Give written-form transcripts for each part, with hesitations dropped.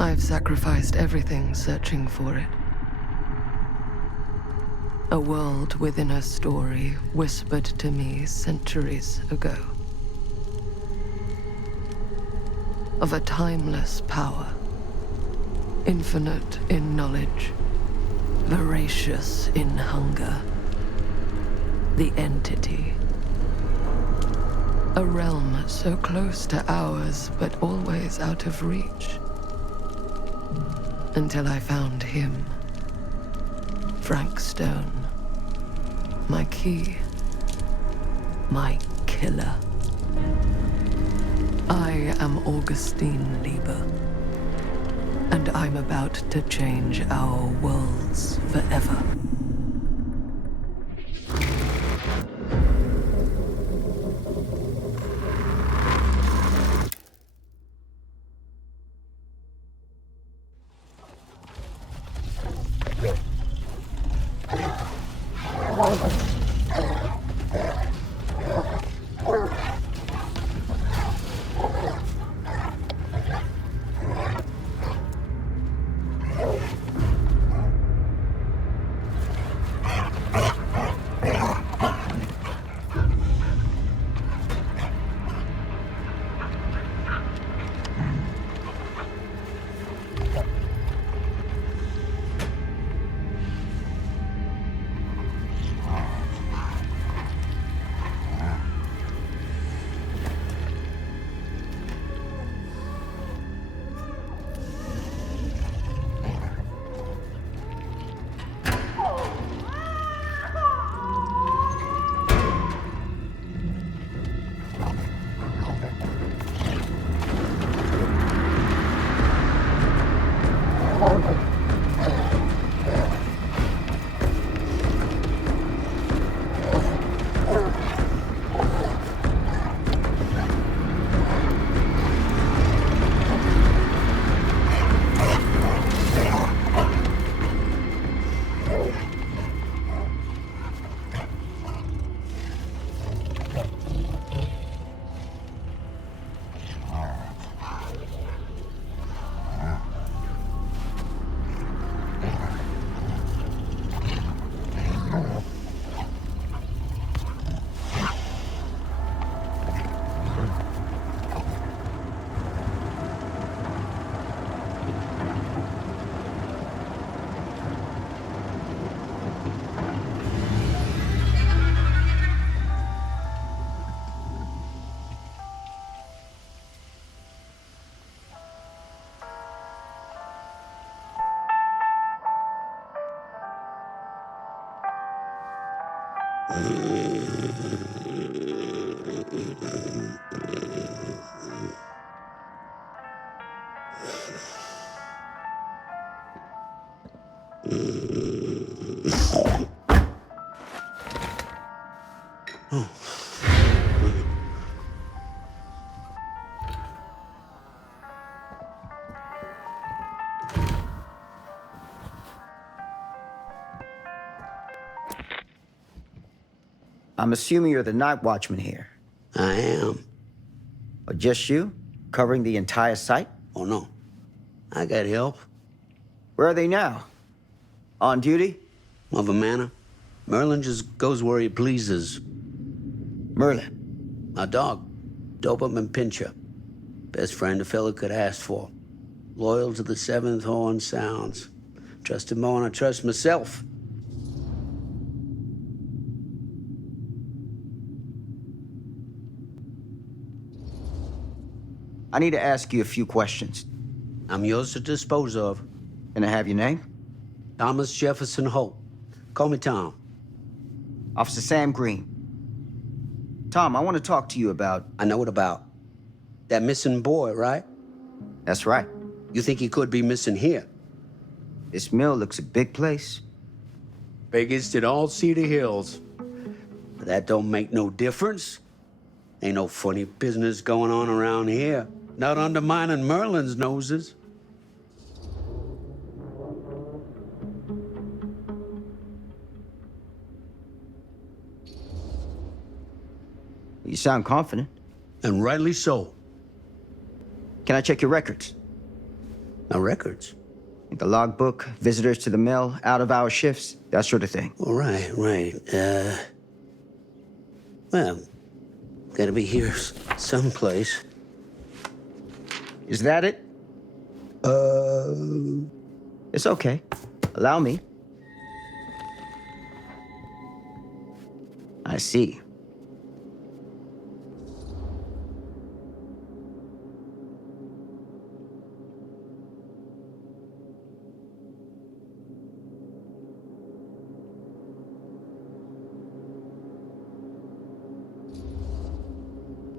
I've sacrificed everything searching for it. A world within a story whispered to me centuries ago. Of a timeless power, infinite in knowledge, voracious in hunger. The Entity. A realm so close to ours, but always out of reach. Until I found him. Frank Stone. My key. My killer. I am Augustine Lieber. And I'm about to change our worlds forever. I'm assuming you're the night watchman here. I am. Or just you? Covering the entire site? Oh, no. I got help. Where are they now? On duty? Mother Manor. Merlin just goes where he pleases. Merlin? My dog. Doberman Pinscher. Best friend a fella could ask for. Loyal to the Seventh Horn Sounds. Trust him more than I trust myself. I need to ask you a few questions. I'm yours to dispose of. Can I have your name? Thomas Jefferson Holt. Call me Tom. Officer Sam Green. Tom, I want to talk to you about... I know what about. That missing boy, right? That's right. You think he could be missing here? This mill looks a big place. Biggest in all Cedar Hills. But that don't make no difference. Ain't no funny business going on around here. Not undermining Merlin's noses. You sound confident. And rightly so. Can I check your records? No records. The logbook, visitors to the mill, out-of-hour shifts, that sort of thing. All right, right. Well, gotta be here someplace. Is that it? It's okay. Allow me. I see.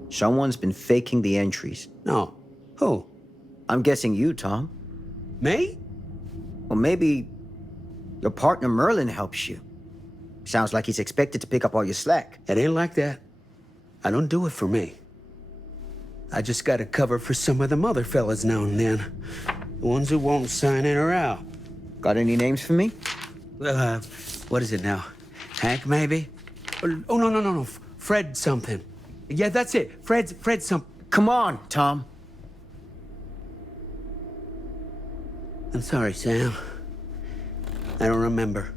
Someone's been faking the entries. No. Who? I'm guessing you, Tom. Me? Or maybe your partner Merlin helps you. Sounds like he's expected to pick up all your slack. It ain't like that. I don't do it for me. I just gotta cover for some of them other fellas now and then. The ones who won't sign in or out. Got any names for me? What is it now? Hank, maybe? Oh, no. Fred something. Yeah, that's it. Fred something. Come on, Tom. I'm sorry, Sam. I don't remember.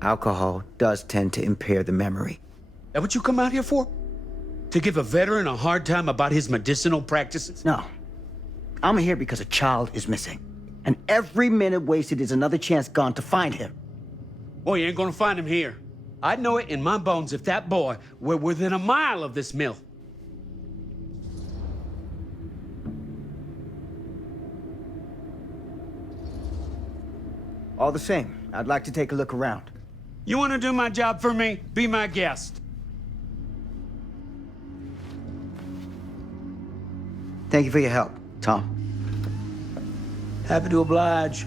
Alcohol does tend to impair the memory. That what you come out here for? To give a veteran a hard time about his medicinal practices? No. I'm here because a child is missing. And every minute wasted is another chance gone to find him. Oh, you ain't gonna find him here. I'd know it in my bones if that boy were within a mile of this mill. All the same, I'd like to take a look around. You wanna do my job for me? Be my guest. Thank you for your help, Tom. Happy to oblige.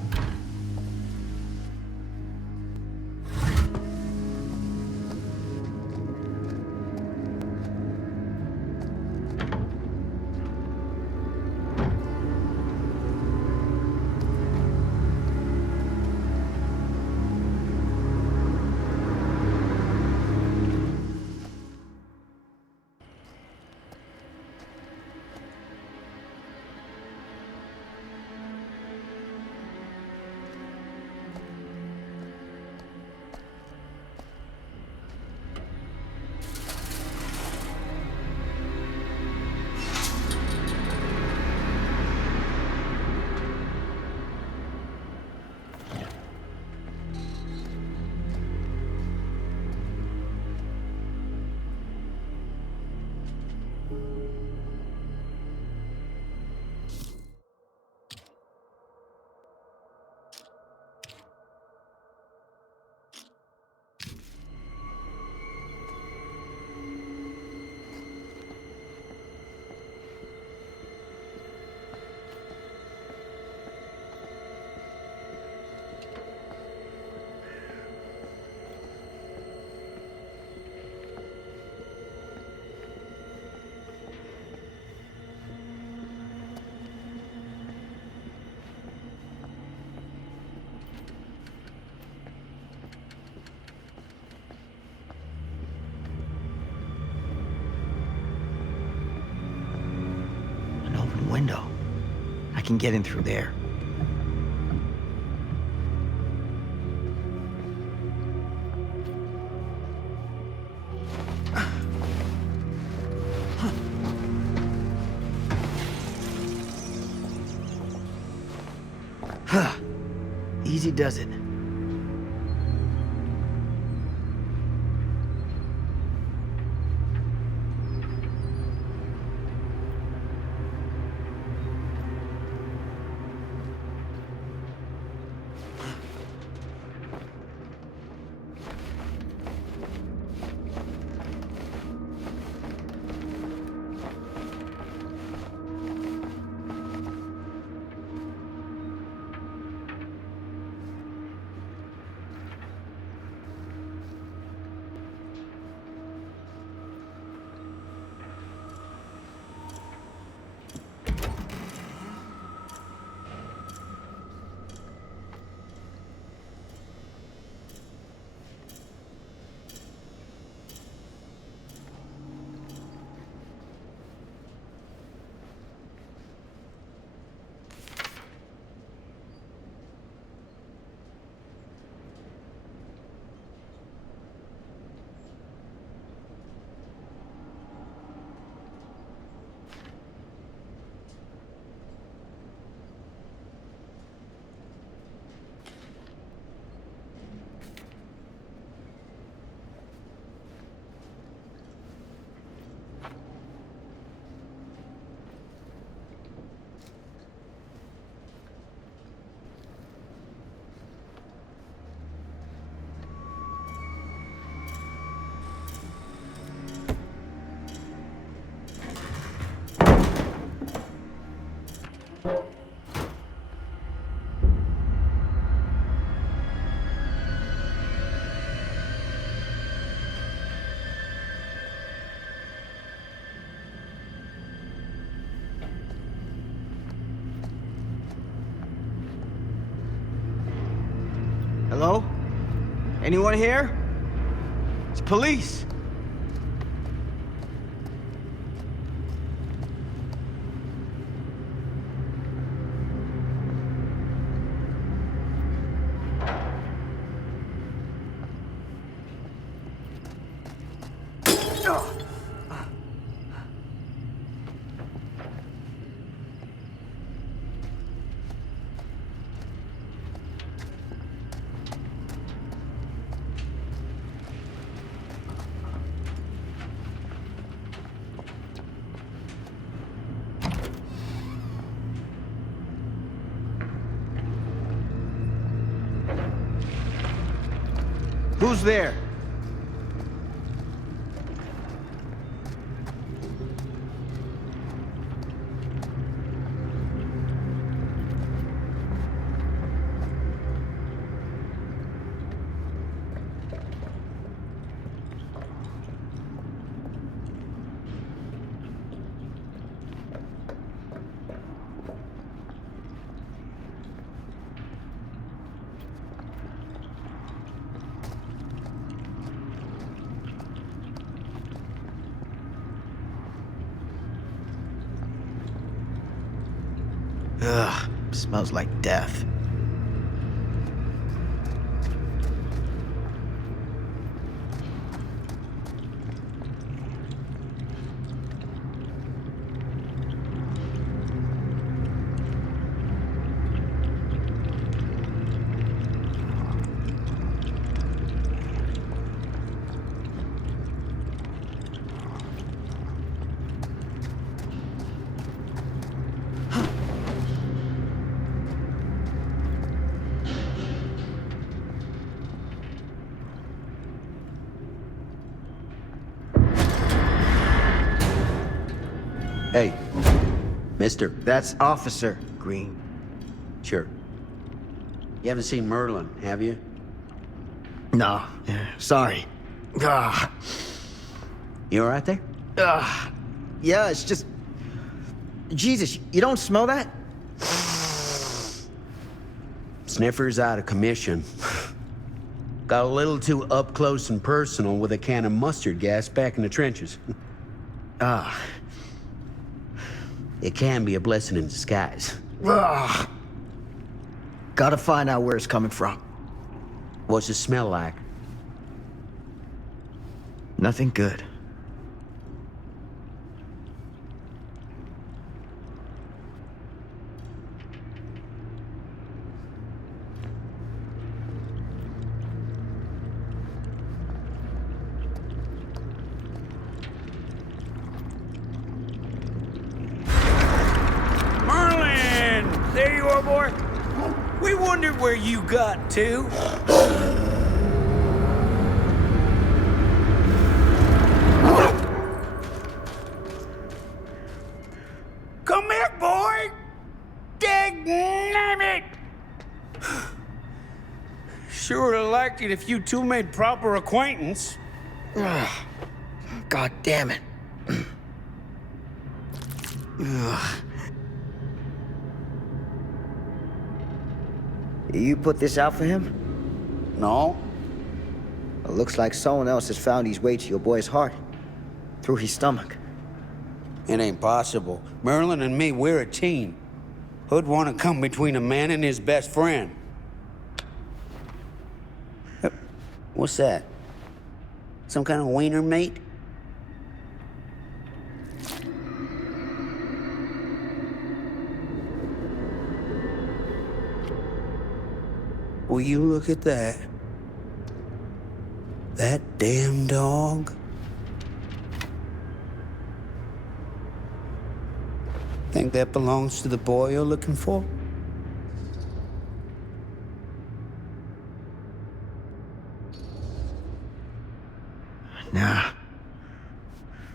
Window. I can get in through there. Easy does it. Hello? Anyone here? It's police. Who's there? Ugh, smells like death. Hey, mister. That's Officer Green. Sure. You haven't seen Merlin, have you? No, sorry. Ah, You all right there? yeah, it's just... Jesus, you don't smell that? Sniffer's out of commission. Got a little too up close and personal with a can of mustard gas back in the trenches. Ah. It can be a blessing in disguise. Ugh. Gotta find out where it's coming from. What's it smell like? Nothing good. Merlin! There you are, boy. We wondered where you got to. Come here, boy! Dang it! Sure would have liked it if you two made proper acquaintance. God damn it. Ugh. You put this out for him? No? It looks like someone else has found his way to your boy's heart. Through his stomach. It ain't possible. Merlin and me, we're a team. Who'd want to come between a man and his best friend? What's that? Some kind of wiener meat? Will you look at that? That damn dog? Think that belongs to the boy you're looking for? Nah.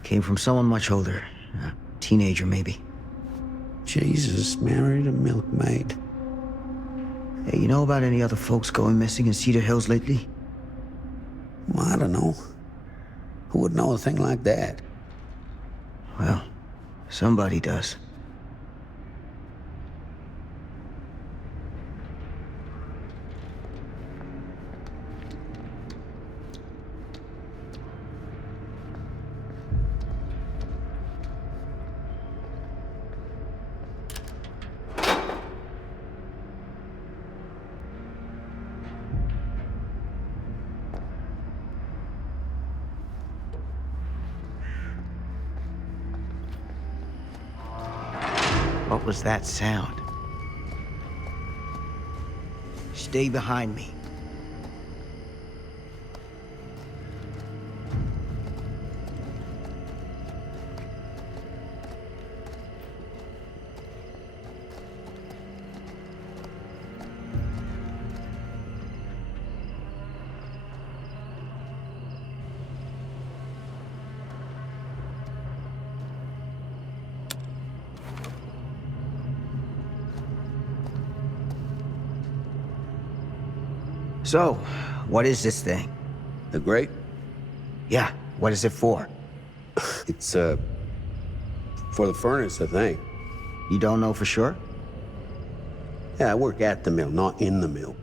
Came from someone much older. A teenager, maybe. Jesus married a milkmaid. Hey, you know about any other folks going missing in Cedar Hills lately? Well, I don't know. Who would know a thing like that? Well, somebody does. What was that sound? Stay behind me. So, what is this thing? The grate? Yeah, what is it for? It's, for the furnace, I think. You don't know for sure? Yeah, I work at the mill, not in the mill.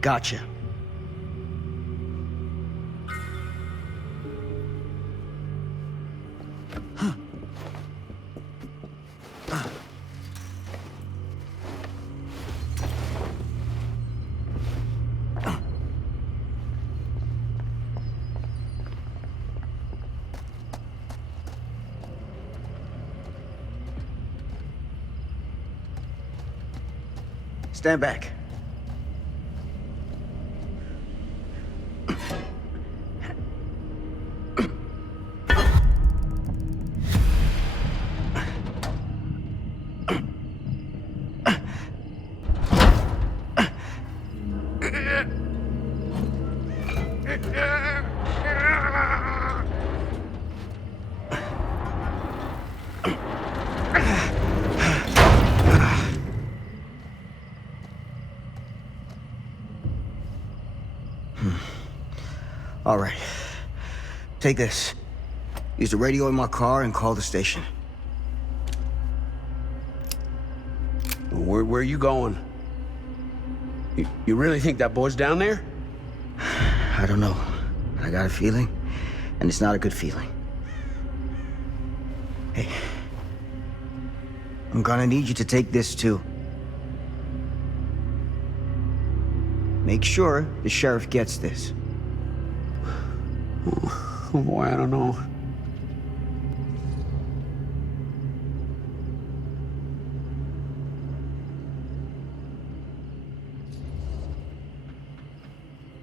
Gotcha. Stand back. All right. Take this. Use the radio in my car and call the station. Where are you going? You really think that boy's down there? I don't know. I got a feeling, and it's not a good feeling. Hey. I'm gonna need you to take this too. Make sure the sheriff gets this. Oh boy, I don't know.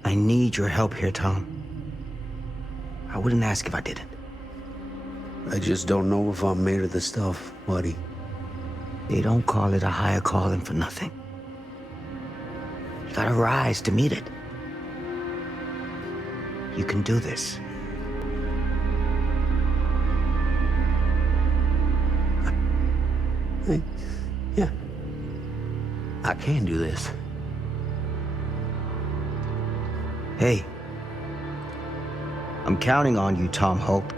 I need your help here, Tom. I wouldn't ask if I didn't. I just don't know if I'm made of the stuff, buddy. They don't call it a higher calling for nothing. You gotta rise to meet it. You can do this. Yeah. I can do this. Hey. I'm counting on you, Tom Hope.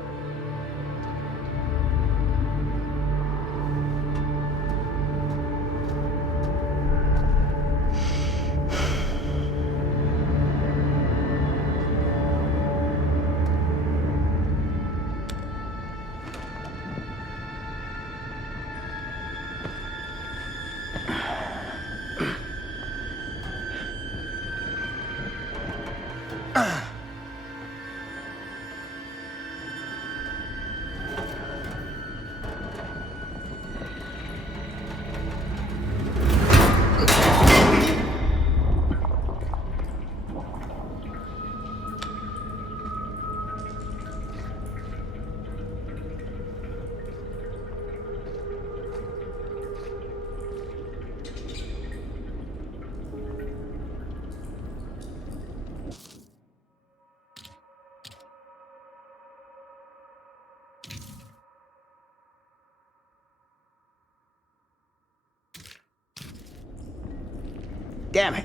damn it.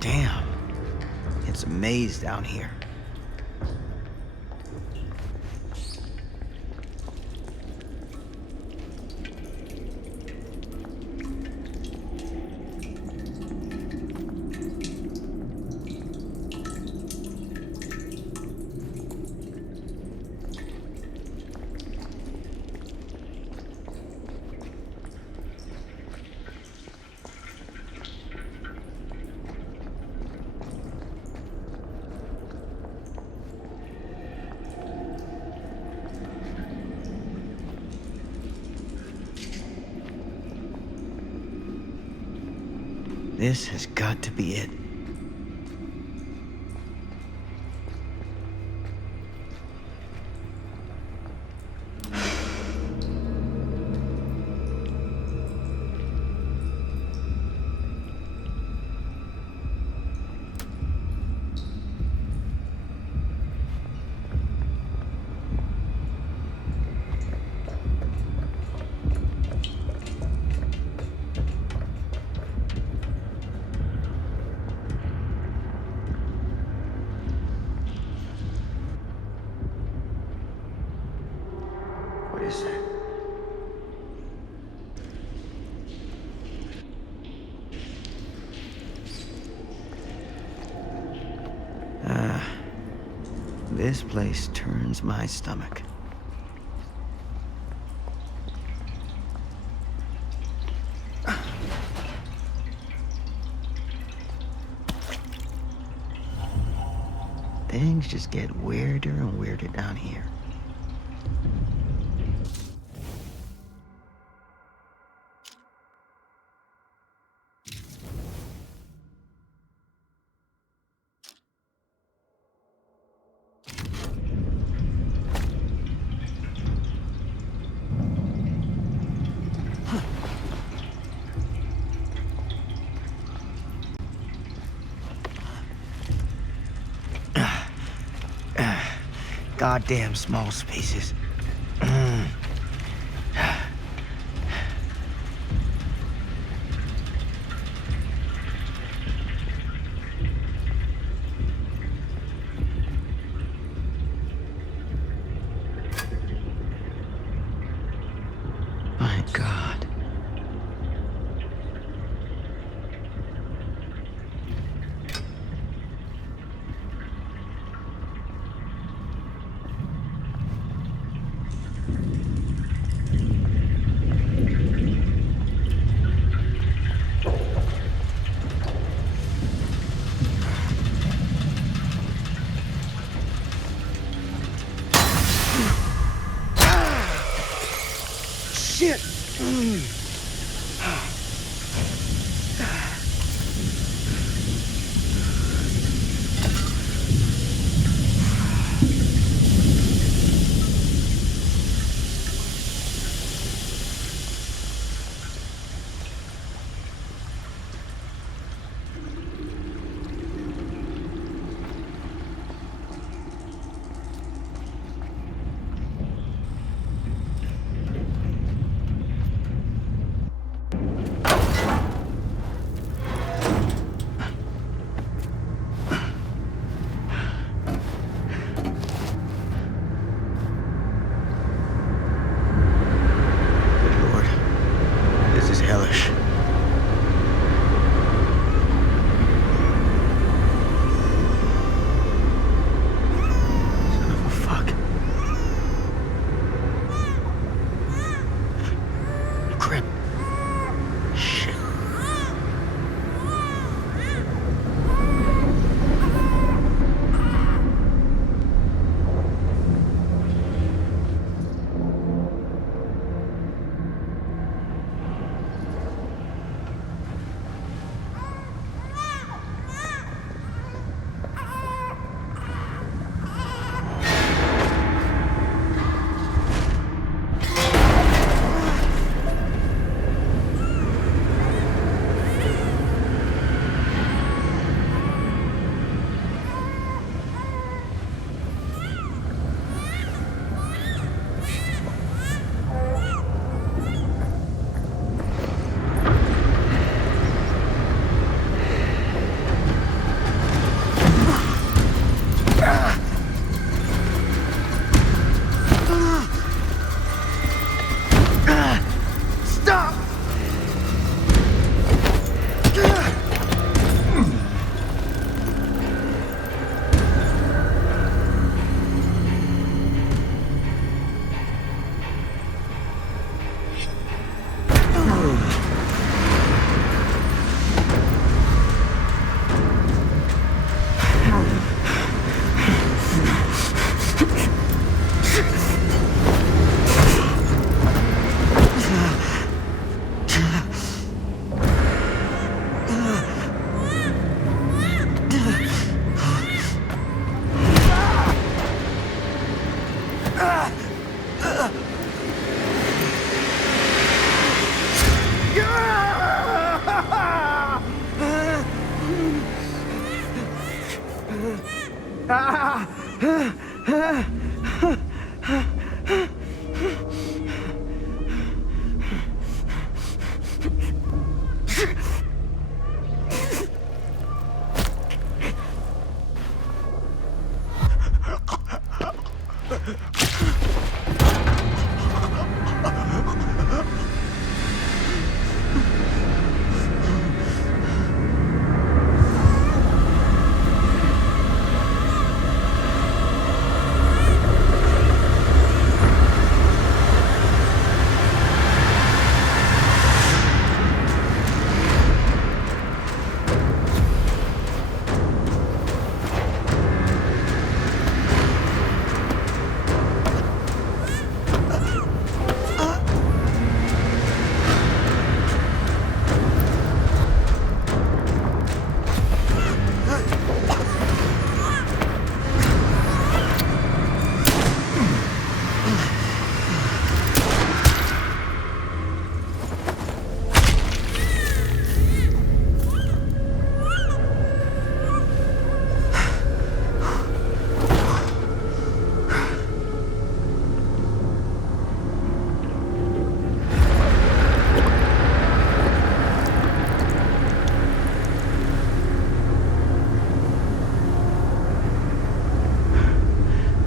Damn. It's a maze down here. This has got to be it. What is that? This place turns my stomach. Things just get weirder and weirder down here. Goddamn small spaces. My God. Hush. Son of a fuck. Crap. Shit. Stop!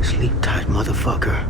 Sleep tight, motherfucker.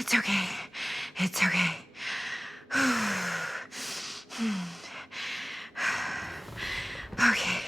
It's okay. It's okay. Okay.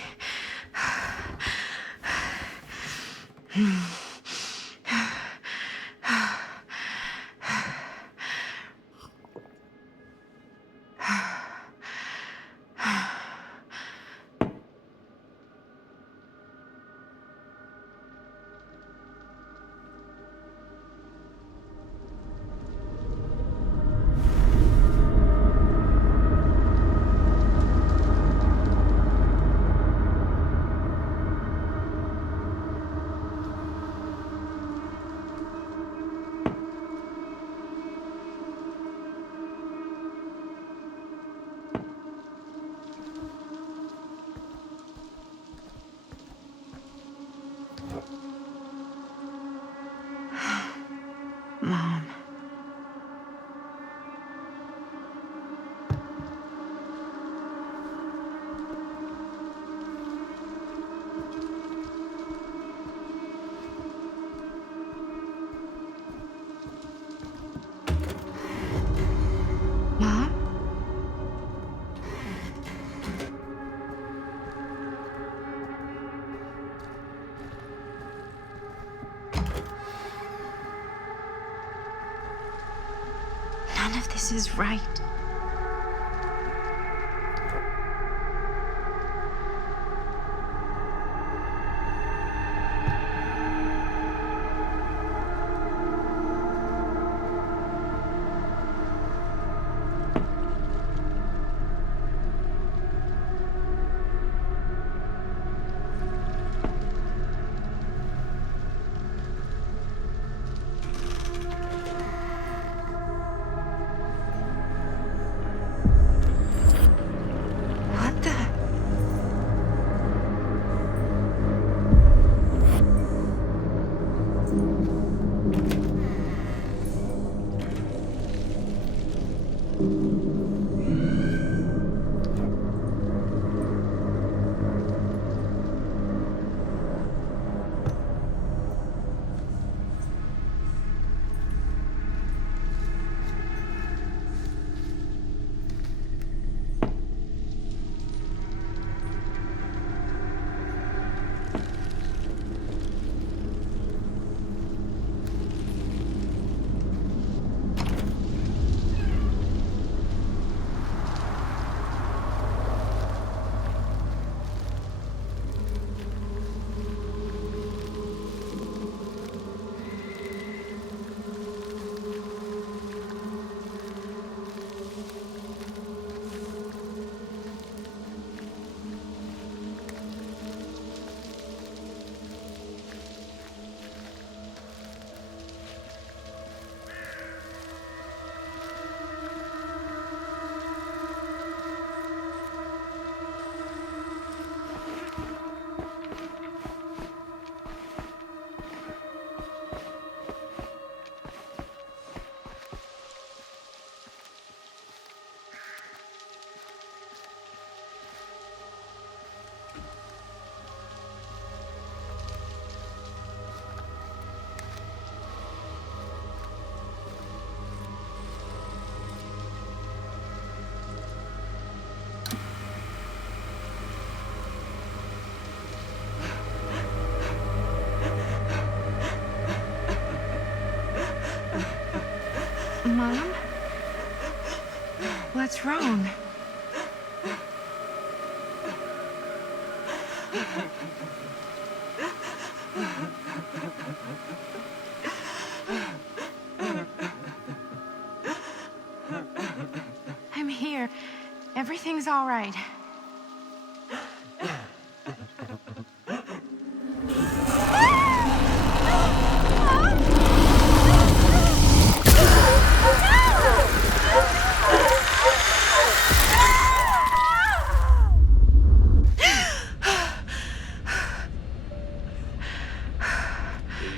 None of this is right. What the? Mom? What's wrong? I'm here. Everything's all right.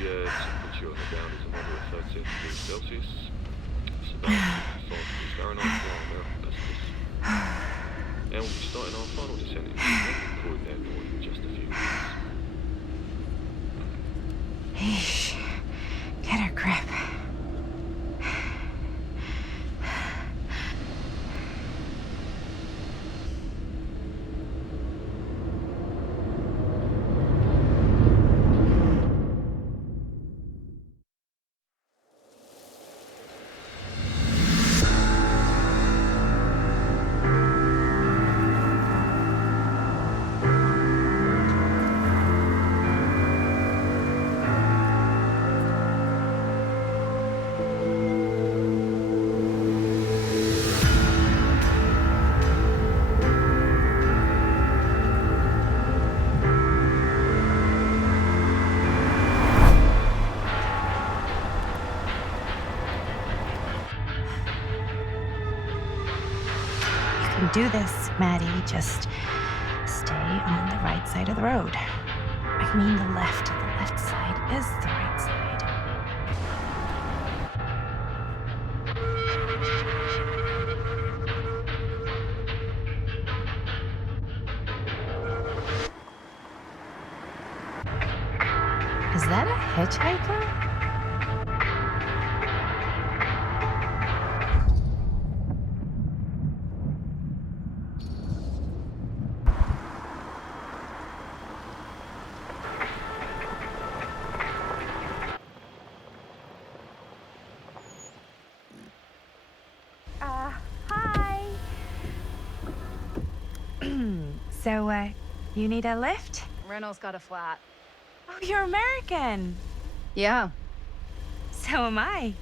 The temperature on the ground is a moderate 13 degrees Celsius. It's about 5 degrees Fahrenheit for our American passengers. And we'll be starting our final descent into the Croydon Airport in just a few minutes. Eesh. Get a grip. You can do this, Maddie. Just stay on the right side of the road. I mean the left. The left side is the right side. Is that a hitchhiker? Hi. So, you need a lift? Reynolds got a flat. Oh, you're American. Yeah. So am I.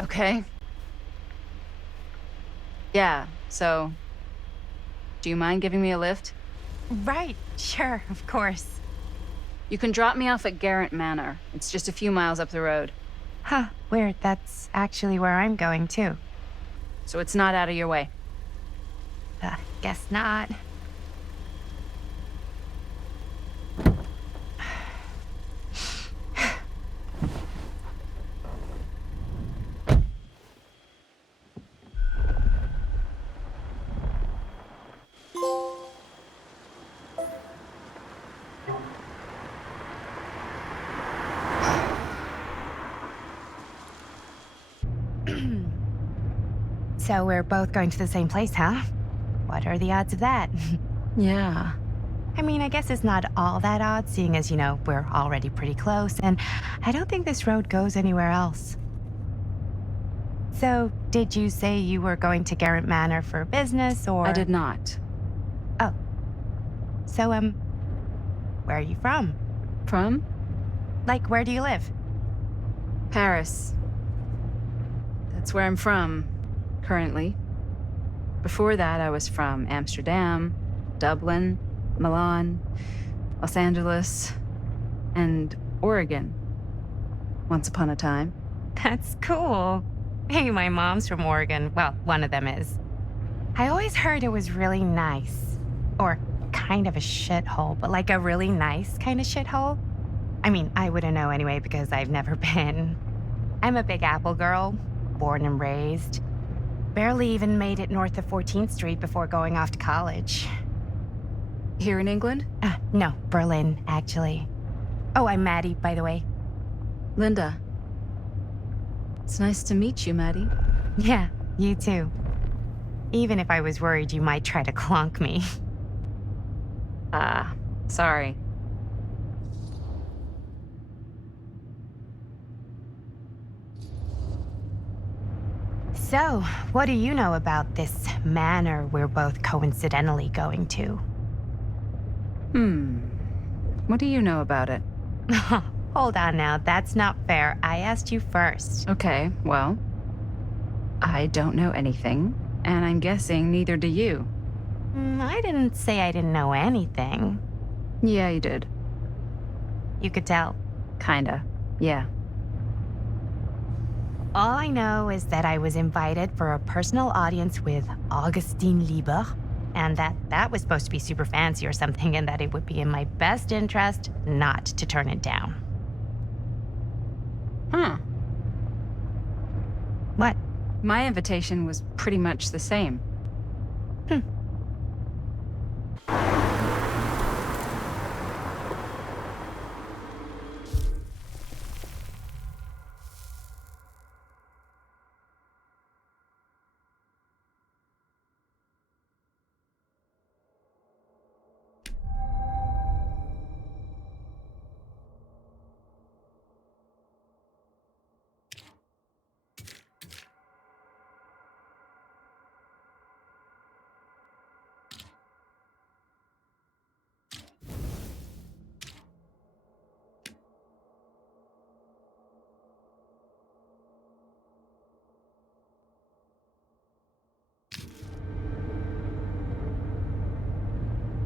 Okay. Yeah, so... Do you mind giving me a lift? Right, sure, of course. You can drop me off at Garrett Manor. It's just a few miles up the road. Huh, weird. That's actually where I'm going, too. So it's not out of your way. Guess not. So we're both going to the same place, huh? What are the odds of that? Yeah. I mean, I guess it's not all that odd, seeing as, we're already pretty close, and I don't think this road goes anywhere else. So, did you say you were going to Garrett Manor for business, or...? I did not. Oh. So, where are you from? From? Like, where do you live? Paris. That's where I'm from, currently. Before that, I was from Amsterdam, Dublin, Milan, Los Angeles, and Oregon. Once upon a time. That's cool. Hey, my mom's from Oregon. Well, one of them is. I always heard it was really nice. Or kind of a shithole, but like a really nice kind of shithole. I mean, I wouldn't know anyway because I've never been. I'm a Big Apple girl, born and raised. Barely even made it north of 14th Street before going off to college. Here in England? No, Berlin, actually. Oh, I'm Maddie, by the way. Linda. It's nice to meet you, Maddie. Yeah, you too. Even if I was worried you might try to clonk me. Sorry. So, what do you know about this manor we're both coincidentally going to? What do you know about it? Hold on now, that's not fair. I asked you first. Okay, well... I don't know anything, and I'm guessing neither do you. I didn't say I didn't know anything. Yeah, you did. You could tell. Kinda. Yeah. All I know is that I was invited for a personal audience with Augustine Lieber, and that was supposed to be super fancy or something, and that it would be in my best interest not to turn it down. Huh. What? My invitation was pretty much the same.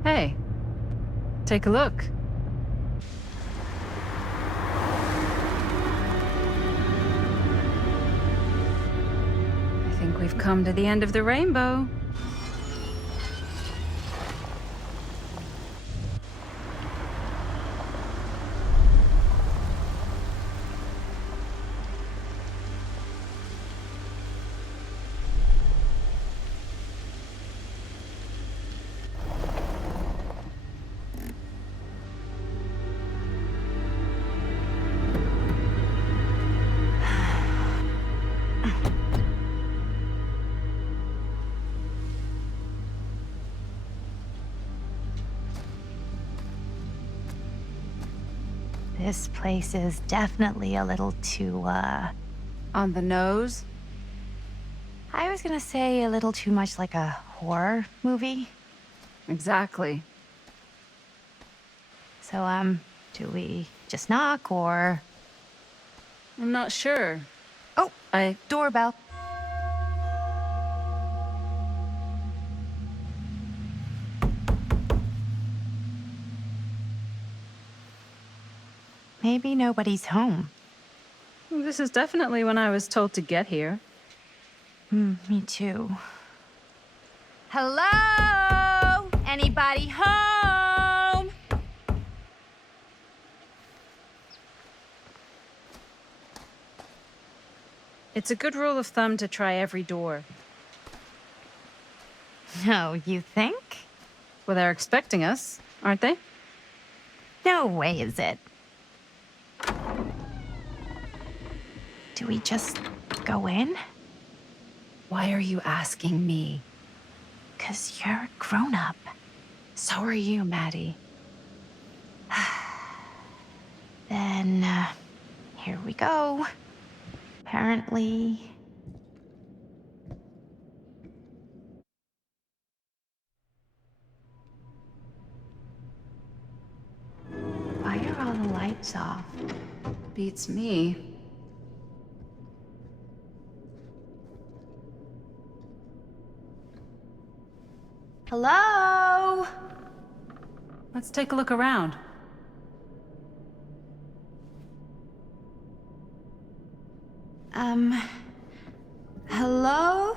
Hey, take a look. I think we've come to the end of the rainbow. This place is definitely a little too, On the nose? I was gonna say a little too much like a horror movie. Exactly. So, do we just knock or... I'm not sure. Oh, I... doorbell. Maybe nobody's home. This is definitely when I was told to get here. Me too. Hello? Anybody home? It's a good rule of thumb to try every door. No, you think? Well, they're expecting us, aren't they? No way is it. Do we just go in? Why are you asking me? 'Cause you're a grown-up. So are you, Maddie. Then, here we go. Apparently... Why are all the lights off? Beats me. Hello? Let's take a look around. Hello?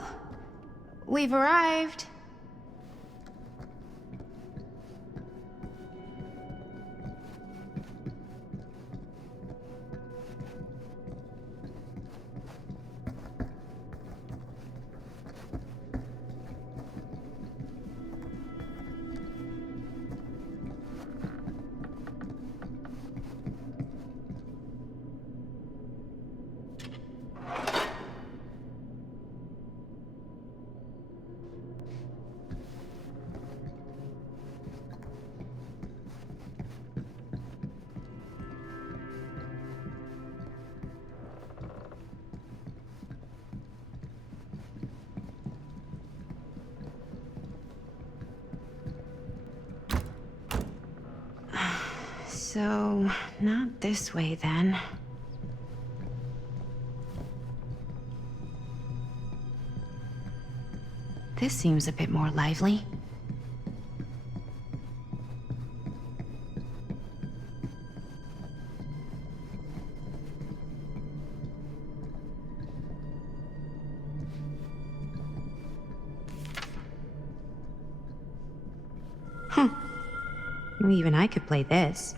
We've arrived. So, not this way then. This seems a bit more lively. Huh. Well, even I could play this.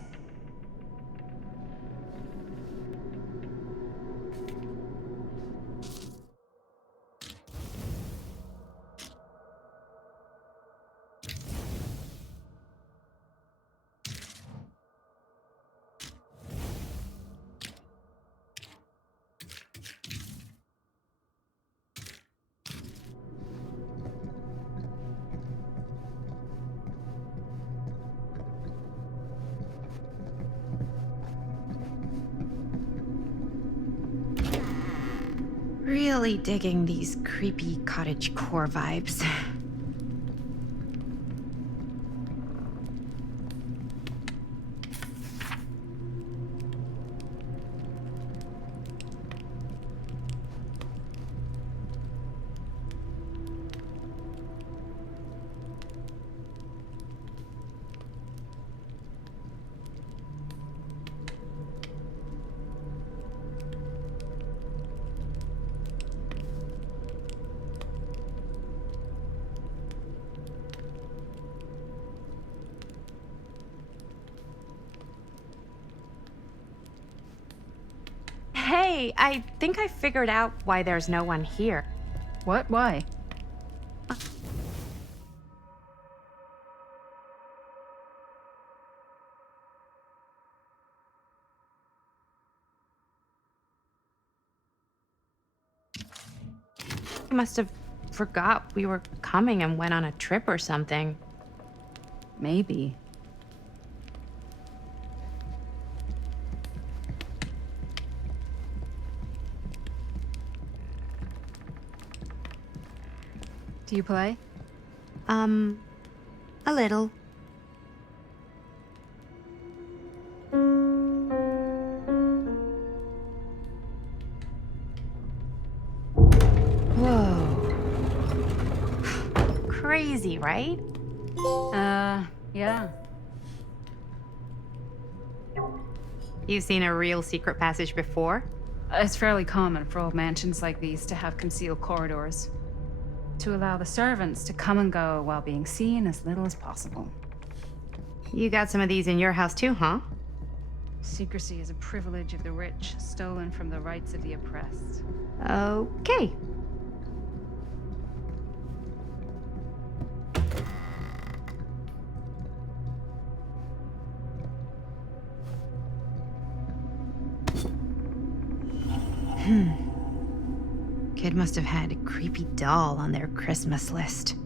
Really digging these creepy cottagecore vibes. Hey, I think I figured out why there's no one here. What? Why? You must have forgot we were coming and went on a trip or something. Maybe. Do you play? A little. Whoa. Crazy, right? Yeah. You've seen a real secret passage before? It's fairly common for old mansions like these to have concealed corridors, to allow the servants to come and go while being seen as little as possible. You got some of these in your house too, huh? Secrecy is a privilege of the rich, stolen from the rights of the oppressed. Okay. Kid must have had a creepy doll on their Christmas list.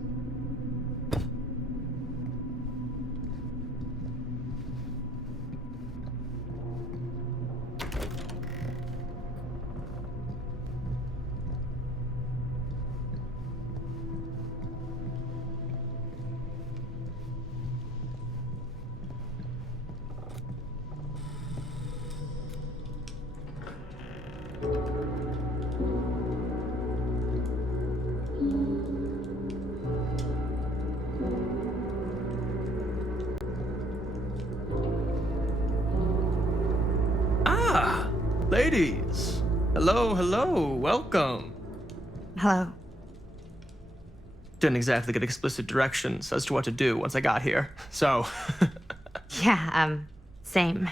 Ladies! Hello, hello, welcome. Hello. Didn't exactly get explicit directions as to what to do once I got here, so. Yeah, same.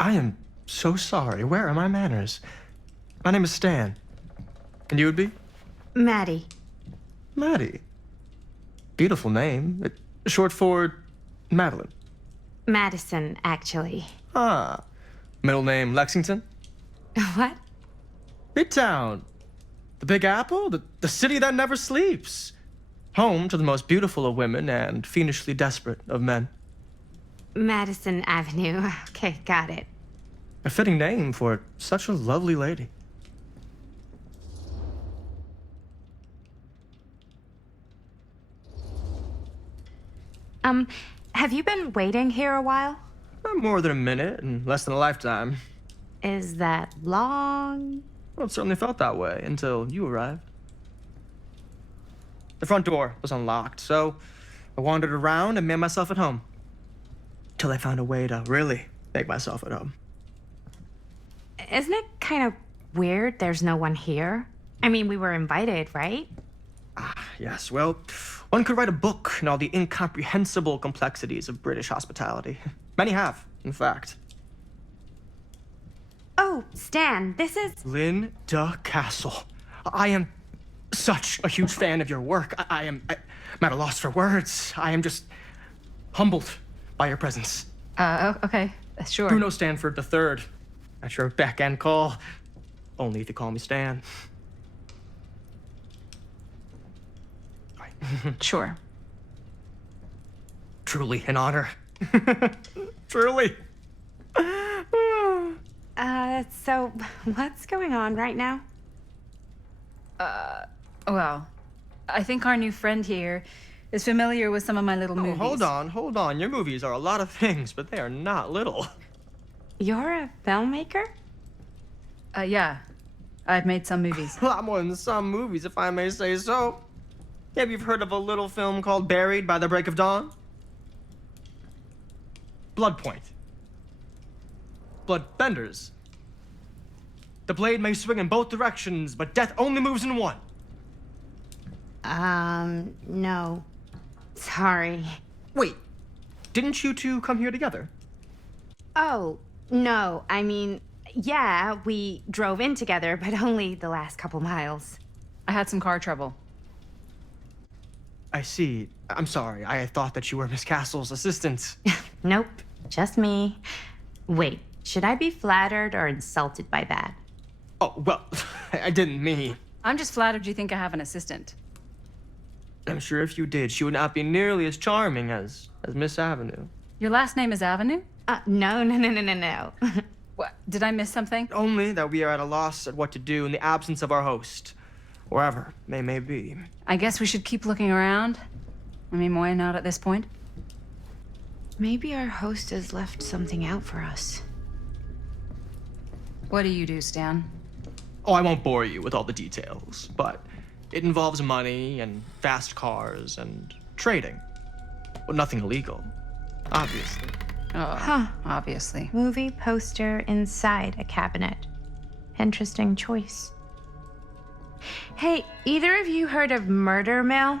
I am so sorry. Where are my manners? My name is Stan. And you would be? Maddie. Maddie. Beautiful name. Short for Madeline. Madison, actually. Ah. Middle name Lexington? What? Midtown. The Big Apple? The city that never sleeps. Home to the most beautiful of women and fiendishly desperate of men. Madison Avenue. Okay, got it. A fitting name for such a lovely lady. Have you been waiting here a while? More than a minute and less than a lifetime. Is that long? Well, it certainly felt that way until you arrived. The front door was unlocked, so I wandered around and made myself at home. Till I found a way to really make myself at home. Isn't it kind of weird there's no one here? I mean, we were invited, right? Yes, well, one could write a book on all the incomprehensible complexities of British hospitality. Many have, in fact. Oh, Stan, this is... Linda Castle. I am such a huge fan of your work. I'm at a loss for words. I am just humbled by your presence. Okay, sure. Bruno Stanford III, at your beck and call. Only if you call me Stan. Sure. Truly an honor. Truly. So what's going on right now? Well, I think our new friend here is familiar with some of my little movies. Hold on. Your movies are a lot of things, but they are not little. You're a filmmaker? Yeah. I've made some movies. A lot more than some movies, if I may say so. Maybe you've heard of a little film called Buried by the Break of Dawn? Blood Point. Bloodbenders. The blade may swing in both directions, but death only moves in one. No. Sorry. Wait, didn't you two come here together? Oh, no. I mean, yeah, we drove in together, but only the last couple miles. I had some car trouble. I see. I'm sorry. I thought that you were Miss Castle's assistant. Nope, just me. Wait, should I be flattered or insulted by that? Oh, well, I didn't mean. I'm just flattered you think I have an assistant. I'm sure if you did, she would not be nearly as charming as Miss Avenue. Your last name is Avenue? No. What? Did I miss something? Only that we are at a loss at what to do in the absence of our host. wherever they may be. I guess we should keep looking around. I mean, why not at this point? Maybe our host has left something out for us. What do you do, Stan? Oh, I won't bore you with all the details, but it involves money and fast cars and trading. But nothing illegal, obviously. Obviously. Movie poster inside a cabinet. Interesting choice. Hey, either of you heard of Murder Mill?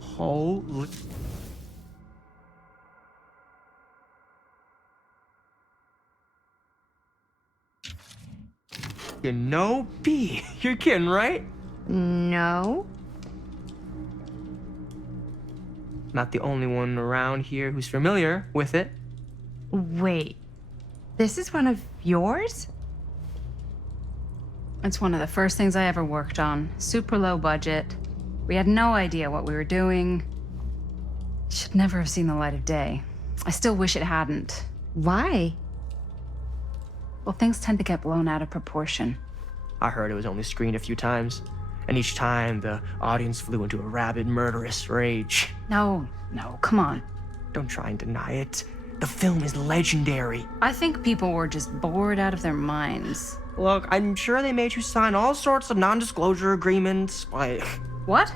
Holy... You know, B, you're kidding, right? No. Not the only one around here who's familiar with it. Wait. This is one of yours? It's one of the first things I ever worked on. Super low budget. We had no idea what we were doing. Should never have seen the light of day. I still wish it hadn't. Why? Well, things tend to get blown out of proportion. I heard it was only screened a few times, and each time the audience flew into a rabid, murderous rage. No, come on. Don't try and deny it. The film is legendary. I think people were just bored out of their minds. Look, I'm sure they made you sign all sorts of non-disclosure agreements, like What?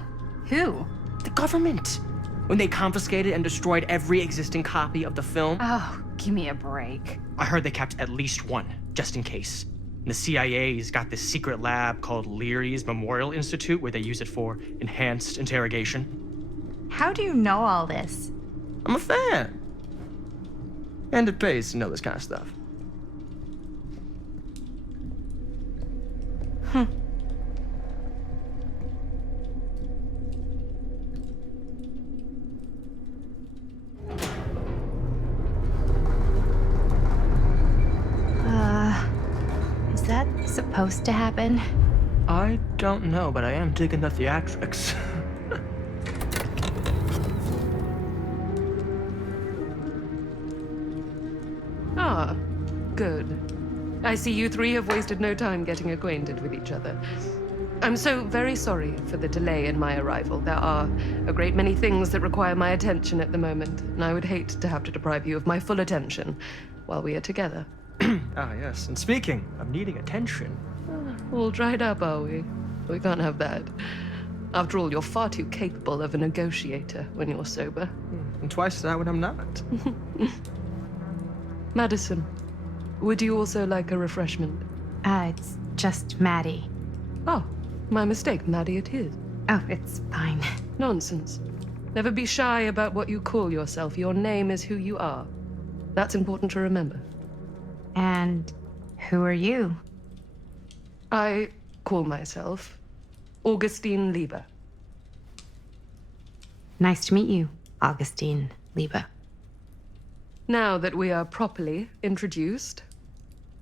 Who? the government, when they confiscated and destroyed every existing copy of the film. Oh, give me a break. I heard they kept at least one, just in case. And the CIA's got this secret lab called Leary's Memorial Institute where they use it for enhanced interrogation. How do you know all this? I'm a fan. And it pays to know this kind of stuff. Is that supposed to happen? I don't know, but I am digging the theatrics. Ah, good. I see you three have wasted no time getting acquainted with each other. I'm so very sorry for the delay in my arrival. There are a great many things that require my attention at the moment, and I would hate to have to deprive you of my full attention while we are together. Ah, yes. And speaking of needing attention, All dried up, are we? We can't have that. After all, you're far too capable of a negotiator when you're sober. and twice that when I'm not. Madison, would you also like a refreshment? It's just Maddie. Oh, my mistake. Maddie it is. Oh, it's fine. Nonsense. Never be shy about what you call yourself. Your name is who you are. That's important to remember. And who are you? I call myself Augustine Lieber. Nice to meet you, Augustine Lieber. Now that we are properly introduced,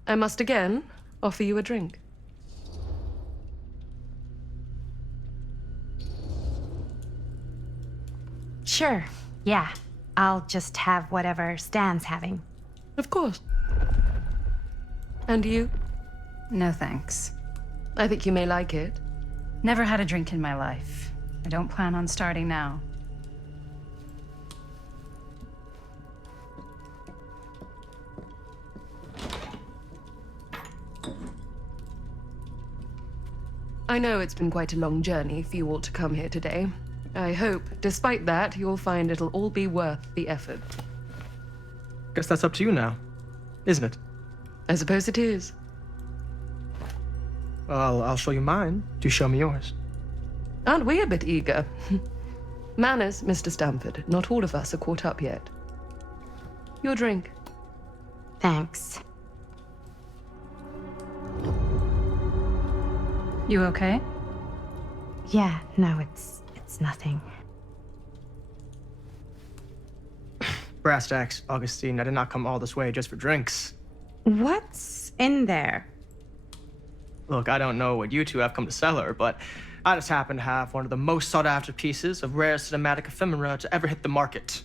I must again offer you a drink. Sure, yeah. I'll just have whatever Stan's having. Of course. And you? No thanks. I think you may like it. Never had a drink in my life. I don't plan on starting now. I know it's been quite a long journey for you all to come here today. I hope, despite that, you'll find it'll all be worth the effort. Guess that's up to you now, isn't it? I suppose it is. Well, I'll show you mine. Do show me yours. Aren't we a bit eager? Manners, Mr. Stamford. Not all of us are caught up yet. Your drink. Thanks. You okay? Yeah, no, it's nothing. Brass tacks, Augustine. I did not come all this way just for drinks. What's in there? Look, I don't know what you two have come to cellar, but I just happen to have one of the most sought-after pieces of rare cinematic ephemera to ever hit the market.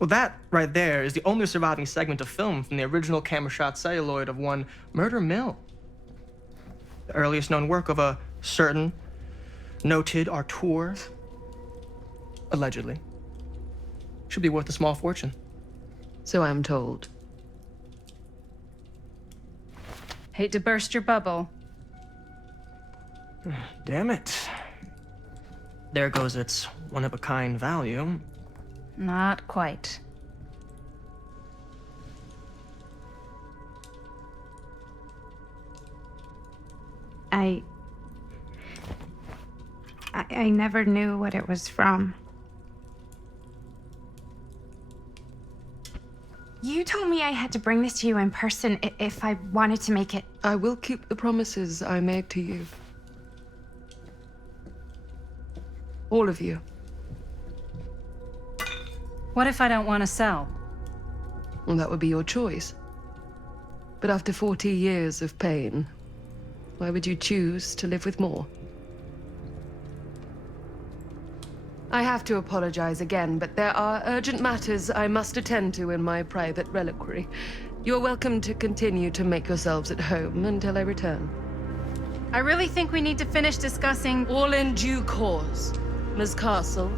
Well, that right there is the only surviving segment of film from the original camera shot celluloid of one Murder Mill. The earliest known work of a certain noted auteur, allegedly. Should be worth a small fortune. So I'm told. Hate to burst your bubble. Damn it. There goes its one-of-a-kind value. Not quite. I never knew what it was from. You told me I had to bring this to you in person if I wanted to make it. I will keep the promises I made to you. All of you. What if I don't want to sell? Well, that would be your choice. But after 40 years of pain, why would you choose to live with more? I have to apologize again, but there are urgent matters I must attend to in my private reliquary. You're welcome to continue to make yourselves at home until I return. I really think we need to finish discussing. All in due course, Ms. Castle.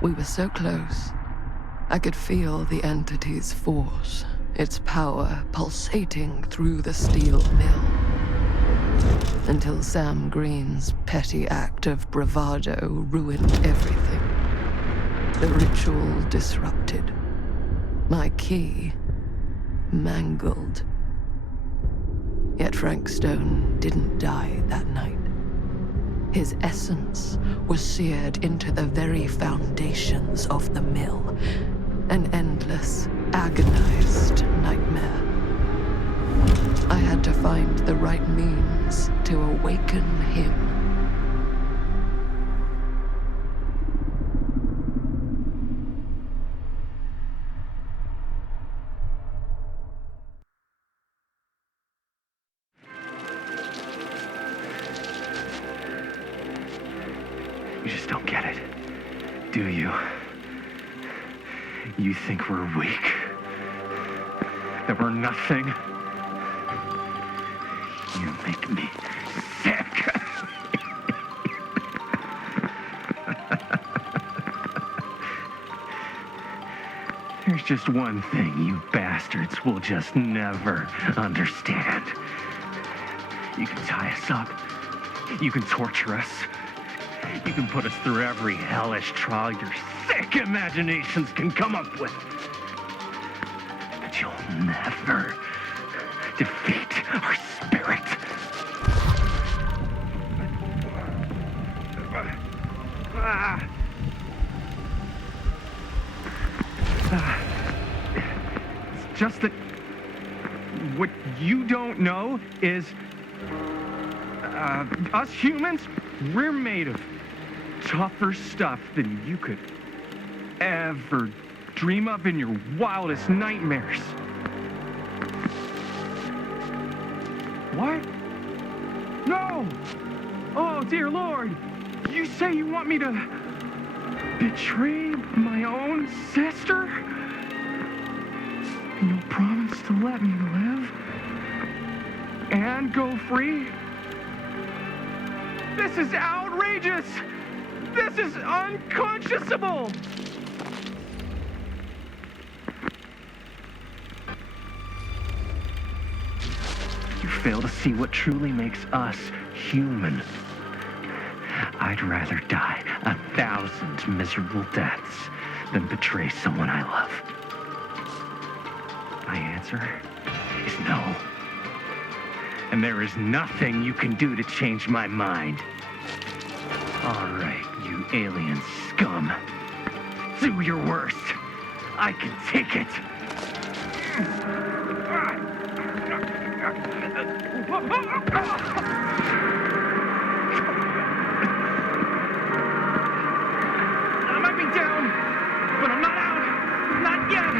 We were so close. I could feel the entity's force, its power pulsating through the steel mill. Until Sam Green's petty act of bravado ruined everything. The ritual disrupted. My key mangled. Yet Frank Stone didn't die that night. His essence was seared into the very foundations of the mill. An endless, agonized nightmare. I had to find the right means to awaken him. You just don't get it, do you? You think we're weak? That we're nothing? You make me sick. There's just one thing you bastards will just never understand. You can tie us up. You can torture us. You can put us through every hellish trial your sick imaginations can come up with. But you'll never defeat our spirit. It's just that what you don't know is us humans, we're made of tougher stuff than you could ever dream of in your wildest nightmares. What? No! Oh, dear Lord! You say you want me to betray my own sister? And you'll promise to let me live? And go free? This is outrageous! This is unconscionable! You fail to see what truly makes us human. I'd rather die 1,000 miserable deaths than betray someone I love. My answer is no. And there is nothing you can do to change my mind. All right, you alien scum. Do your worst. I can take it. I might be down, but I'm not out. Not yet.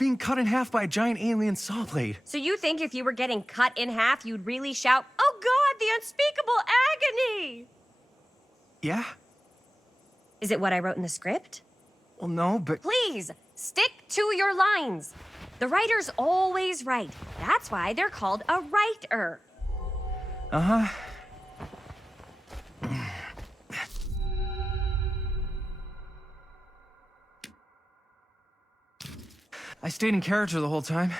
being cut in half by a giant alien saw blade. So you think if you were getting cut in half, you'd really shout, "Oh God, the unspeakable agony"? Yeah? Is it what I wrote in the script? Well, no, but... Please, stick to your lines. The writer's always right. That's why they're called a writer. Uh-huh. I stayed in character the whole time.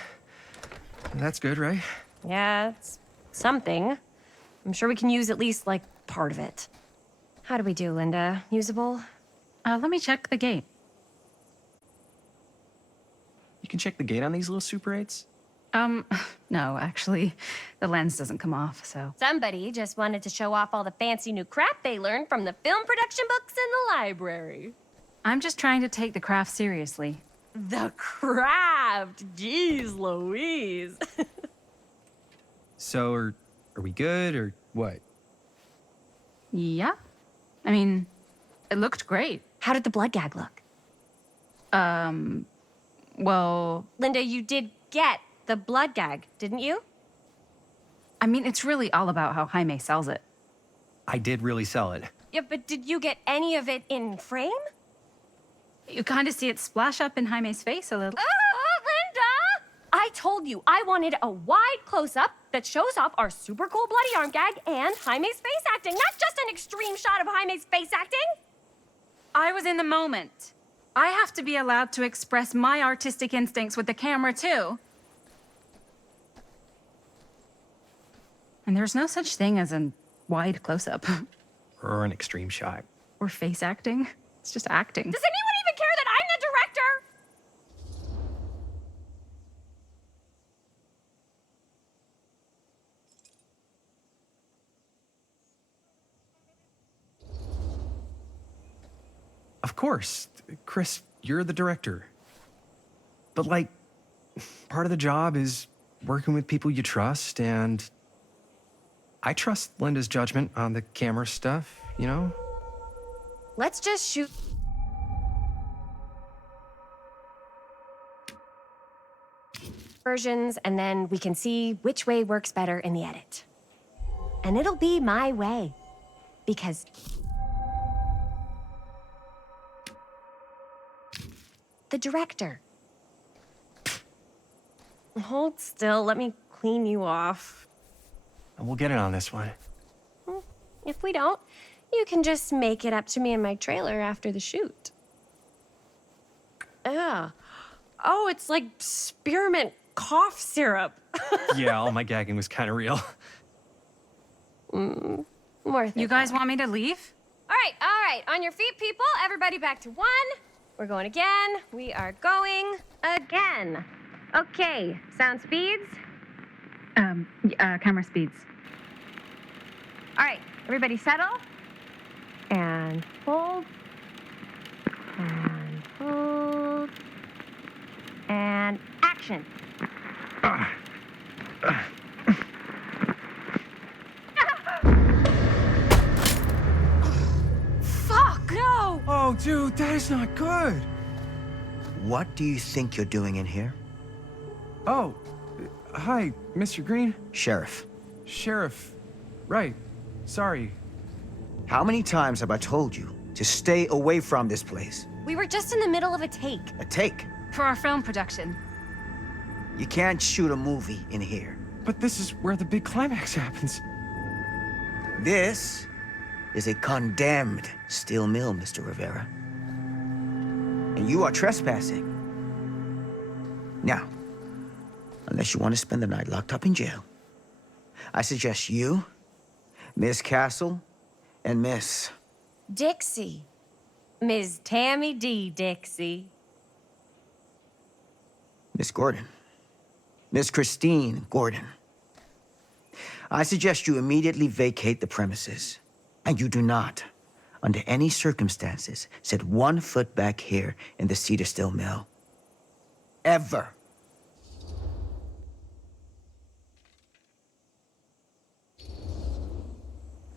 That's good, right? Yeah, it's something. I'm sure we can use at least, like, part of it. How do we do, Linda? Usable? Let me check the gate. You can check the gate on these little Super 8s? No, actually, the lens doesn't come off, so. Somebody just wanted to show off all the fancy new crap they learned from the film production books in the library. I'm just trying to take the craft seriously. The craft! Jeez Louise. So, are we good, or what? Yeah? I mean, it looked great. How did the blood gag look? Well, Linda, you did get the blood gag, didn't you? I mean, it's really all about how Jaime sells it. I did really sell it. Yeah, but did you get any of it in frame? You kind of see it splash up in Jaime's face a little. Linda! I told you I wanted a wide close-up that shows off our super cool bloody arm gag and Jaime's face acting, not just an extreme shot of Jaime's face acting. I was in the moment. I have to be allowed to express my artistic instincts with the camera, too. And there's no such thing as a wide close-up. Or an extreme shot. Or face acting. It's just acting. Does anyone even care that I'm the director? Of course. Chris, you're the director. But, like, part of the job is working with people you trust, and I trust Linda's judgment on the camera stuff, you know? Let's just shoot. Versions, and then we can see which way works better in the edit. And it'll be my way. Because the director. Hold still, let me clean you off. And we'll get it on this one. If we don't, you can just make it up to me in my trailer after the shoot. Ugh. Oh, it's like spearmint cough syrup. Yeah, all my gagging was kind of real. Worth it. You guys want me to leave? All right. On your feet, people. Everybody back to one. We're going again. We are going again. Okay, sound speeds. Camera speeds. All right, everybody settle. And hold. And hold. And action. Fuck! No! Oh, dude, that is not good. What do you think you're doing in here? Oh, hi, Mr. Green. Sheriff, Sheriff. Right. Sorry. how many times have I told you to stay away from this place? We were just in the middle of a take. A take. For our film production. You can't shoot a movie in here. But this is where the big climax happens. This is a condemned steel mill, Mr. Rivera. And you are trespassing. Now, unless you want to spend the night locked up in jail, I suggest you, Miss Castle, and Miss... Dixie. Ms. Tammy D. Dixie. Miss Gordon. Miss Christine Gordon. I suggest you immediately vacate the premises, and you do not, under any circumstances, set 1 foot back here in the Cedar Still Mill. Ever.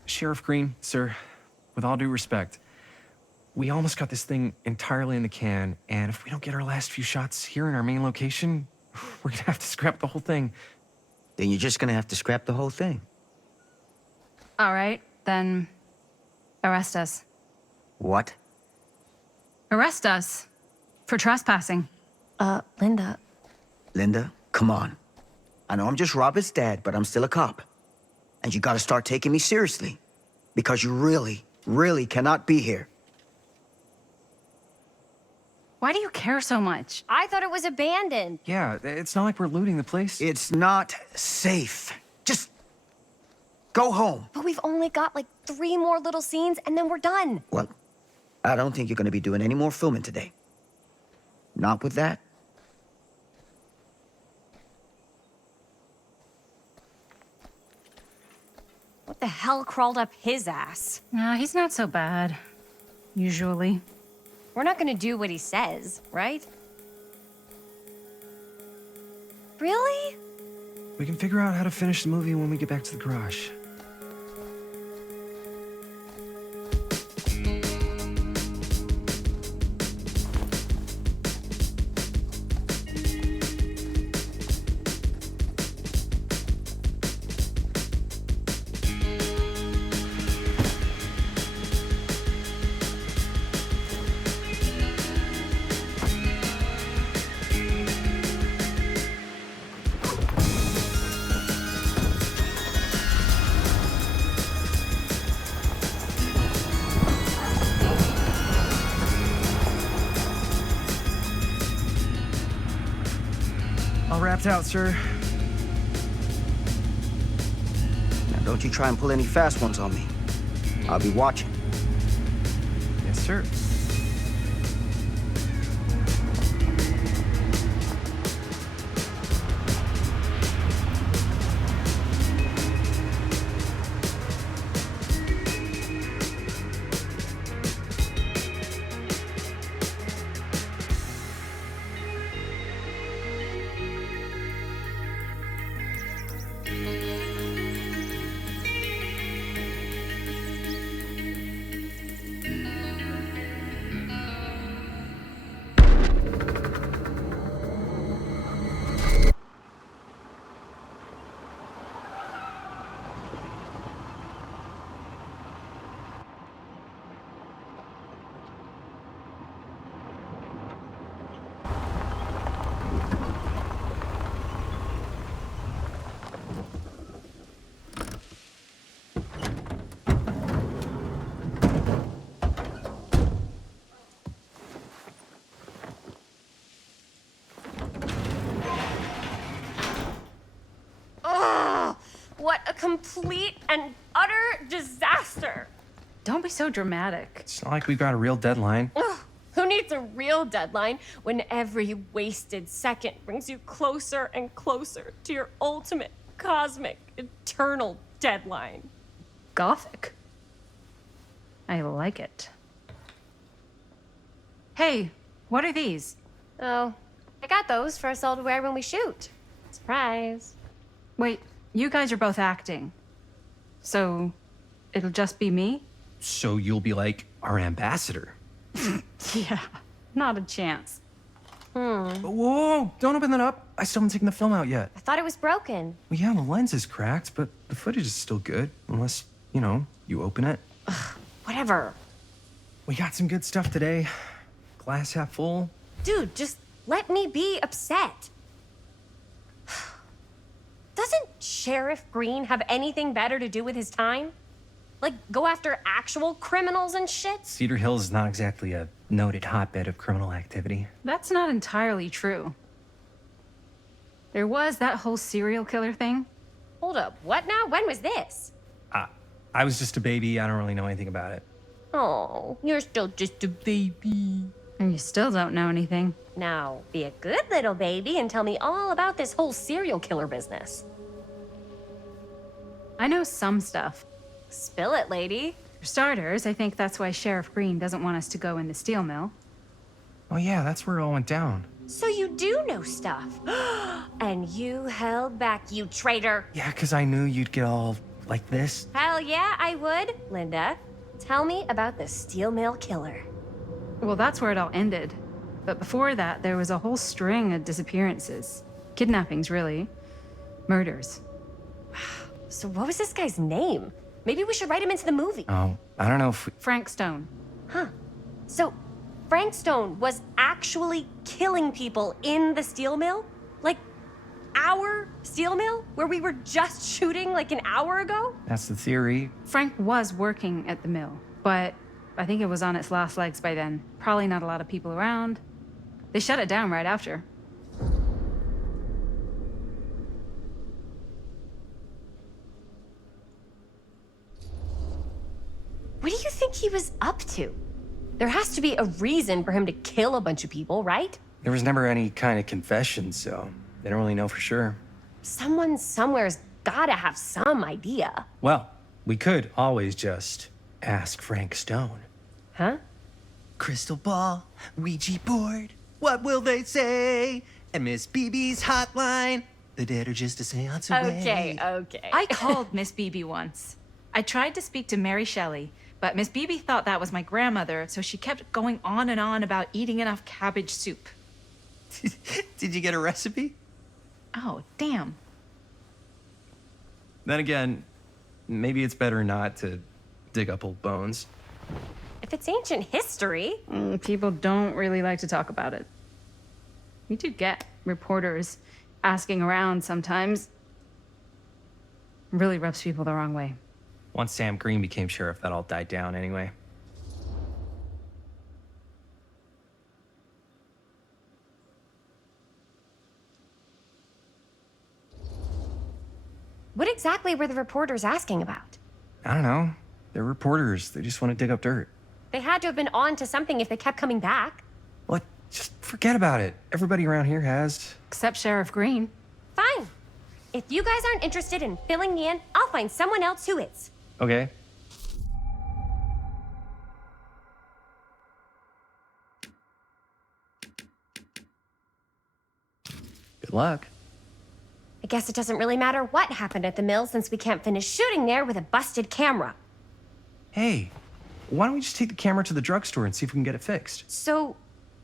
Sheriff Green, sir, with all due respect, We almost got this thing entirely in the can, and if we don't get our last few shots here in our main location, we're gonna have to scrap the whole thing. Then you're just gonna have to scrap the whole thing. All right, then arrest us. What? Arrest us for trespassing. Linda. Linda, come on. I know I'm just Robert's dad, but I'm still a cop. And you gotta start taking me seriously. Because you really, really cannot be here. Why do you care so much? I thought it was abandoned. Yeah, it's not like we're looting the place. It's not safe. Just go home. But we've only got like 3 more little scenes and then we're done. Well, I don't think you're gonna be doing any more filming today. Not with that. What the hell crawled up his ass? Nah, he's not so bad. Usually. We're not gonna do what he says, right? Really? We can figure out how to finish the movie when we get back to the garage. All wrapped out, sir. Now, don't you try and pull any fast ones on me. I'll be watching. Yes, sir. What a complete and utter disaster! Don't be so dramatic. It's not like we've got a real deadline. Ugh, who needs a real deadline when every wasted second brings you closer and closer to your ultimate, cosmic, eternal deadline? Gothic. I like it. Hey, what are these? Oh, I got those for us all to wear when we shoot. Surprise. Wait, you guys are both acting. So, it'll just be me? So you'll be like our ambassador. Yeah, not a chance. Whoa, don't open that up. I still haven't taken the film out yet. I thought it was broken. Well, yeah, the lens is cracked, but the footage is still good. Unless, you open it. Whatever. We got some good stuff today. Glass half full. Dude, just let me be upset. Doesn't Sheriff Green have anything better to do with his time? Like, go after actual criminals and shit? Cedar Hills is not exactly a noted hotbed of criminal activity. That's not entirely true. There was that whole serial killer thing. Hold up, what now? When was this? I was just a baby. I don't really know anything about it. Oh, you're still just a baby. And you still don't know anything. Now, be a good little baby and tell me all about this whole serial killer business. I know some stuff. Spill it, lady. For starters, I think that's why Sheriff Green doesn't want us to go in the steel mill. Oh yeah, that's where it all went down. So you do know stuff. And you held back, you traitor. Yeah, because I knew you'd get all like this. Hell yeah, I would. Linda, tell me about the steel mill killer. Well, that's where it all ended. But before that, there was a whole string of disappearances. Kidnappings, really. Murders. So what was this guy's name? Maybe we should write him into the movie. Oh, I don't know if Frank Stone. Huh. So Frank Stone was actually killing people in the steel mill? Like our steel mill? Where we were just shooting like an hour ago? that's the theory. Frank was working at the mill, but I think it was on its last legs by then. Probably not a lot of people around. They shut it down right after. What do you think he was up to? There has to be a reason for him to kill a bunch of people, right? There was never any kind of confession, so they don't really know for sure. Someone somewhere's gotta have some idea. Well, we could always just ask Frank Stone. Huh? Crystal ball, Ouija board, what will they say? And Miss BB's hotline, the dead are just a seance away. Okay. I called Miss Beebe once. I tried to speak to Mary Shelley, but Miss Beebe thought that was my grandmother, so she kept going on and on about eating enough cabbage soup. Did you get a recipe? Oh, damn. Then again, maybe it's better not to dig up old bones. If it's ancient history. People don't really like to talk about it. We do get reporters asking around sometimes. Really rubs people the wrong way. Once Sam Green became sheriff, that all died down anyway. What exactly were the reporters asking about? I don't know. They're reporters. They just want to dig up dirt. They had to have been on to something if they kept coming back. What? Just forget about it. Everybody around here has. Except Sheriff Green. Fine. If you guys aren't interested in filling me in, I'll find someone else who is. Okay. Good luck. I guess it doesn't really matter what happened at the mill since we can't finish shooting there with a busted camera. Hey, why don't we just take the camera to the drugstore and see if we can get it fixed? So,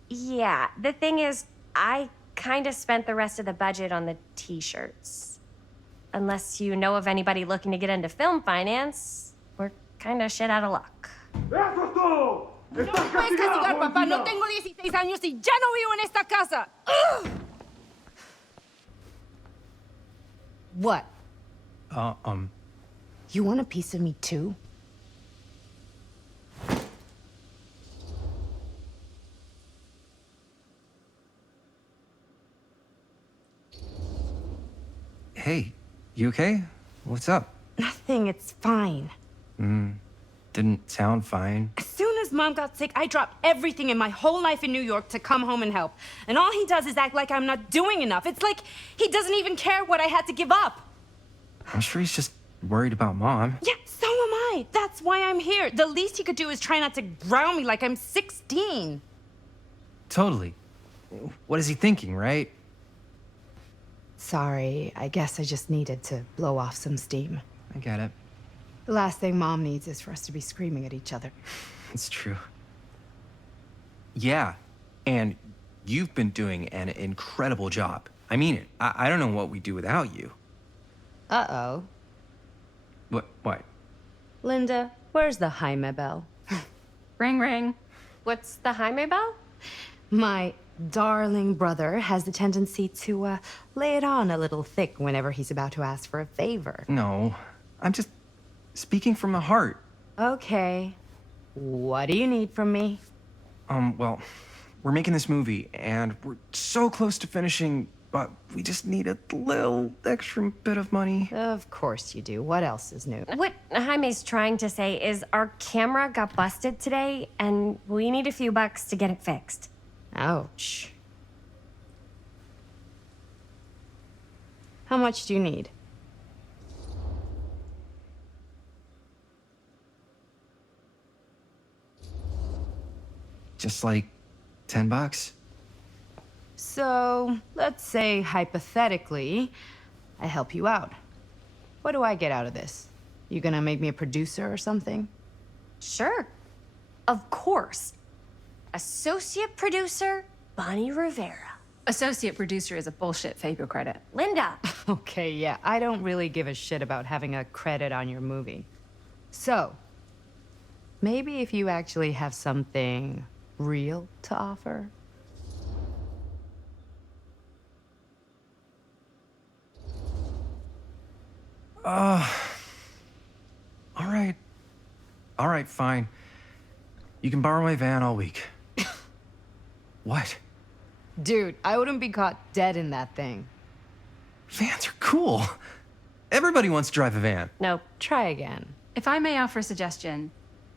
yeah, the thing is, I kind of spent the rest of the budget on the t-shirts. Unless you know of anybody looking to get into film finance, we're kind of shit out of luck. ¡Eso es todo! ¡Estás castigado, papá. No tengo 16 años y ya no vivo en esta casa. Ugh. What? You want a piece of me too? Hey, you okay? What's up? Nothing, it's fine. Didn't sound fine. As soon as Mom got sick, I dropped everything in my whole life in New York to come home and help. And all he does is act like I'm not doing enough. It's like he doesn't even care what I had to give up. I'm sure he's just worried about Mom. Yeah, so am I. That's why I'm here. The least he could do is try not to ground me like I'm 16. Totally. What is he thinking, right? Sorry, I guess I just needed to blow off some steam. I get it. The last thing Mom needs is for us to be screaming at each other. It's true. Yeah, and you've been doing an incredible job. I mean it. I don't know what we'd do without you. Uh-oh. What? Linda, where's the Jaime bell? Ring, ring. What's the Jaime bell? My darling brother has the tendency to lay it on a little thick whenever he's about to ask for a favor. No, I'm just speaking from the heart. Okay. What do you need from me? Well, we're making this movie, and we're so close to finishing, but we just need a little extra bit of money. Of course you do. What else is new? What Jaime's trying to say is our camera got busted today, and we need a few bucks to get it fixed. Ouch. How much do you need? Just like $10. So, let's say hypothetically, I help you out. What do I get out of this? You gonna make me a producer or something? Sure. Of course. Associate producer, Bonnie Rivera. Associate producer is a bullshit Faber credit. Linda. Okay, yeah, I don't really give a shit about having a credit on your movie. So, maybe if you actually have something real to offer. All right, fine. You can borrow my van all week. What? Dude, I wouldn't be caught dead in that thing. Vans are cool. Everybody wants to drive a van. Nope. Try again. If I may offer a suggestion,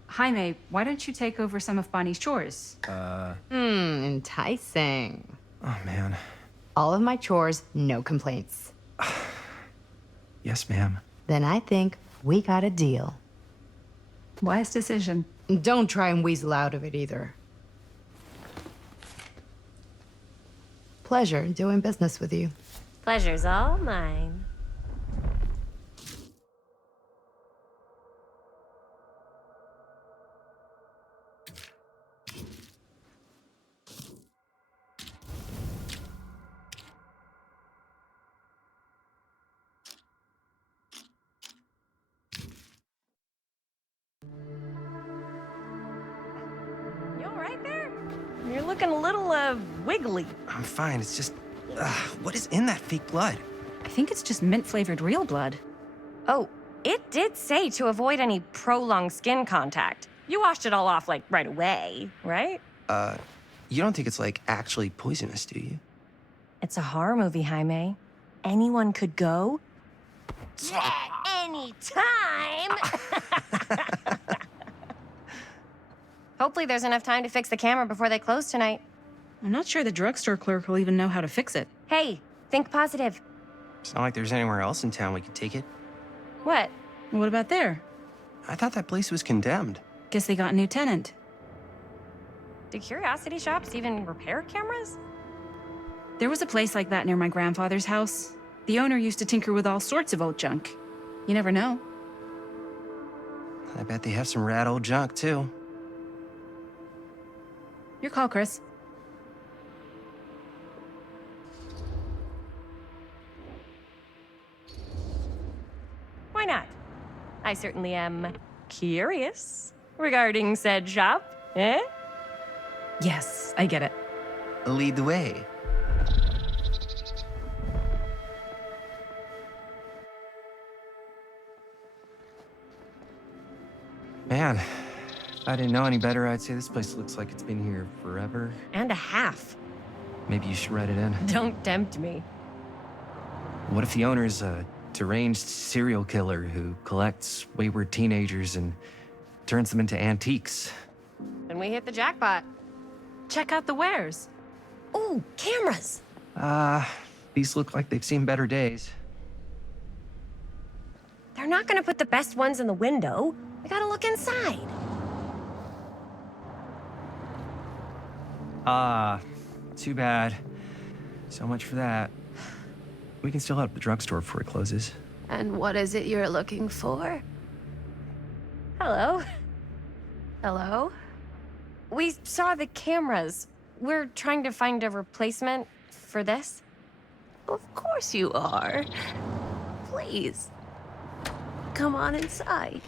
Jaime, why don't you take over some of Bonnie's chores? Enticing. Oh, man. All of my chores, no complaints. Yes, ma'am. Then I think we got a deal. Wise decision. Don't try and weasel out of it either. Pleasure doing business with you. Pleasure's all mine. You all right there? You're looking a little, wiggly. I'm fine. It's just, what is in that fake blood? I think it's just mint-flavored real blood. Oh, it did say to avoid any prolonged skin contact. You washed it all off, like, right away, right? You don't think it's, like, actually poisonous, do you? It's a horror movie, Jaime. Anyone could go. Yeah, anytime! Hopefully there's enough time to fix the camera before they close tonight. I'm not sure the drugstore clerk will even know how to fix it. Hey, think positive. It's not like there's anywhere else in town we could take it. What? What about there? I thought that place was condemned. Guess they got a new tenant. Do curiosity shops even repair cameras? There was a place like that near my grandfather's house. The owner used to tinker with all sorts of old junk. You never know. I bet they have some rad old junk, too. Your call, Chris. Why not? I certainly am curious regarding said shop, eh? Yes, I get it. Lead the way. Man, if I didn't know any better, I'd say this place looks like it's been here forever. And a half. Maybe you should write it in. Don't tempt me. What if the owner's a deranged serial killer who collects wayward teenagers and turns them into antiques? Then we hit the jackpot. Check out the wares. Ooh, cameras! These look like they've seen better days. They're not gonna put the best ones in the window. We gotta look inside. Too bad. So much for that. We can still head up the drugstore before it closes. And what is it you're looking for? Hello. Hello? We saw the cameras. We're trying to find a replacement for this. Of course you are. Please. Come on inside.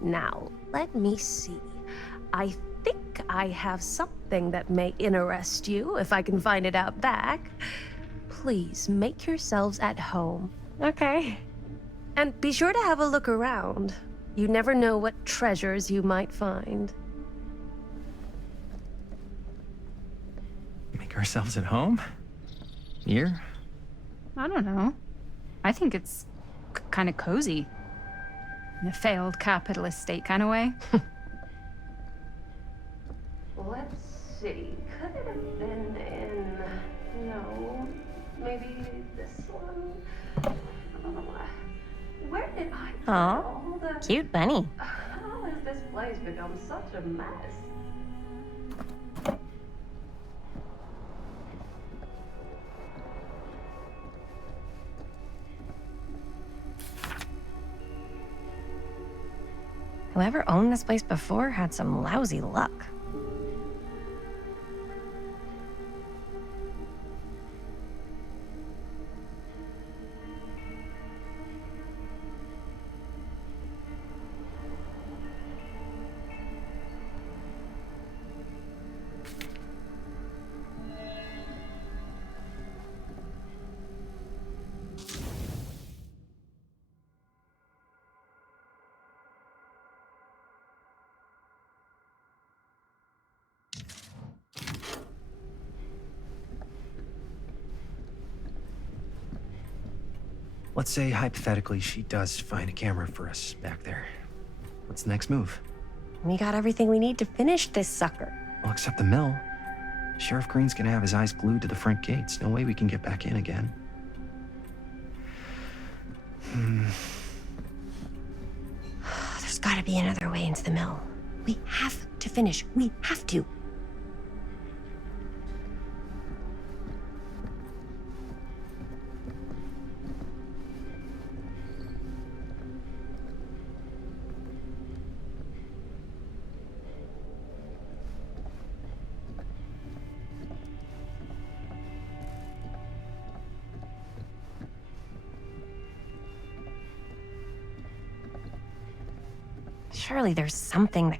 Now, let me see. I think I have something that may interest you, if I can find it out back. Please make yourselves at home. Okay. And be sure to have a look around. You never know what treasures you might find. Make ourselves at home? Here? I don't know. I think it's kind of cozy. In a failed capitalist state kind of way. Let's see. Could it have been in... No. Maybe this one? Where did I put all the... Cute bunny. How has this place become such a mess? Whoever owned this place before had some lousy luck. Let's say, hypothetically, she does find a camera for us back there. What's the next move? We got everything we need to finish this sucker. Well, except the mill. Sheriff Green's gonna have his eyes glued to the front gates. No way we can get back in again. There's gotta be another way into the mill. We have to finish. We have to. Surely there's something that...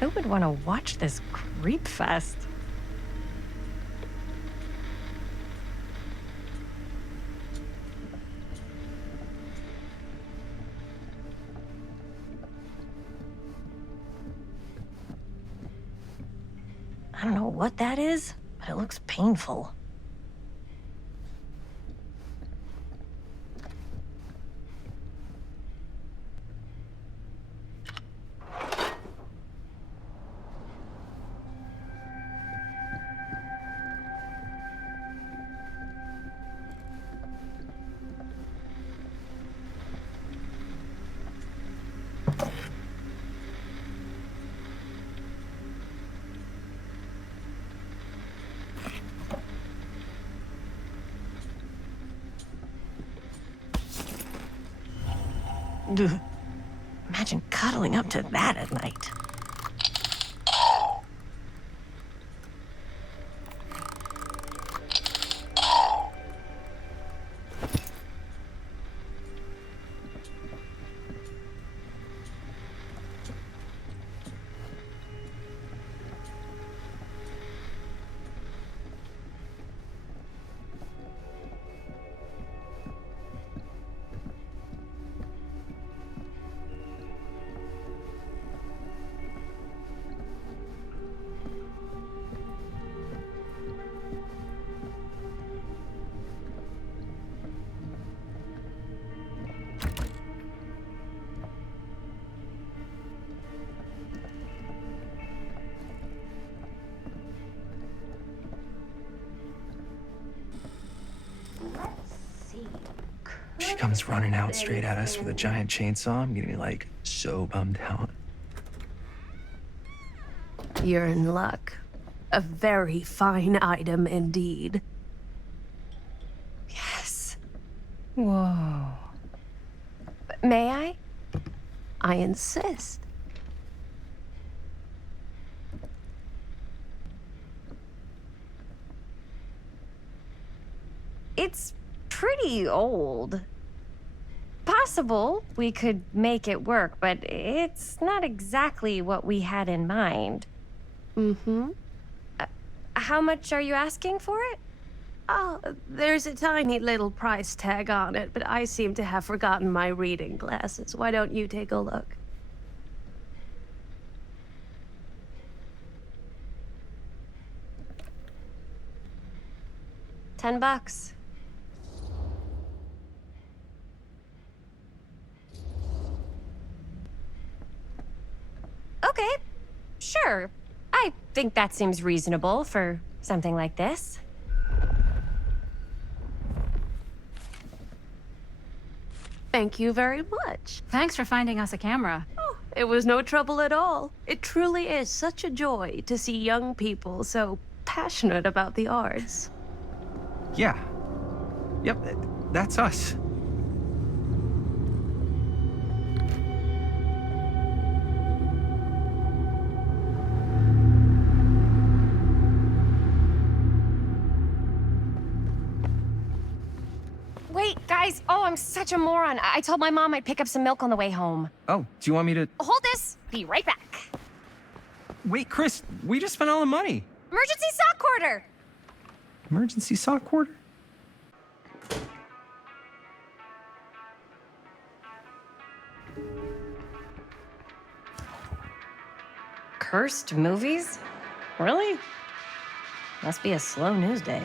Who would want to watch this creep fest? I don't know what that is, but it looks painful. Ugh. Imagine cuddling up to that at night. She comes running out straight at us with a giant chainsaw. I'm gonna be like so bummed out. You're in luck. A very fine item indeed. Yes. Whoa. May I? I insist. It's pretty old. Possible we could make it work, but it's not exactly what we had in mind. Mm-hmm. How much are you asking for it? Oh, there's a tiny little price tag on it, but I seem to have forgotten my reading glasses. Why don't you take a look? $10. Okay, sure. I think that seems reasonable for something like this. Thank you very much. Thanks for finding us a camera. Oh, it was no trouble at all. It truly is such a joy to see young people so passionate about the arts. Yeah. Yep, that's us. Wait, guys. Oh, I'm such a moron. I told my mom I'd pick up some milk on the way home. Oh, do you want me to... Hold this. Be right back. Wait, Chris, we just spent all the money. Emergency sock quarter. Emergency sock quarter? Cursed movies? Really? Must be a slow news day.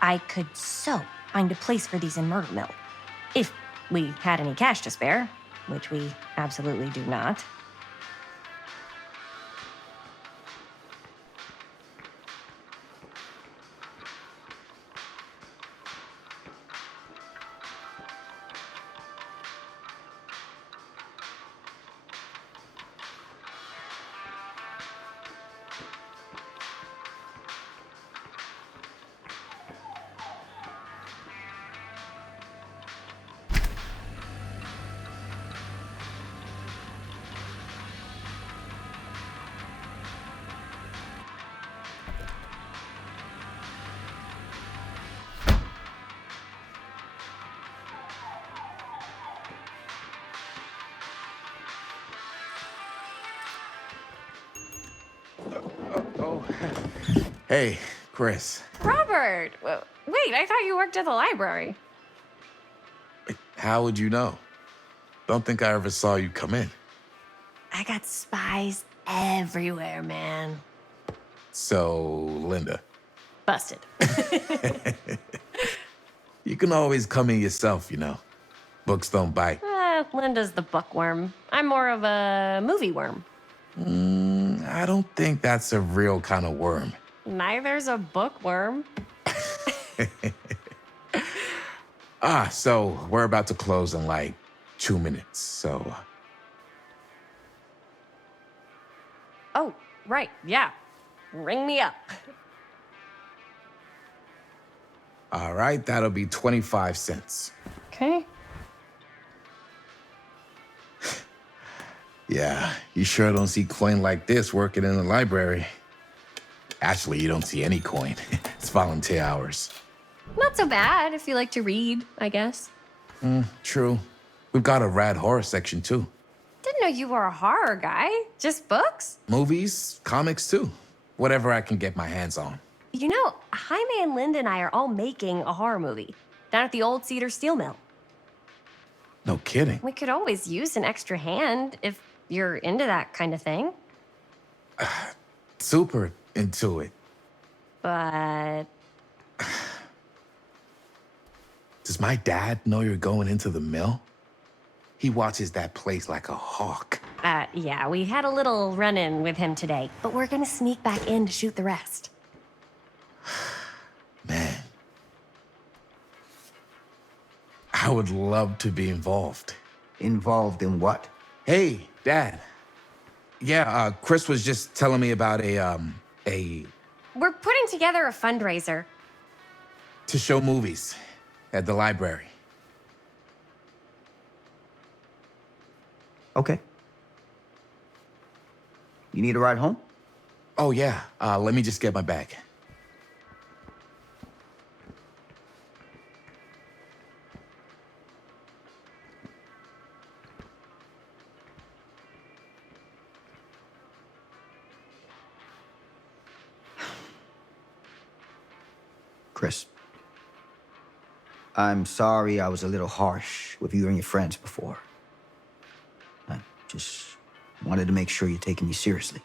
I could so find a place for these in Myrtle Mill. If we had any cash to spare, which we absolutely do not. Hey, Chris. Robert! Wait, I thought you worked at the library. How would you know? Don't think I ever saw you come in. I got spies everywhere, man. So, Linda. Busted. You can always come in yourself, you know. Books don't bite. Linda's the bookworm. I'm more of a movie worm. I don't think that's a real kind of worm. Neither's a bookworm. So we're about to close in like 2 minutes, so... Oh, right, yeah. Ring me up. All right, that'll be 25 cents. Okay. Yeah, you sure don't see coin like this working in the library. Actually, you don't see any coin. It's volunteer hours. Not so bad if you like to read, I guess. True. We've got a rad horror section, too. Didn't know you were a horror guy. Just books? Movies, comics, too. Whatever I can get my hands on. You know, Jaime and Linda and I are all making a horror movie down at the old Cedar Steel Mill. No kidding. We could always use an extra hand if you're into that kind of thing. Super into it. But... Does my dad know you're going into the mill? He watches that place like a hawk. Yeah, we had a little run-in with him today, but we're gonna sneak back in to shoot the rest. Man. I would love to be involved. Involved in what? Hey, Dad. Yeah, Chris was just telling me about a... We're putting together a fundraiser. to show movies at the library. Okay. You need a ride home? Oh, yeah. Let me just get my bag. Chris, I'm sorry I was a little harsh with you and your friends before. I just wanted to make sure you're taking me seriously.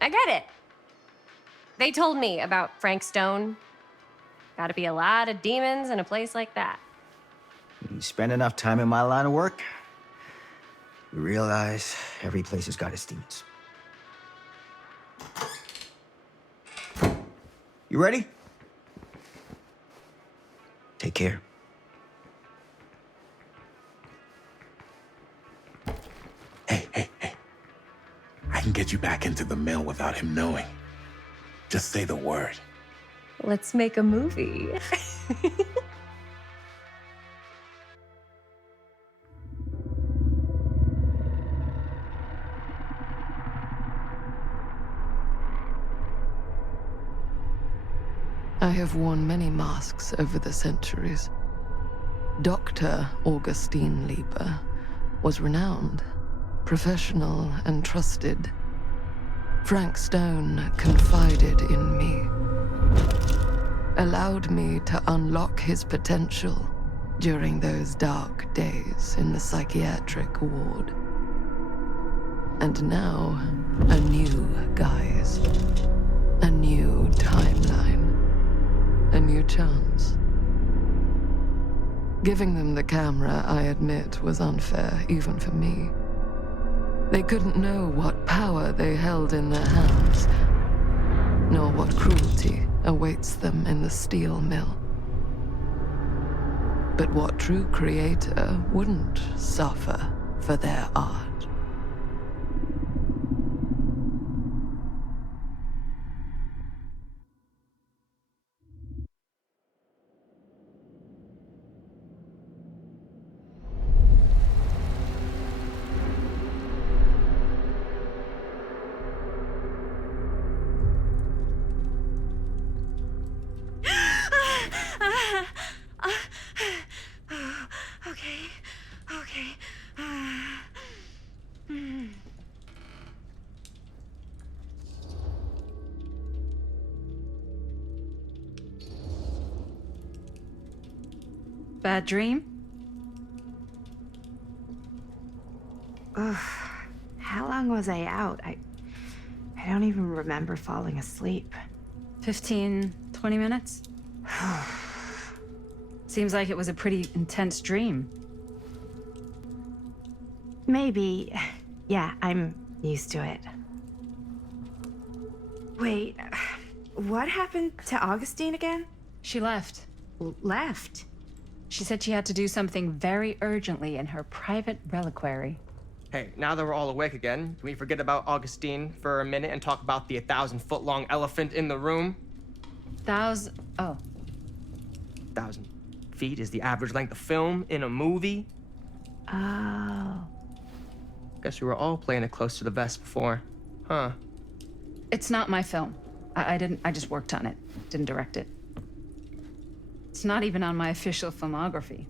I get it. They told me about Frank Stone. Gotta be a lot of demons in a place like that. You spend enough time in my line of work, you realize every place has got its demons. You ready? Take care. Hey. I can get you back into the mill without him knowing. Just say the word. Let's make a movie. I have worn many masks over the centuries. Dr. Augustine Lieber was renowned, professional, and trusted. Frank Stone confided in me, allowed me to unlock his potential during those dark days in the psychiatric ward. And now, a new guise. A new timeline. A new chance. Giving them the camera, I admit, was unfair, even for me. They couldn't know what power they held in their hands, nor what cruelty awaits them in the steel mill. But what true creator wouldn't suffer for their art? Bad dream? Ugh. How long was I out? I don't even remember falling asleep. 15, 20 minutes? Seems like it was a pretty intense dream. Maybe. Yeah, I'm used to it. Wait, what happened to Augustine again? She left. Left? She said she had to do something very urgently in her private reliquary. Hey, now that we're all awake again, can we forget about Augustine for a minute and talk about the 1,000-foot-long elephant in the room? 1,000 feet is the average length of film in a movie. Oh. Guess we were all playing it close to the vest before, huh? It's not my film. I just worked on it. Didn't direct it. It's not even on my official filmography.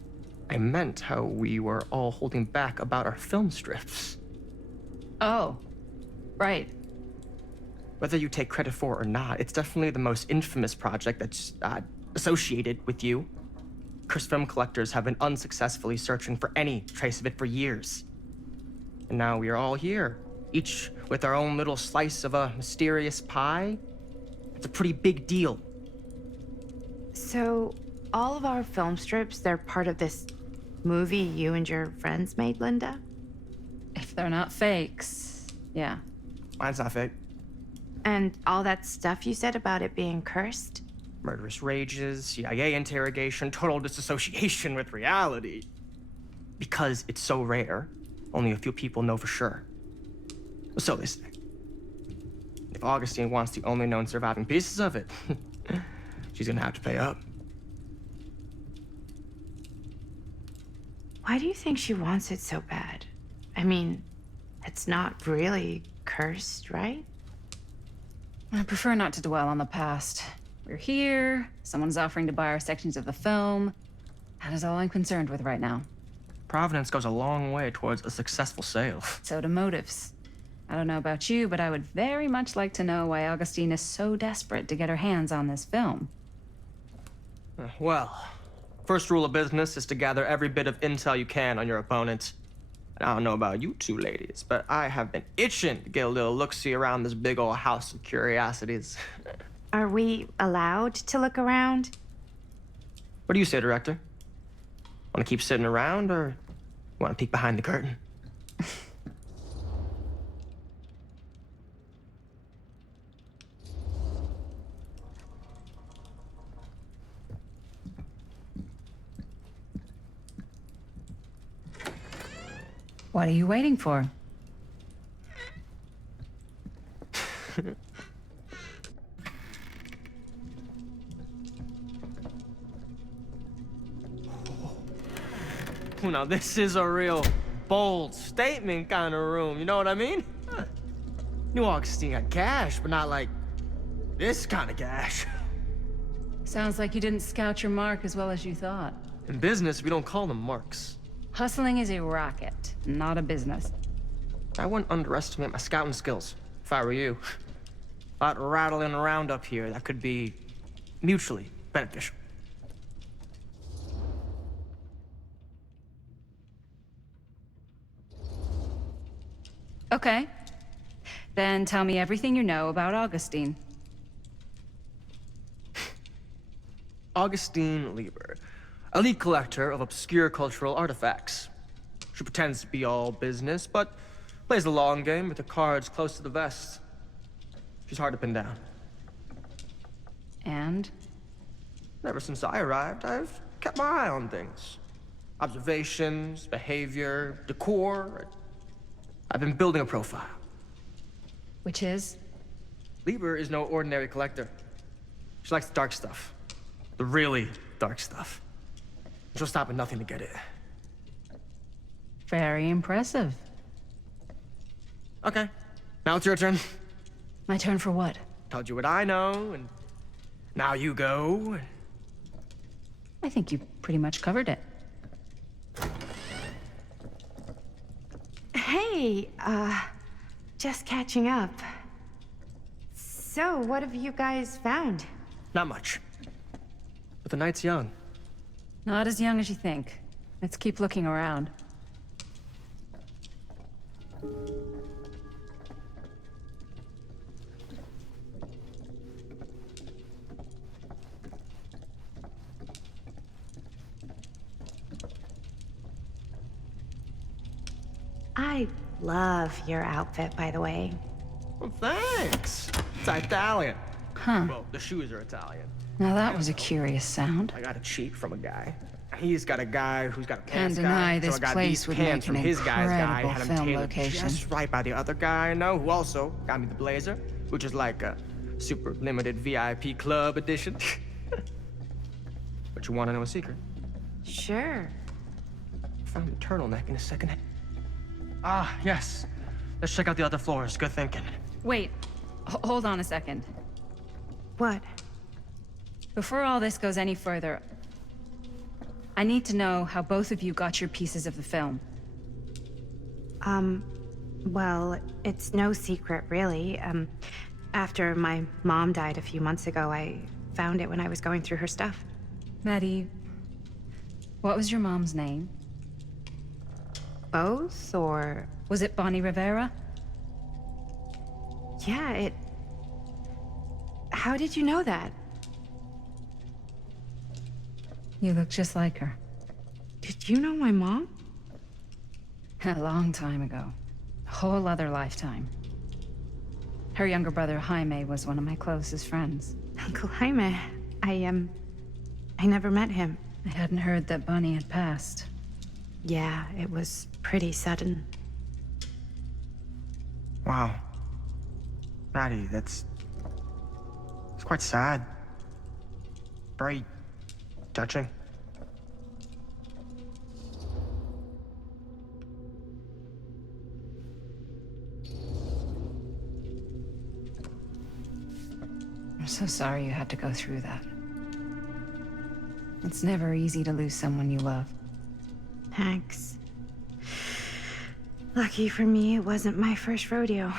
I meant how we were all holding back about our film strips. Oh, right. Whether you take credit for it or not, it's definitely the most infamous project that's associated with you. Cursed film collectors have been unsuccessfully searching for any trace of it for years. And now we are all here, each with our own little slice of a mysterious pie. It's a pretty big deal. So, all of our film strips, they're part of this movie you and your friends made, Linda? If they're not fakes, yeah. Mine's not fake. And all that stuff you said about it being cursed? Murderous rages, CIA interrogation, total disassociation with reality. Because it's so rare, only a few people know for sure. So they say. If Augustine wants the only known surviving pieces of it, she's gonna have to pay up. Why do you think she wants it so bad? I mean, it's not really cursed, right? I prefer not to dwell on the past. We're here, someone's offering to buy our sections of the film. That is all I'm concerned with right now. Providence goes a long way towards a successful sale. So do motives. I don't know about you, but I would very much like to know why Augustine is so desperate to get her hands on this film. Well, first rule of business is to gather every bit of intel you can on your opponent. And I don't know about you two ladies, but I have been itching to get a little look-see around this big old house of curiosities. Are we allowed to look around? What do you say, director? Want to keep sitting around, or want to peek behind the curtain? What are you waiting for? Now, this is a real bold statement kind of room, you know what I mean? New Augustine got cash, but not like this kind of cash. Sounds like you didn't scout your mark as well as you thought. In business, we don't call them marks. Hustling is a racket, not a business. I wouldn't underestimate my scouting skills, if I were you. A lot rattling around up here that could be mutually beneficial. Okay. Then tell me everything you know about Augustine. Augustine Lieber, elite collector of obscure cultural artifacts. She pretends to be all business, but plays the long game with the cards close to the vest. She's hard to pin down. And? Ever since I arrived, I've kept my eye on things. Observations, behavior, decor. I've been building a profile. Which is? Lieber is no ordinary collector. She likes the dark stuff. The really dark stuff. She'll stop at nothing to get it. Very impressive. Okay, now it's your turn. My turn for what? Told you what I know, and now you go. I think you pretty much covered it. Hey, just catching up. So, what have you guys found? Not much. But the night's young. Not as young as you think. Let's keep looking around. I love your outfit, by the way. Well, thanks. It's Italian. Huh. Well, the shoes are Italian. Now that was a curious sound. I got a cheat from a guy. He's got a guy who's got a Can't pants deny guy. this So I got place these would pants make an from his guy's guy. incredible Had him film tailored location. just right by the other guy I know, who also got me the blazer, which is like a super limited VIP club edition. But you want to know a secret? Sure. Found a turtleneck in a second. Ah, yes. Let's check out the other floors. Good thinking. Wait, hold on a second. What? Before all this goes any further, I need to know how both of you got your pieces of the film. Well, it's no secret, really. After my mom died a few months ago, I found it when I was going through her stuff. Maddie, what was your mom's name? Both, or...? Was it Bonnie Rivera? Yeah, it... How did you know that? You look just like her. Did you know my mom? A long time ago. A whole other lifetime. Her younger brother, Jaime, was one of my closest friends. Uncle Jaime, I never met him. I hadn't heard that Bonnie had passed. Yeah, it was pretty sudden. Wow. Maddie, it's quite sad. Very touching. I'm so sorry you had to go through that. It's never easy to lose someone you love. Thanks. Lucky for me, it wasn't my first rodeo.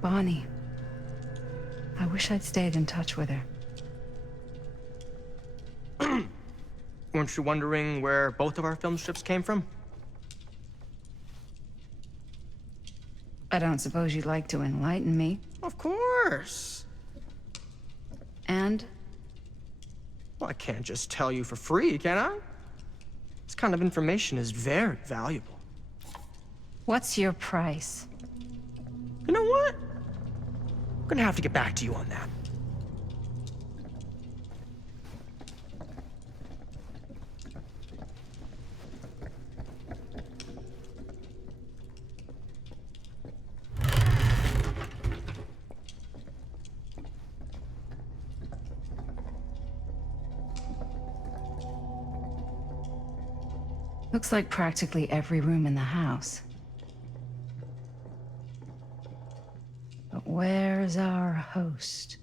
Bonnie. I wish I'd stayed in touch with her. Weren't you wondering where both of our film strips came from? I don't suppose you'd like to enlighten me. Of course. And? Well, I can't just tell you for free, can I? This kind of information is very valuable. What's your price? You know what? I'm gonna have to get back to you on that. Looks like practically every room in the house. But where's our host?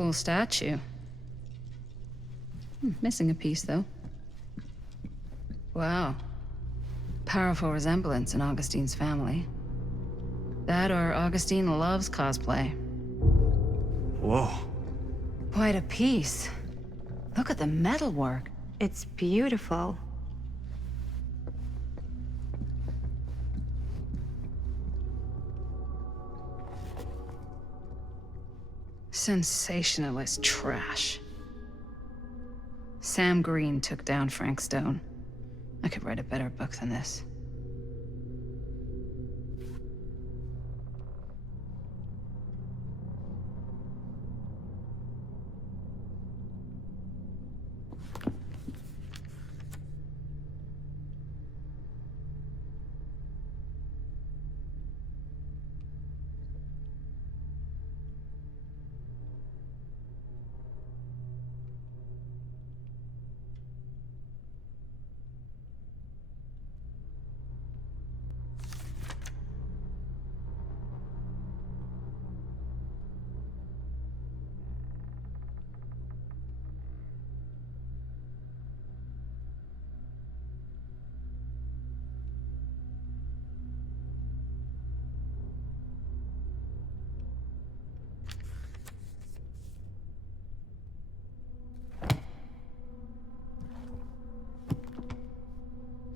Cool statue. Missing a piece, though. Wow. Powerful resemblance in Augustine's family. That or Augustine loves cosplay. Whoa. Quite a piece. Look at the metalwork. It's beautiful. Sensationalist trash. Sam Green took down Frank Stone. I could write a better book than this.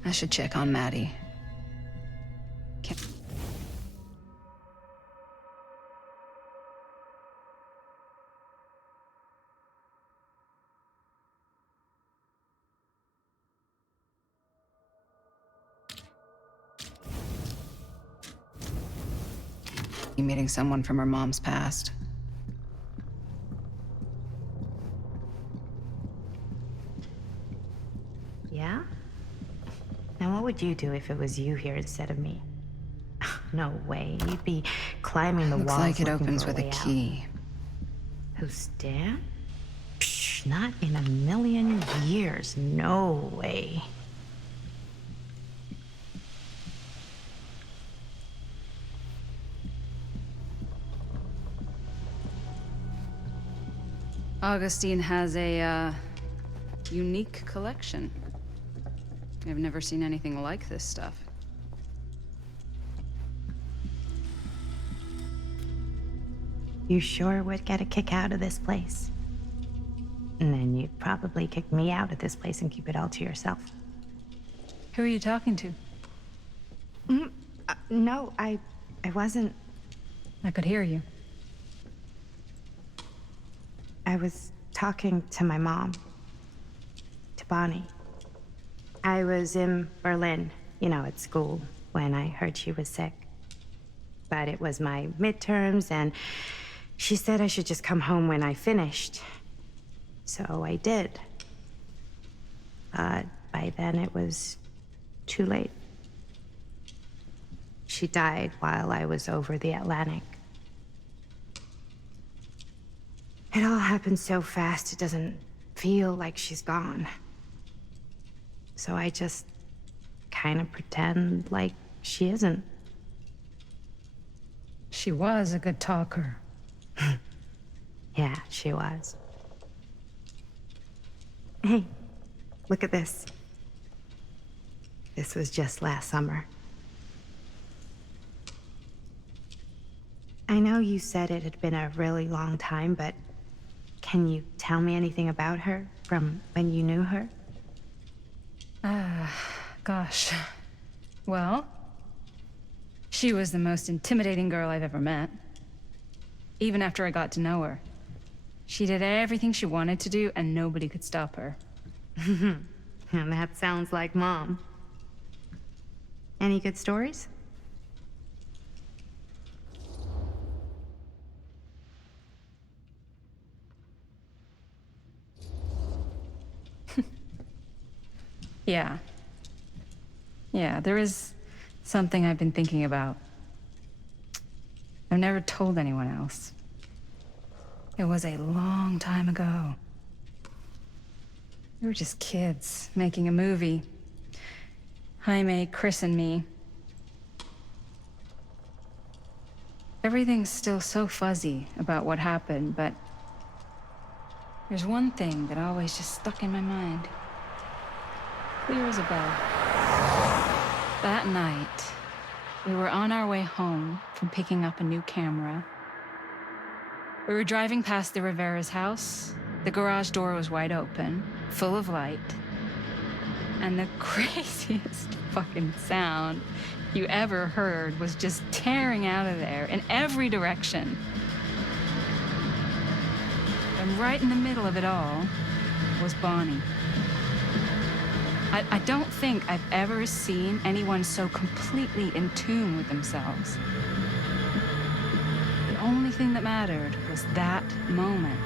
I should check on Maddie. Meeting someone from her mom's past. Yeah? And what would you do if it was you here instead of me? No way. You'd be climbing the Looks walls. like it looking opens for with a way out. key. Who's Dan? Psh, not in a million years. No way. Augustine has a, unique collection. I've never seen anything like this stuff. You sure would get a kick out of this place. And then you'd probably kick me out of this place and keep it all to yourself. Who are you talking to? No, I wasn't. I could hear you. I was talking to my mom. To Bonnie. I was in Berlin, at school, when I heard she was sick. But it was my midterms, and she said I should just come home when I finished. So I did. But by then it was too late. She died while I was over the Atlantic. It all happened so fast, it doesn't feel like she's gone. So I just kind of pretend like she isn't. She was a good talker. Yeah, she was. Hey, look at this. This was just last summer. I know you said it had been a really long time, but can you tell me anything about her from when you knew her? Gosh. Well, she was the most intimidating girl I've ever met. Even after I got to know her. She did everything she wanted to do, and nobody could stop her. And that sounds like Mom. Any good stories? Yeah. Yeah, there is something I've been thinking about. I've never told anyone else. It was a long time ago. We were just kids, making a movie. Jaime, Chris, and me. Everything's still so fuzzy about what happened, but There's one thing that always just stuck in my mind. Clear as a bell. That night, we were on our way home from picking up a new camera. We were driving past the Rivera's house. The garage door was wide open, full of light. And the craziest fucking sound you ever heard was just tearing out of there in every direction. And right in the middle of it all was Bonnie. I don't think I've ever seen anyone so completely in tune with themselves. The only thing that mattered was that moment.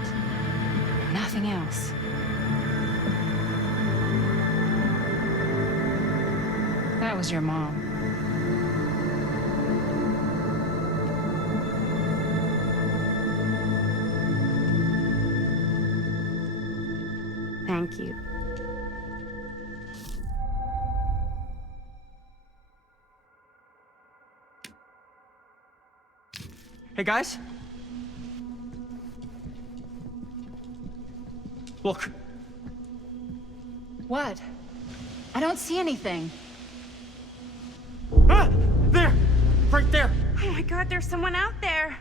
Nothing else. That was your mom. Thank you. Hey, guys. Look. What? I don't see anything. Ah! There! Right there! Oh my God, there's someone out there.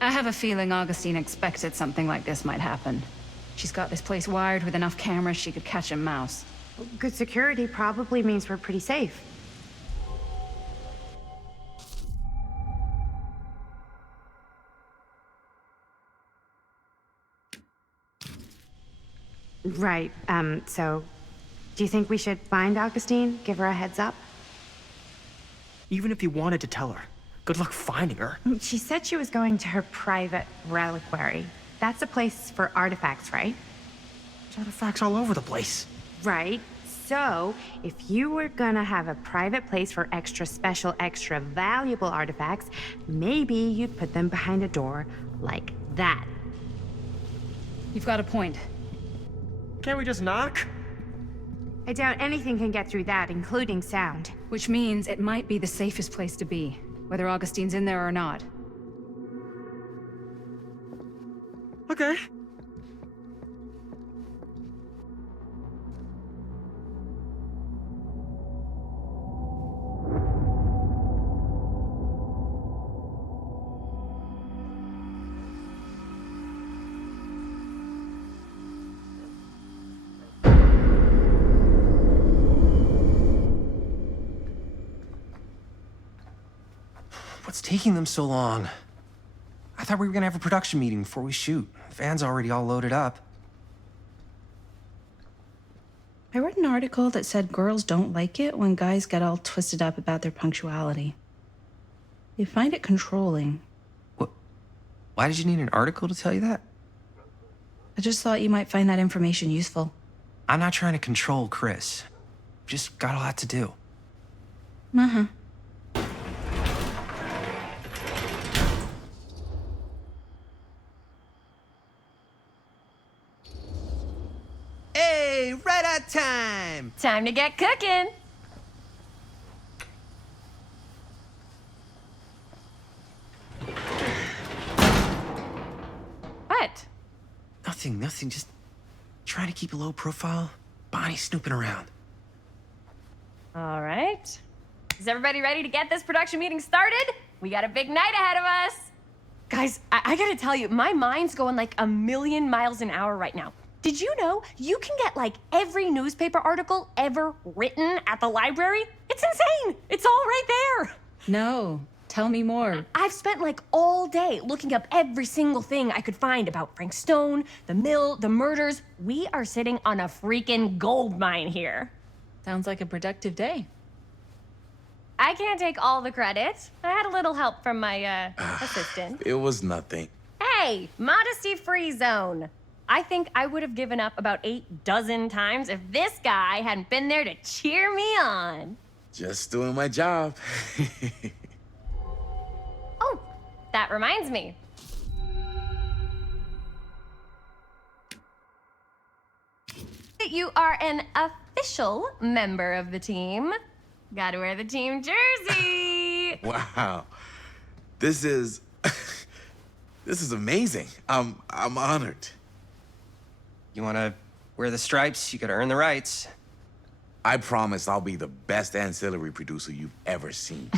I have a feeling Augustine expected something like this might happen. She's got this place wired with enough cameras she could catch a mouse. Good security probably means we're pretty safe. Right, so do you think we should find Augustine? Give her a heads up? Even if you wanted to tell her, good luck finding her. She said she was going to her private reliquary. That's a place for artifacts, right? There's artifacts all over the place. Right. So, if you were gonna have a private place for extra special, extra valuable artifacts, maybe you'd put them behind a door like that. You've got a point. Can't we just knock? I doubt anything can get through that, including sound. Which means it might be the safest place to be, whether Augustine's in there or not. Okay. What's taking them so long? I thought we were gonna have a production meeting before we shoot. The van's already all loaded up. I read an article that said girls don't like it when guys get all twisted up about their punctuality. They find it controlling. What? Why did you need an article to tell you that? I just thought you might find that information useful. I'm not trying to control Chris. Just got a lot to do. Uh-huh. Hey, right on time! Time to get cooking. What? Nothing. Just trying to keep a low profile. Bonnie snooping around. All right. Is everybody ready to get this production meeting started? We got a big night ahead of us. Guys, I gotta tell you, my mind's going like a million miles an hour right now. Did you know you can get like every newspaper article ever written at the library? It's insane. It's all right there. No, tell me more. I've spent like all day looking up every single thing I could find about Frank Stone, the mill, the murders. We are sitting on a freaking gold mine here. Sounds like a productive day. I can't take all the credit. I had a little help from my assistant. It was nothing. Hey, modesty-free zone. I think I would have given up about 8 dozen times if this guy hadn't been there to cheer me on. Just doing my job. Oh, that reminds me. You are an official member of the team. Gotta wear the team jersey. Wow. This is this is amazing. I'm honored. You wanna wear the stripes? You gotta earn the rights. I promise I'll be the best ancillary producer you've ever seen.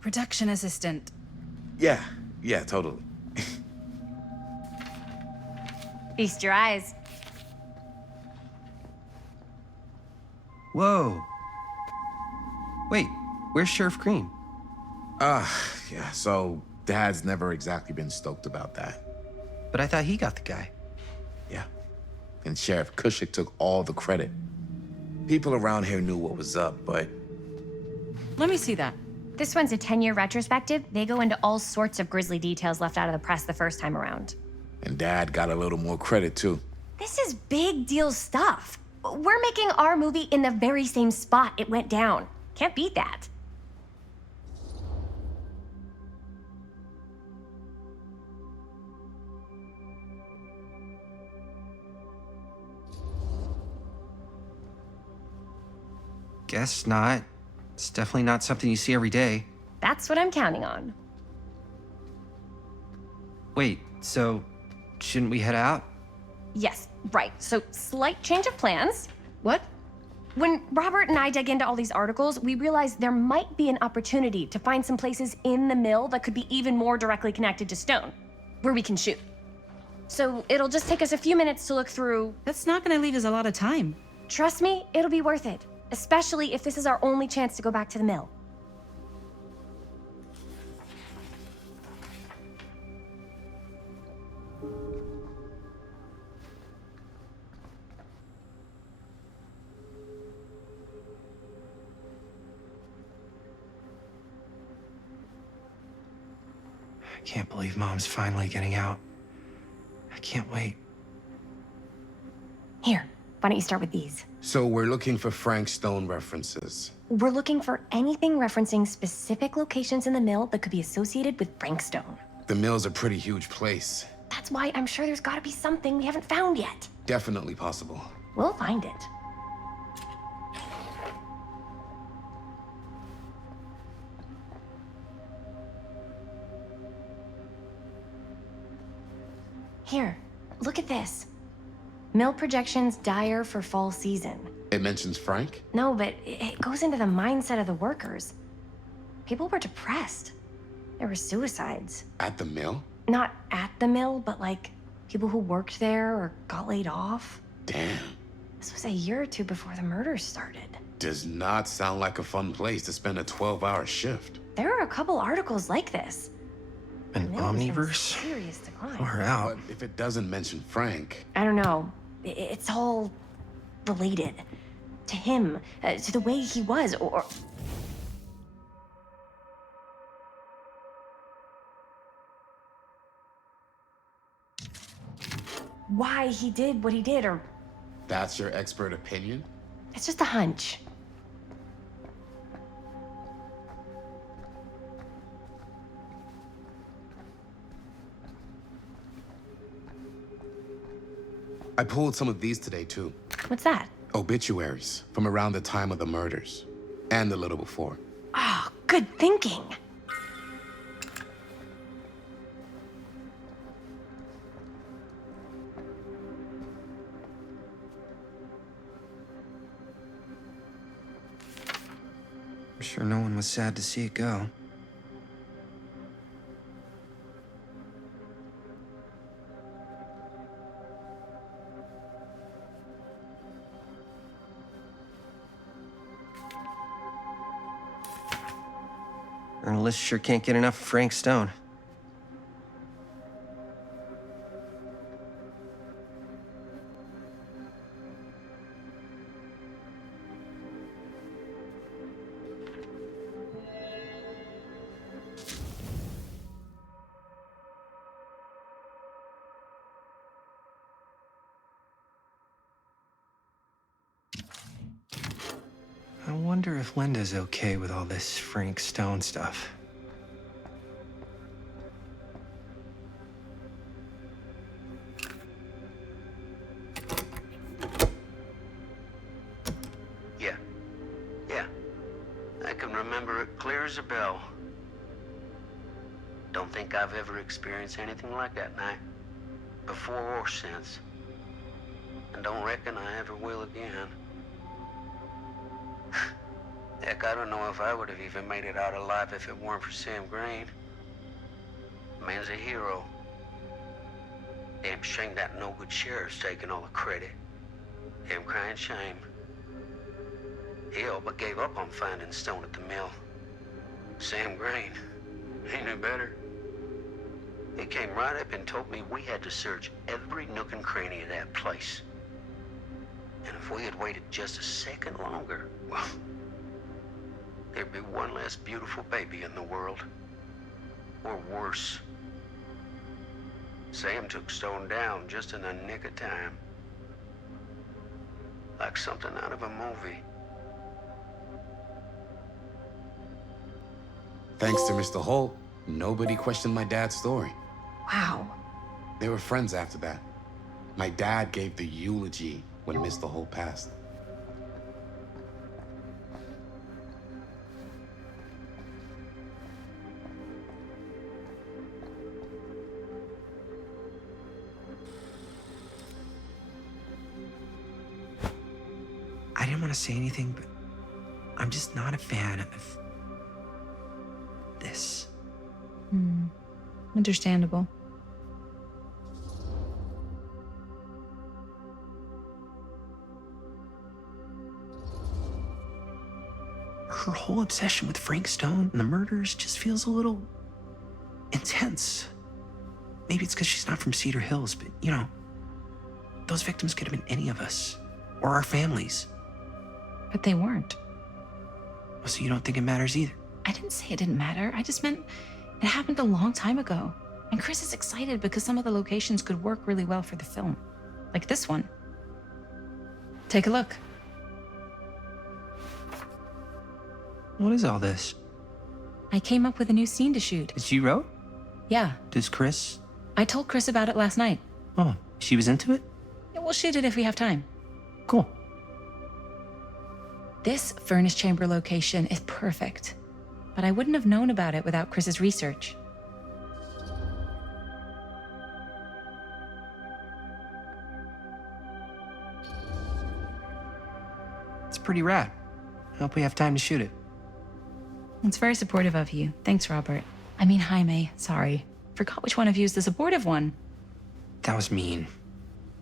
Production assistant. Yeah, totally. Feast your eyes. Whoa. Wait, where's Sheriff Green? Yeah, so Dad's never exactly been stoked about that. But I thought he got the guy. Yeah. And Sheriff Cushik took all the credit. People around here knew what was up, but... Let me see that. This one's a 10-year retrospective. They go into all sorts of grisly details left out of the press the first time around. And Dad got a little more credit, too. This is big deal stuff. We're making our movie in the very same spot it went down. Can't beat that. Guess not. It's definitely not something you see every day. That's what I'm counting on. Wait, so shouldn't we head out? Yes, right. So, slight change of plans. What? When Robert and I dug into all these articles, we realized there might be an opportunity to find some places in the mill that could be even more directly connected to Stone, where we can shoot. So, it'll just take us a few minutes to look through. That's not gonna leave us a lot of time. Trust me, it'll be worth it. Especially if this is our only chance to go back to the mill. I can't believe Mom's finally getting out. I can't wait. Here, why don't you start with these? So we're looking for Frank Stone references. We're looking for anything referencing specific locations in the mill that could be associated with Frank Stone. The mill's a pretty huge place. That's why I'm sure there's gotta be something we haven't found yet. Definitely possible. We'll find it. Here, look at this. Mill projections dire for fall season. It mentions Frank? No, but it goes into the mindset of the workers. People were depressed. There were suicides. At the mill? Not at the mill, but like people who worked there or got laid off. Damn. This was a year or two before the murders started. Does not sound like a fun place to spend a 12-hour shift. There are a couple articles like this. An The mill was in omniverse? serious decline. Far out. But if it doesn't mention Frank... I don't know. It's all related. To him, to the way he was, or... why he did what he did, or... That's your expert opinion? It's just a hunch. I pulled some of these today, too. What's that? Obituaries from around the time of the murders. And a little before. Oh, good thinking. I'm sure no one was sad to see it go. Journalists sure can't get enough of Frank Stone. I wonder if Linda's okay with all this Frank Stone stuff. Yeah. clear as a bell. Don't think I've ever experienced anything like that night, before or since. And don't reckon I ever will again. Heck, I don't know if I would have even made it out alive if it weren't for Sam Green. The man's a hero. Damn shame that no-good sheriff's taking all the credit. Damn crying shame. He all but gave up on finding Stone at the mill. Sam Green, ain't no better. He came right up and told me we had to search every nook and cranny of that place. And if we had waited just a second longer, well, there'd be one less beautiful baby in the world. Or worse. Sam took Stone down just in the nick of time. Like something out of a movie. Thanks to Mr. Holt, nobody questioned my dad's story. Wow. They were friends after that. My dad gave the eulogy when Mr. Holt passed. I didn't want to say anything, but I'm just not a fan of this. Understandable. Her whole obsession with Frank Stone and the murders just feels a little intense. Maybe it's because she's not from Cedar Hills, but you know, those victims could have been any of us or our families. But they weren't. So you don't think it matters either? I didn't say it didn't matter. I just meant it happened a long time ago. And Chris is excited because some of the locations could work really well for the film. Like this one. Take a look. What is all this? I came up with a new scene to shoot. That you wrote? Yeah. Does Chris? I told Chris about it last night. Oh, she was into it? Yeah, we'll shoot it if we have time. Cool. This furnace chamber location is perfect. But I wouldn't have known about it without Chris's research. It's pretty rad. I hope we have time to shoot it. It's very supportive of you. Thanks, Robert. I mean, Jaime, sorry. Forgot which one of you is the supportive one. That was mean.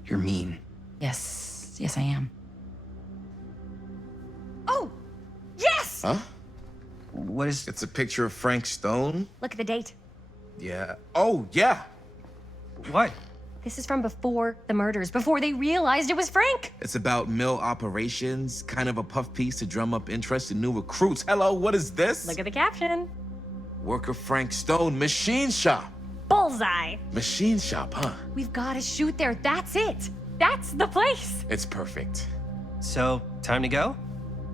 You're mean. Yes, I am. Oh! Yes! Huh? What is... It's a picture of Frank Stone? Look at the date. Yeah. Oh, yeah. What? This is from before the murders, before they realized it was Frank. It's about mill operations, kind of a puff piece to drum up interest in new recruits. Hello, what is this? Look at the caption. Worker Frank Stone, machine shop. Bullseye. Machine shop, huh? We've got to shoot there. That's it. That's the place. It's perfect. So, time to go?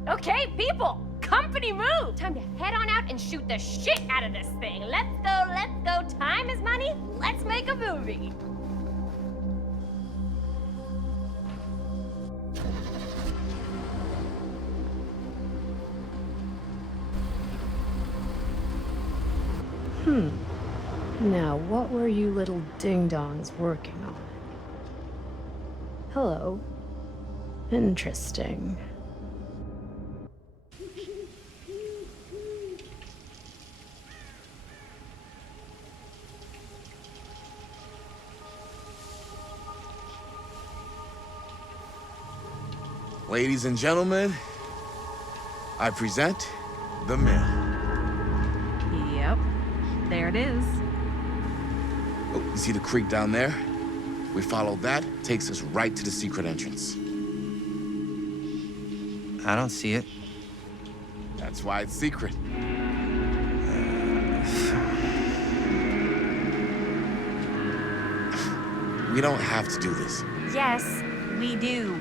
Okay, people. Company move. Time to head on out and shoot the shit out of this thing. Let's go, let's go. Time is money. Let's make a movie. Now, what were you little ding-dongs working on? Hello. Interesting. Ladies and gentlemen, I present The Mill. Yep. There it is. Oh, you see the creek down there? We follow that, takes us right to the secret entrance. I don't see it. That's why it's secret. We don't have to do this. Yes, we do.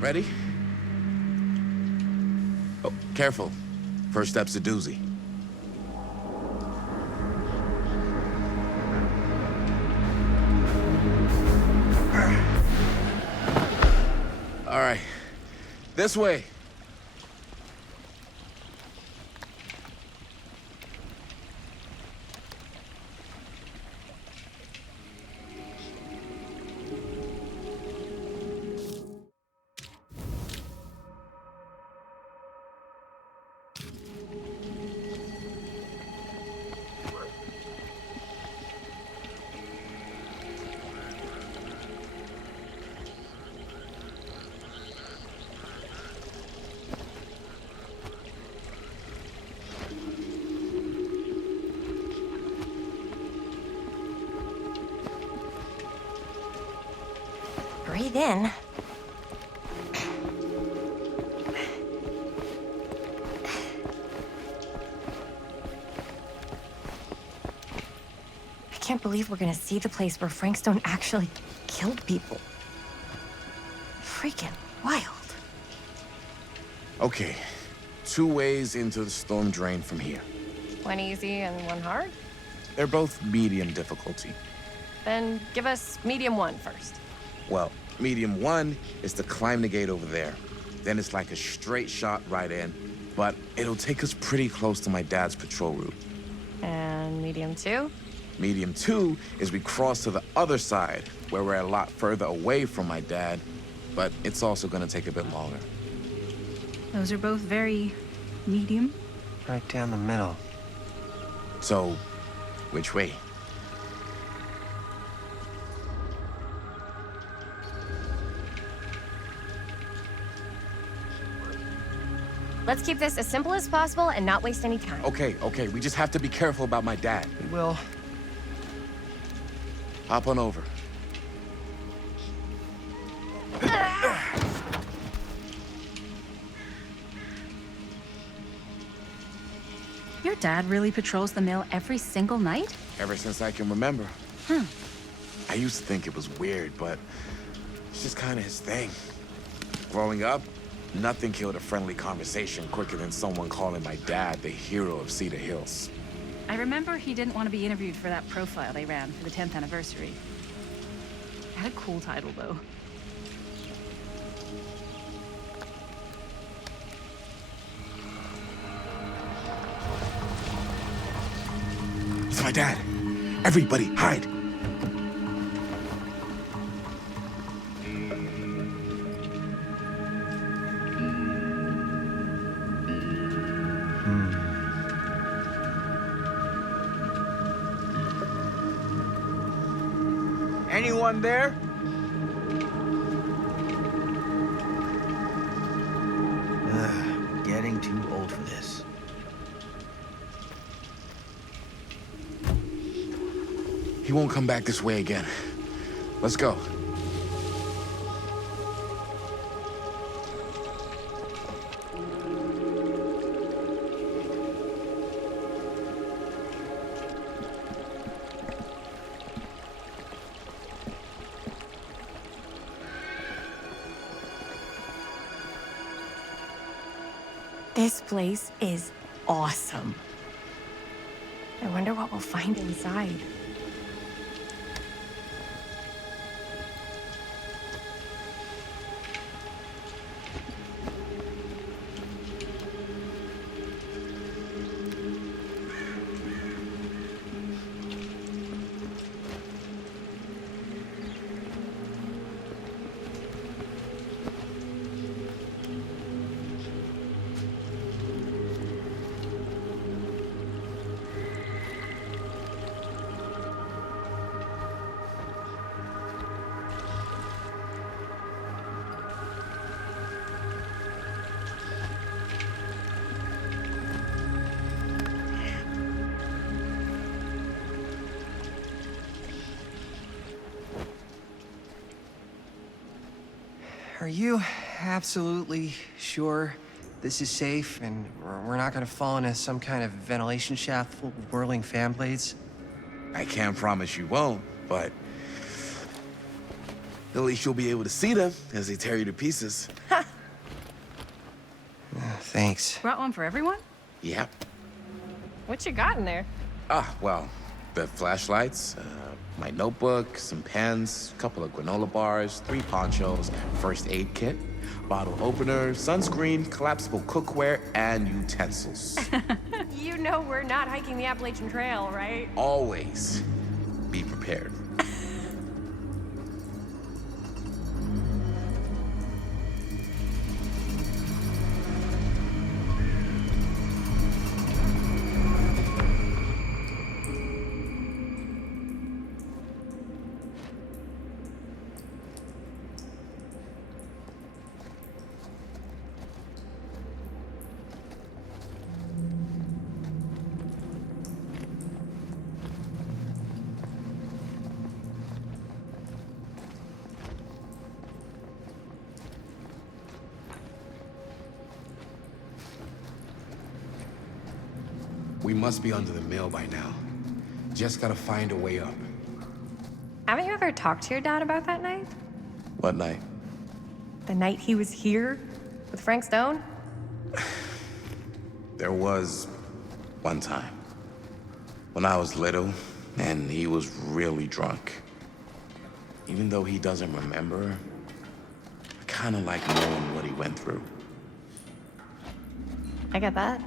Ready? Oh, careful. First step's a doozy. All right. This way. Breathe in. I can't believe we're gonna see the place where Frank Stone actually killed people. Freaking wild. Okay, 2 ways into the storm drain from here. One easy and one hard? They're both medium difficulty. Then give us medium 1 first. Well, medium 1 is to climb the gate over there. Then it's like a straight shot right in, but it'll take us pretty close to my dad's patrol route. And medium 2? Medium 2 is we cross to the other side, where we're a lot further away from my dad, but it's also gonna take a bit longer. Those are both very medium. Right down the middle. So, which way? Let's keep this as simple as possible and not waste any time. Okay, we just have to be careful about my dad. We will. Hop on over. Your dad really patrols the mill every single night? Ever since I can remember. I used to think it was weird, but it's just kind of his thing. Growing up, nothing killed a friendly conversation quicker than someone calling my dad the hero of Cedar Hills. I remember he didn't want to be interviewed for that profile they ran for the 10th anniversary. Had a cool title, though. It's my dad. Everybody, hide. Anyone there? Getting too old for this. He won't come back this way again. Let's go. This place is awesome. I wonder what we'll find inside. Are you absolutely sure this is safe and we're not gonna fall into some kind of ventilation shaft full of whirling fan blades? I can't promise you won't, but at least you'll be able to see them as they tear you to pieces. Thanks. Brought one for everyone? Yep. What you got in there? Well, the flashlights, my notebook, some pens, a couple of granola bars, 3 ponchos, first aid kit, bottle opener, sunscreen, collapsible cookware, and utensils. You know we're not hiking the Appalachian Trail, right? Always be prepared. We must be under the mill by now. Just gotta find a way up. Haven't you ever talked to your dad about that night? What night? The night he was here with Frank Stone? There was one time when I was little and he was really drunk. Even though he doesn't remember, I kind of like knowing what he went through. I get that.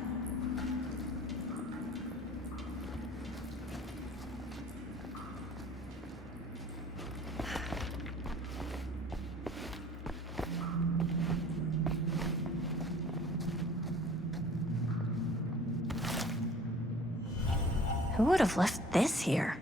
Who would have left this here?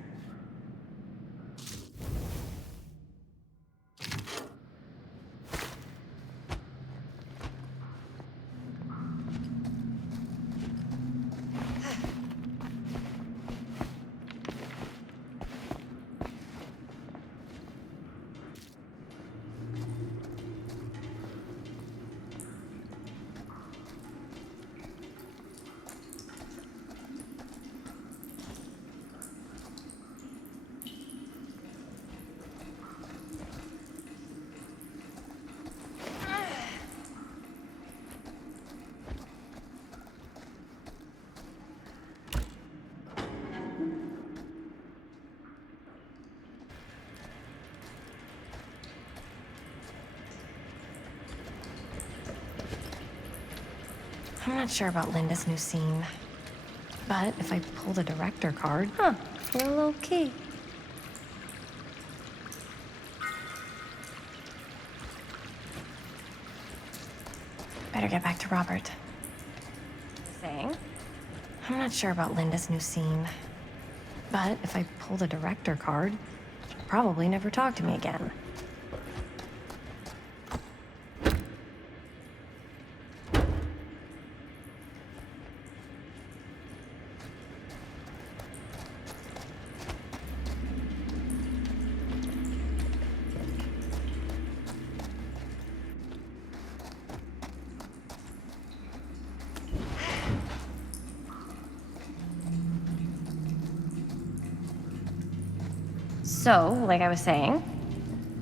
I'm not sure about Linda's new scene. But if I pull the director card... Huh, a little key. Better get back to Robert. Saying? I'm not sure about Linda's new scene. But if I pull the director card, she'll probably never talk to me again. So, like I was saying,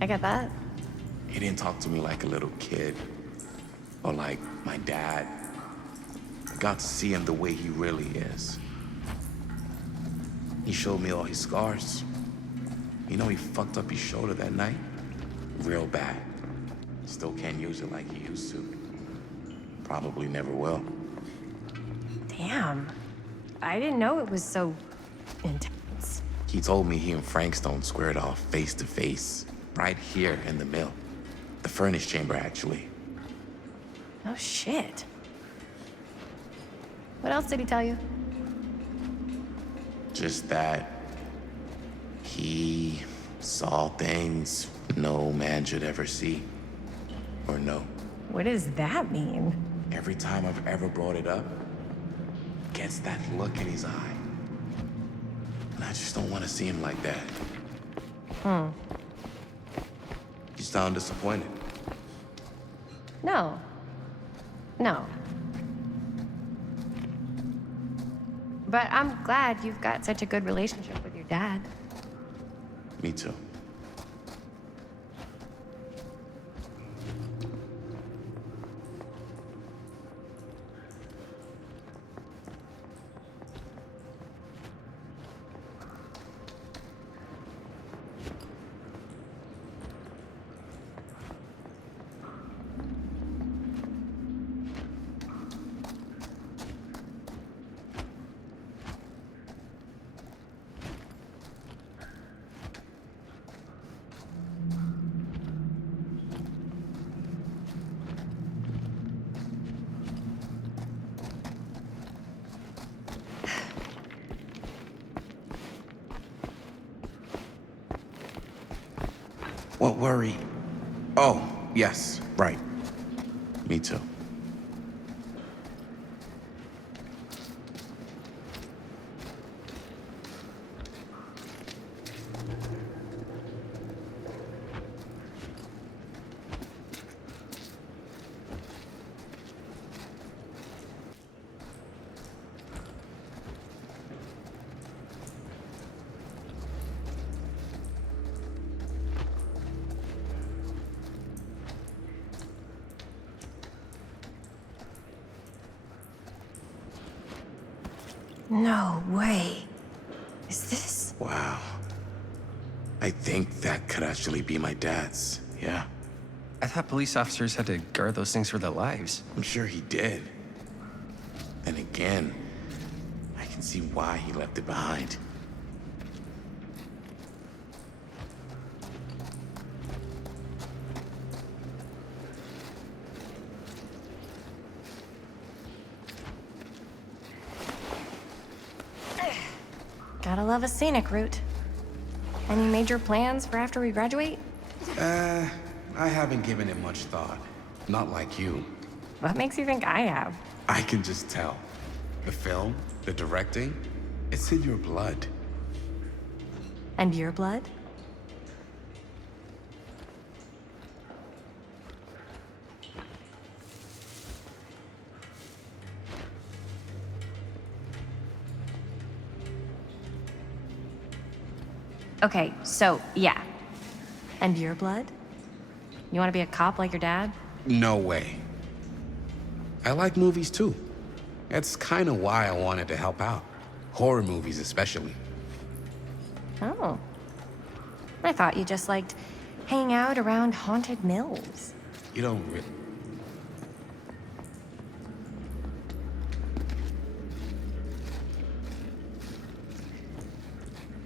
I get that. He didn't talk to me like a little kid or like my dad. I got to see him the way he really is. He showed me all his scars. You know, he fucked up his shoulder that night. Real bad. Still can't use it like he used to. Probably never will. Damn. I didn't know it was so intense. He told me he and Frank Stone squared off face to face, right here in the mill. The furnace chamber, actually. Oh, shit. What else did he tell you? Just that he saw things no man should ever see or know. What does that mean? Every time I've ever brought it up, gets that look in his eye. And I just don't want to see him like that. You sound disappointed. No. No. But I'm glad you've got such a good relationship with your dad. Me too. What worry? Oh, yes, right. Me too. No way. Is this? Wow. I think that could actually be my dad's, yeah. I thought police officers had to guard those things for their lives. I'm sure he did. And again, I can see why he left it behind. Gotta love a scenic route. Any major plans for after we graduate? I haven't given it much thought. Not like you. What makes you think I have? I can just tell. The film, the directing, it's in your blood. And your blood? Okay, so, yeah. And your blood? You want to be a cop like your dad? No way. I like movies too. That's kind of why I wanted to help out. Horror movies especially. Oh. I thought you just liked hanging out around haunted mills. You don't really...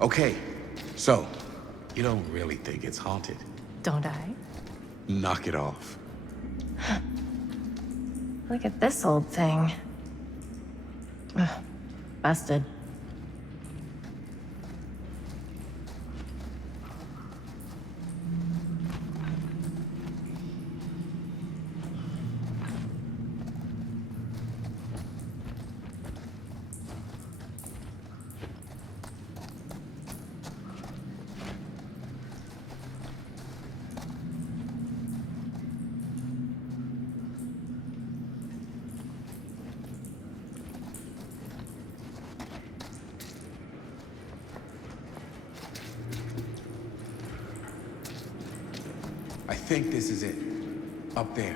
Okay, so, you don't really think it's haunted? Don't I? Knock it off. Look at this old thing. Ugh, busted. I think this is it. Up there.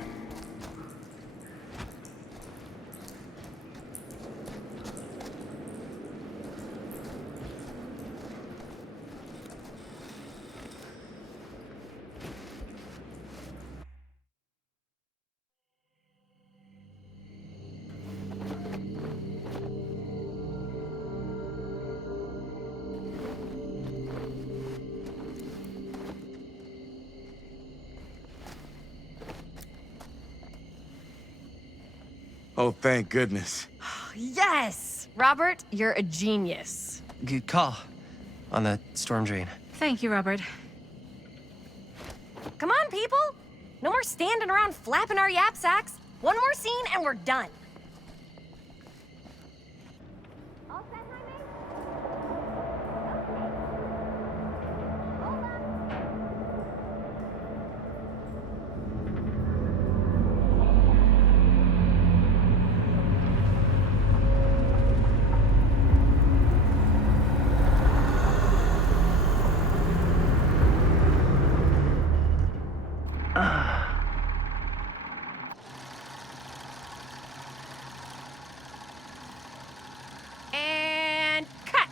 Oh, thank goodness. Yes! Robert, you're a genius. Good call on the storm drain. Thank you, Robert. Come on, people! No more standing around flapping our yap sacks. One more scene and we're done. And cut!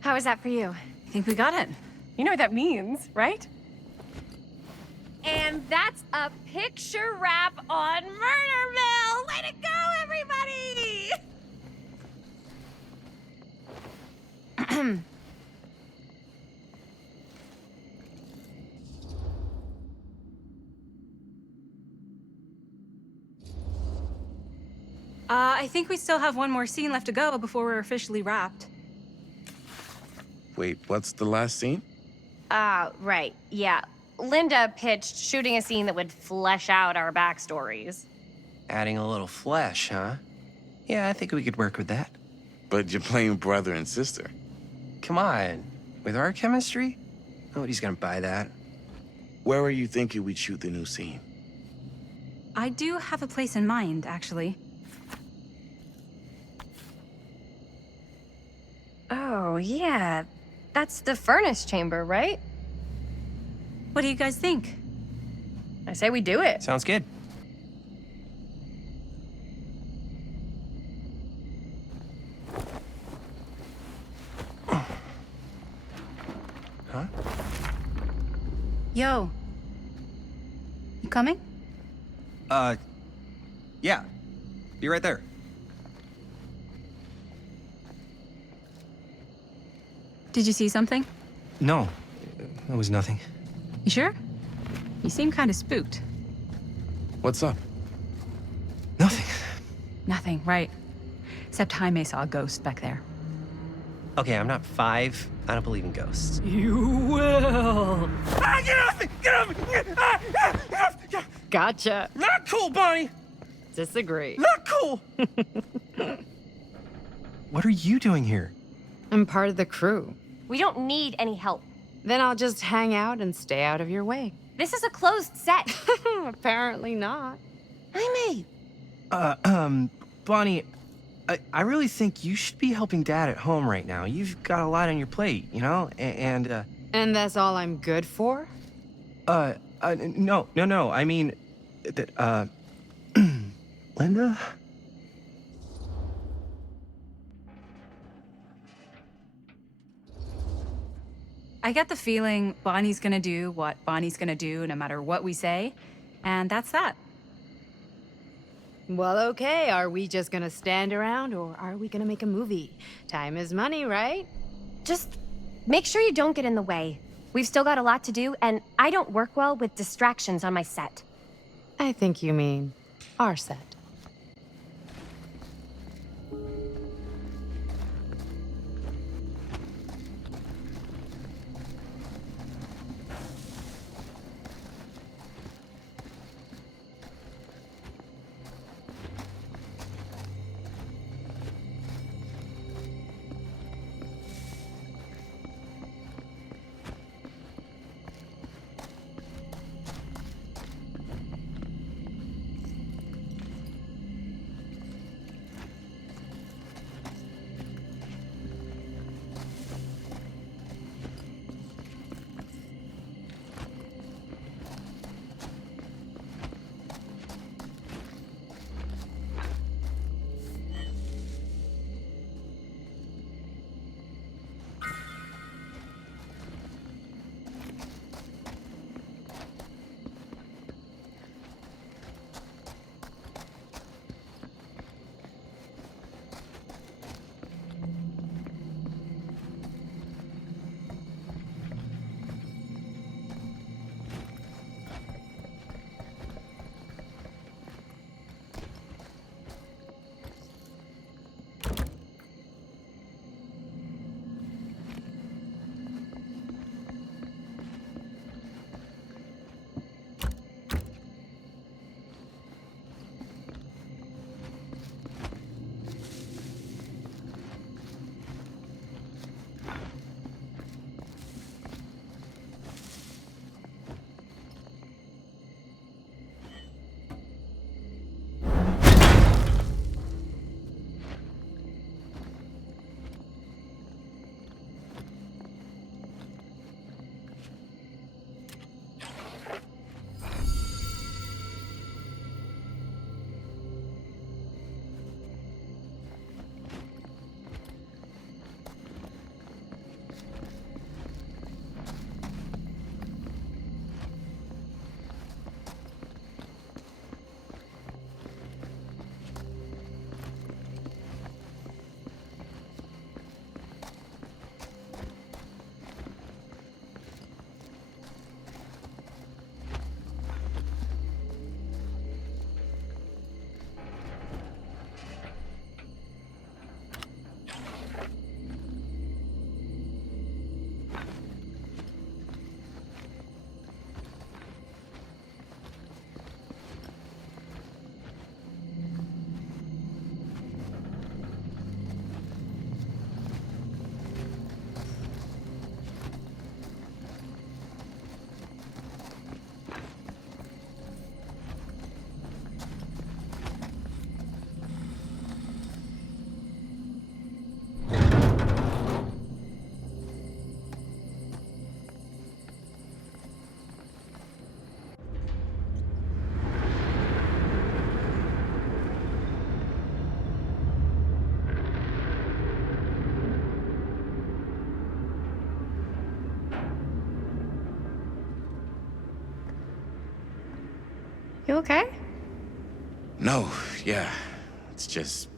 How was that for you? I think we got it. You know what that means, right? And that's a picture wrap on Murder Mill! Way to go, everybody! I think we still have one more scene left to go before we're officially wrapped. Wait, what's the last scene? Right, yeah. Linda pitched shooting a scene that would flesh out our backstories. Adding a little flesh, huh? Yeah, I think we could work with that. But you're playing brother and sister. Come on. With our chemistry? Nobody's gonna buy that. Where are you thinking we'd shoot the new scene? I do have a place in mind, actually. Oh, yeah. That's the furnace chamber, right? What do you guys think? I say we do it. Sounds good. Huh? Yo. You coming? Yeah. Be right there. Did you see something? No, it was nothing. You sure? You seem kind of spooked. What's up? Nothing, right. Except Jaime saw a ghost back there. Okay, I'm not 5. I don't believe in ghosts. You will. Ah, get off me! Get off me! Ah, ah, get off! Get off. Gotcha. Not cool, Bonnie! Disagree. Not cool! What are you doing here? I'm part of the crew. We don't need any help. Then I'll just hang out and stay out of your way. This is a closed set. Apparently not. Jaime! Bonnie, I really think you should be helping Dad at home right now. You've got a lot on your plate, you know? And that's all I'm good for? No. I mean, Linda? I get the feeling Bonnie's gonna do what Bonnie's gonna do no matter what we say, and that's that. Well, okay. Are we just gonna stand around or are we gonna make a movie? Time is money, right? Just make sure you don't get in the way. We've still got a lot to do, and I don't work well with distractions on my set. I think you mean our set. You okay? No, yeah. It's just...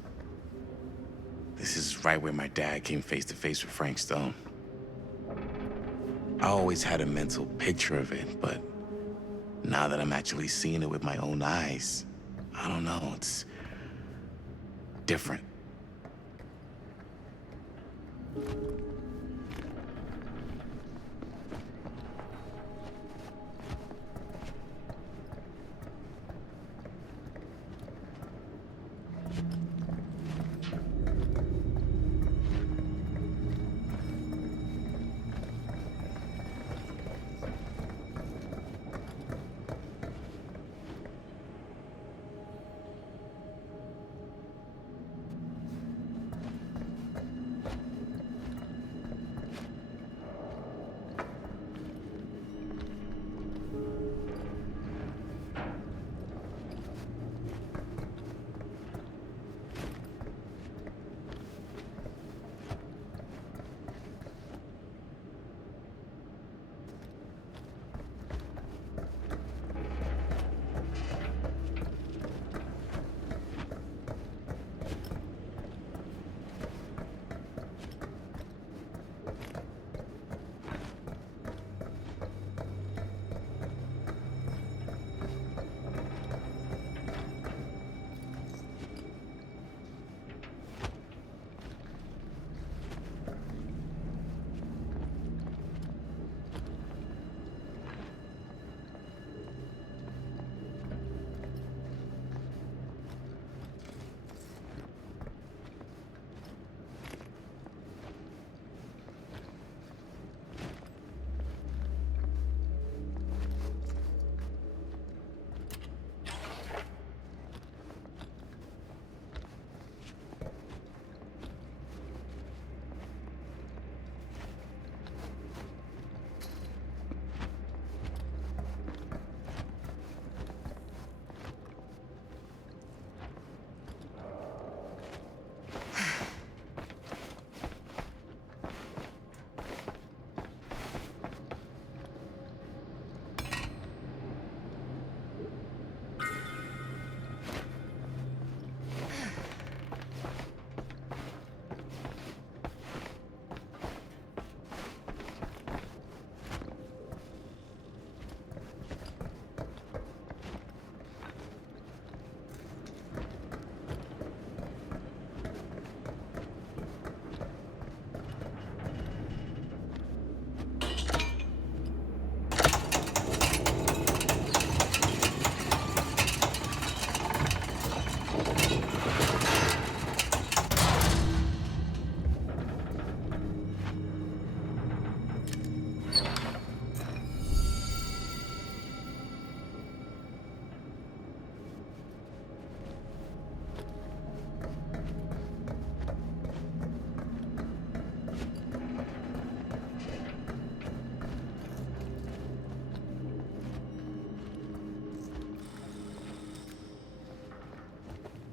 This is right where my dad came face to face with Frank Stone. I always had a mental picture of it, but now that I'm actually seeing it with my own eyes, I don't know, it's different.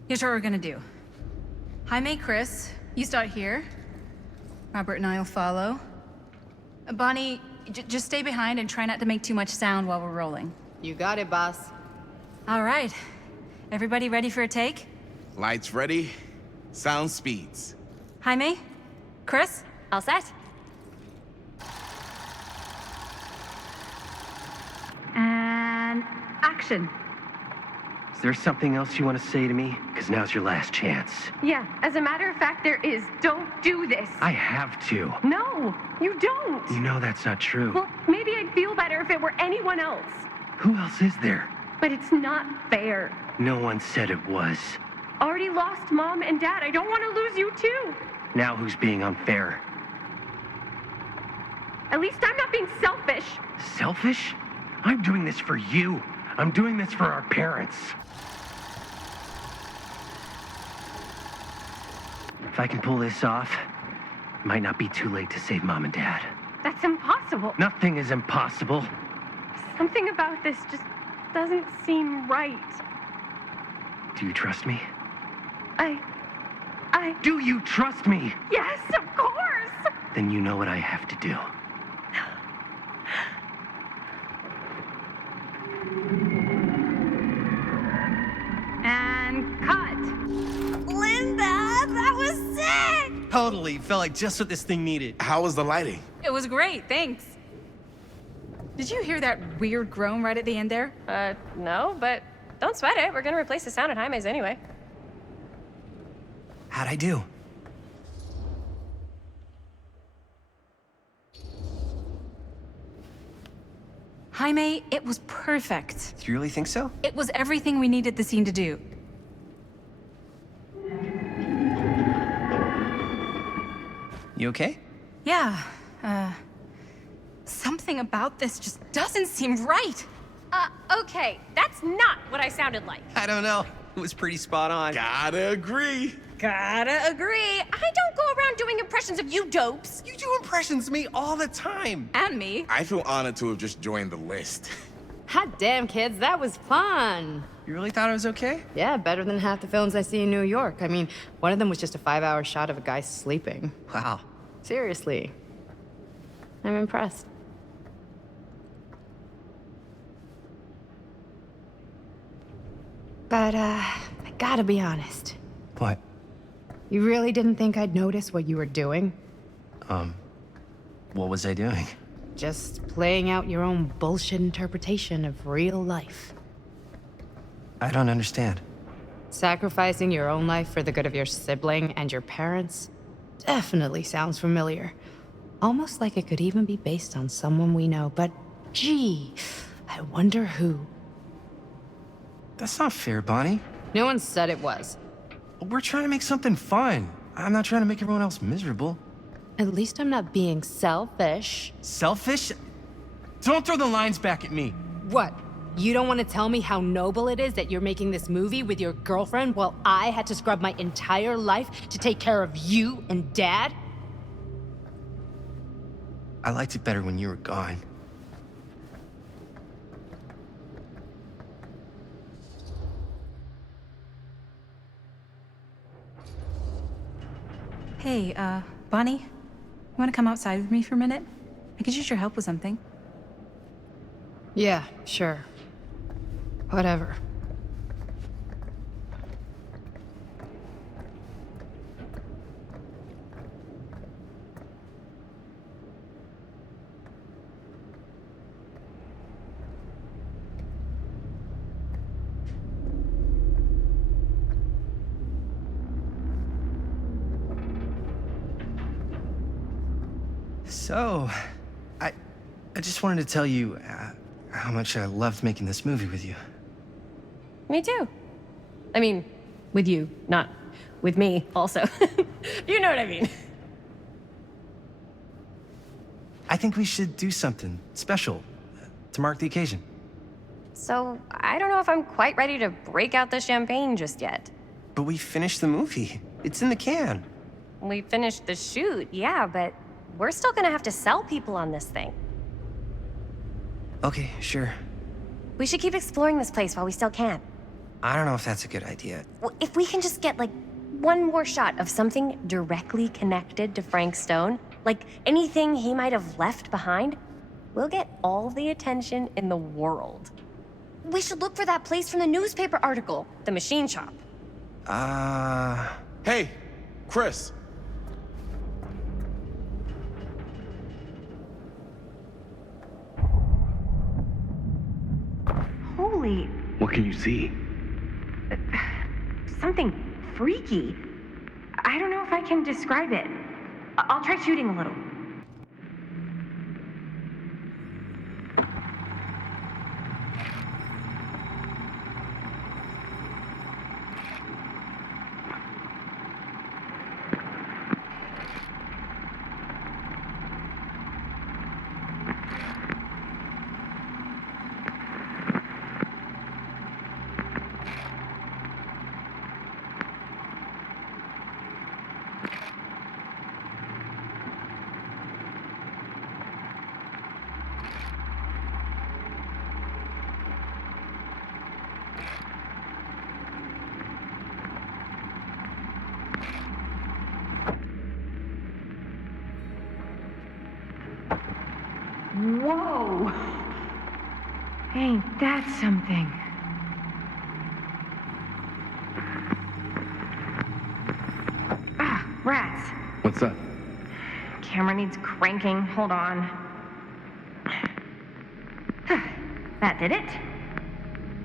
Here's what we're gonna do. Jaime, Chris, you start here. Robert and I'll follow. Bonnie, just stay behind and try not to make too much sound while we're rolling. You got it, boss. All right. Everybody ready for a take? Lights ready, sound speeds. Jaime? Chris? All set? And action. Is there something else you want to say to me? Because now's your last chance. Yeah, as a matter of fact, there is. Don't do this. I have to. No, you don't. You know that's not true. Well, maybe I'd feel better if it were anyone else. Who else is there? But it's not fair. No one said it was. Already lost Mom and Dad. I don't want to lose you too. Now who's being unfair? At least I'm not being selfish. Selfish? I'm doing this for you. I'm doing this for our parents. If I can pull this off, it might not be too late to save Mom and Dad. That's impossible. Nothing is impossible. Something about this just doesn't seem right. Do you trust me? Do you trust me? Yes, of course! Then you know what I have to do. lovely. Felt like just what this thing needed. How was the lighting? It was great, thanks. Did you hear that weird groan right at the end there? No, but don't sweat it. We're gonna replace the sound at Jaime's anyway. How'd I do? Jaime, it was perfect. Do you really think so? It was everything we needed the scene to do. You okay? Yeah, something about this just doesn't seem right. Okay, that's not what I sounded like. I don't know. It was pretty spot on. Gotta agree. Gotta agree. I don't go around doing impressions of you dopes. You do impressions of me all the time. And me. I feel honored to have just joined the list. Hot damn, kids, that was fun. You really thought it was okay? Yeah, better than half the films I see in New York. I mean, one of them was just a 5-hour shot of a guy sleeping. Wow. Seriously. I'm impressed. But, I gotta be honest. What? You really didn't think I'd notice what you were doing? What was I doing? Just playing out your own bullshit interpretation of real life. I don't understand. Sacrificing your own life for the good of your sibling and your parents definitely sounds familiar. Almost like it could even be based on someone we know, but gee, I wonder who. That's not fair, Bonnie. No one said it was. We're trying to make something fun. I'm not trying to make everyone else miserable. At least I'm not being selfish. Selfish? Don't throw the lines back at me. What? You don't want to tell me how noble it is that you're making this movie with your girlfriend while I had to scrub my entire life to take care of you and Dad? I liked it better when you were gone. Hey, Bonnie, you wanna come outside with me for a minute? I could use your help with something. Yeah, sure. Whatever. So, I just wanted to tell you how much I loved making this movie with you. Me too. I mean, with you, not with me, also. You know what I mean. I think we should do something special to mark the occasion. So, I don't know if I'm quite ready to break out the champagne just yet. But we finished the movie. It's in the can. We finished the shoot, yeah, but we're still gonna have to sell people on this thing. Okay, sure. We should keep exploring this place while we still can. I don't know if that's a good idea. Well, if we can just get, like, one more shot of something directly connected to Frank Stone, like anything he might have left behind, we'll get all the attention in the world. We should look for that place from the newspaper article, the machine shop. Hey, Chris. Holy, What can you see? something freaky. I don't know if I can describe it. I'll try shooting a little. Whoa! Ain't that something? Ah, rats. What's up? Camera needs cranking. Hold on. That did it?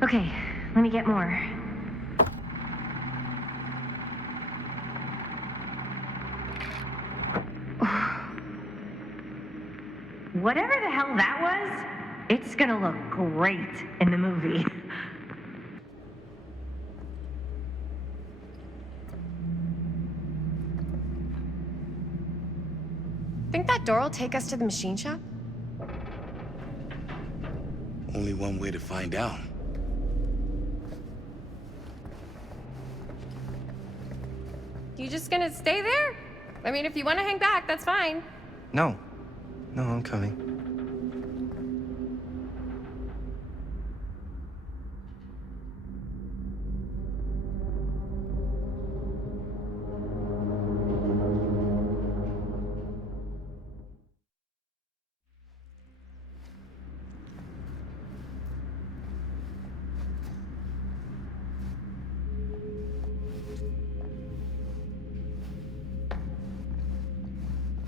Okay, let me get more. Whatever the hell that was, it's gonna look great in the movie. Think that door will take us to the machine shop? Only one way to find out. You just gonna stay there? I mean, if you want to hang back, that's fine. No. No, I'm coming.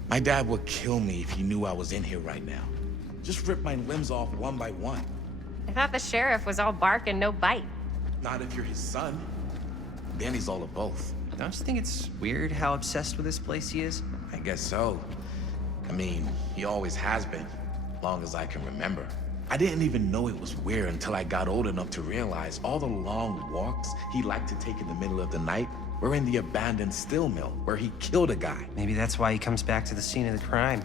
My dad would kill me if he knew I was in here right now. Just rip my limbs off one by one. I thought the sheriff was all bark and no bite. Not if you're his son. Then he's all of both. Don't you think it's weird how obsessed with this place he is? I guess so. I mean, he always has been, long as I can remember. I didn't even know it was weird until I got old enough to realize all the long walks he liked to take in the middle of the night were in the abandoned steel mill where he killed a guy. Maybe that's why he comes back to the scene of the crime.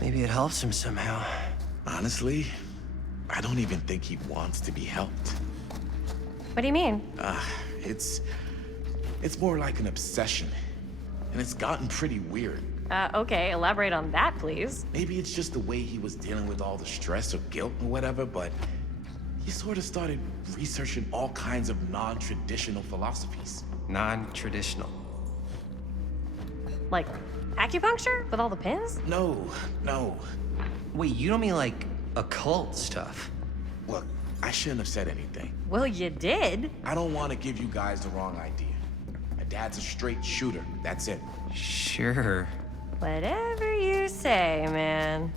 Maybe it helps him somehow. Honestly, I don't even think he wants to be helped. What do you mean? It's more like an obsession. And it's gotten pretty weird. Okay, elaborate on that, please. Maybe it's just the way he was dealing with all the stress or guilt or whatever, but he sort of started researching all kinds of non-traditional philosophies. Non-traditional. Like acupuncture with all the pins? No. Wait, you don't mean like occult stuff? Look, I shouldn't have said anything. Well, you did. I don't want to give you guys the wrong idea. My dad's a straight shooter. That's it. Sure. Whatever you say, man.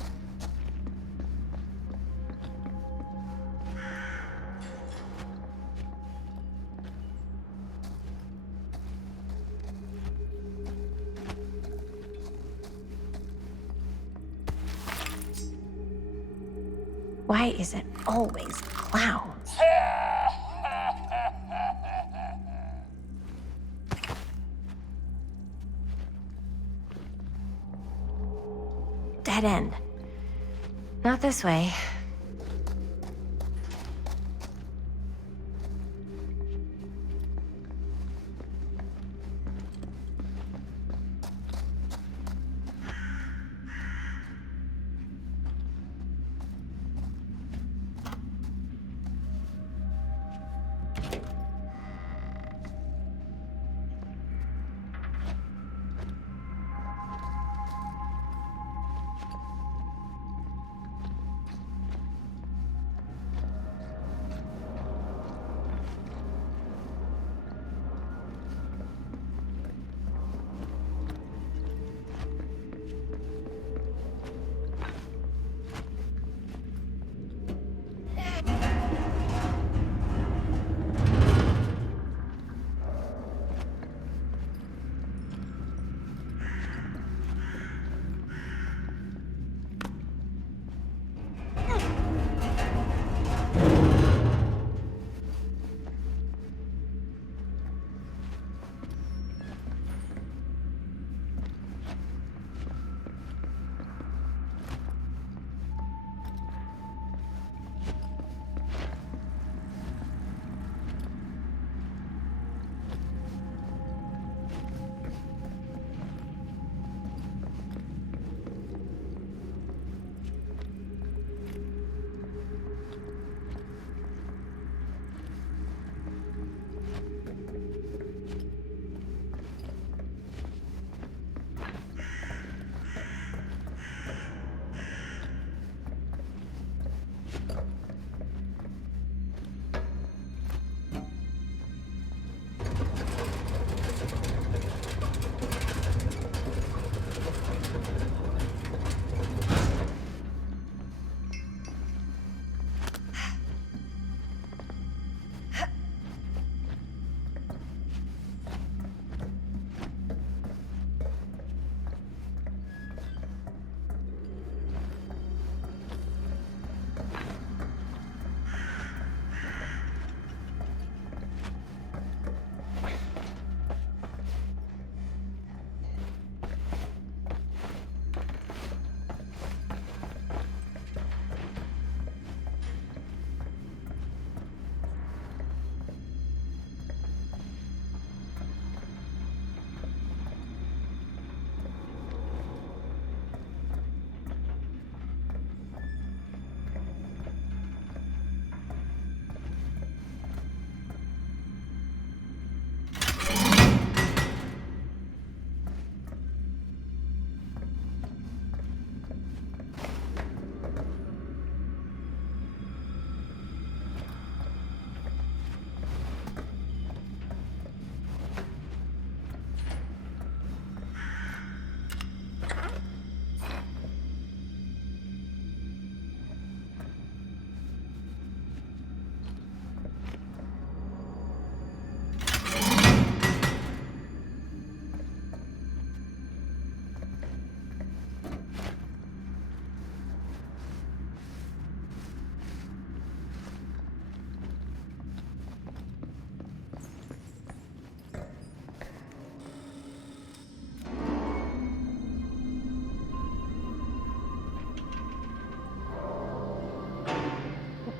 Why is it always clowns? Dead end. Not this way.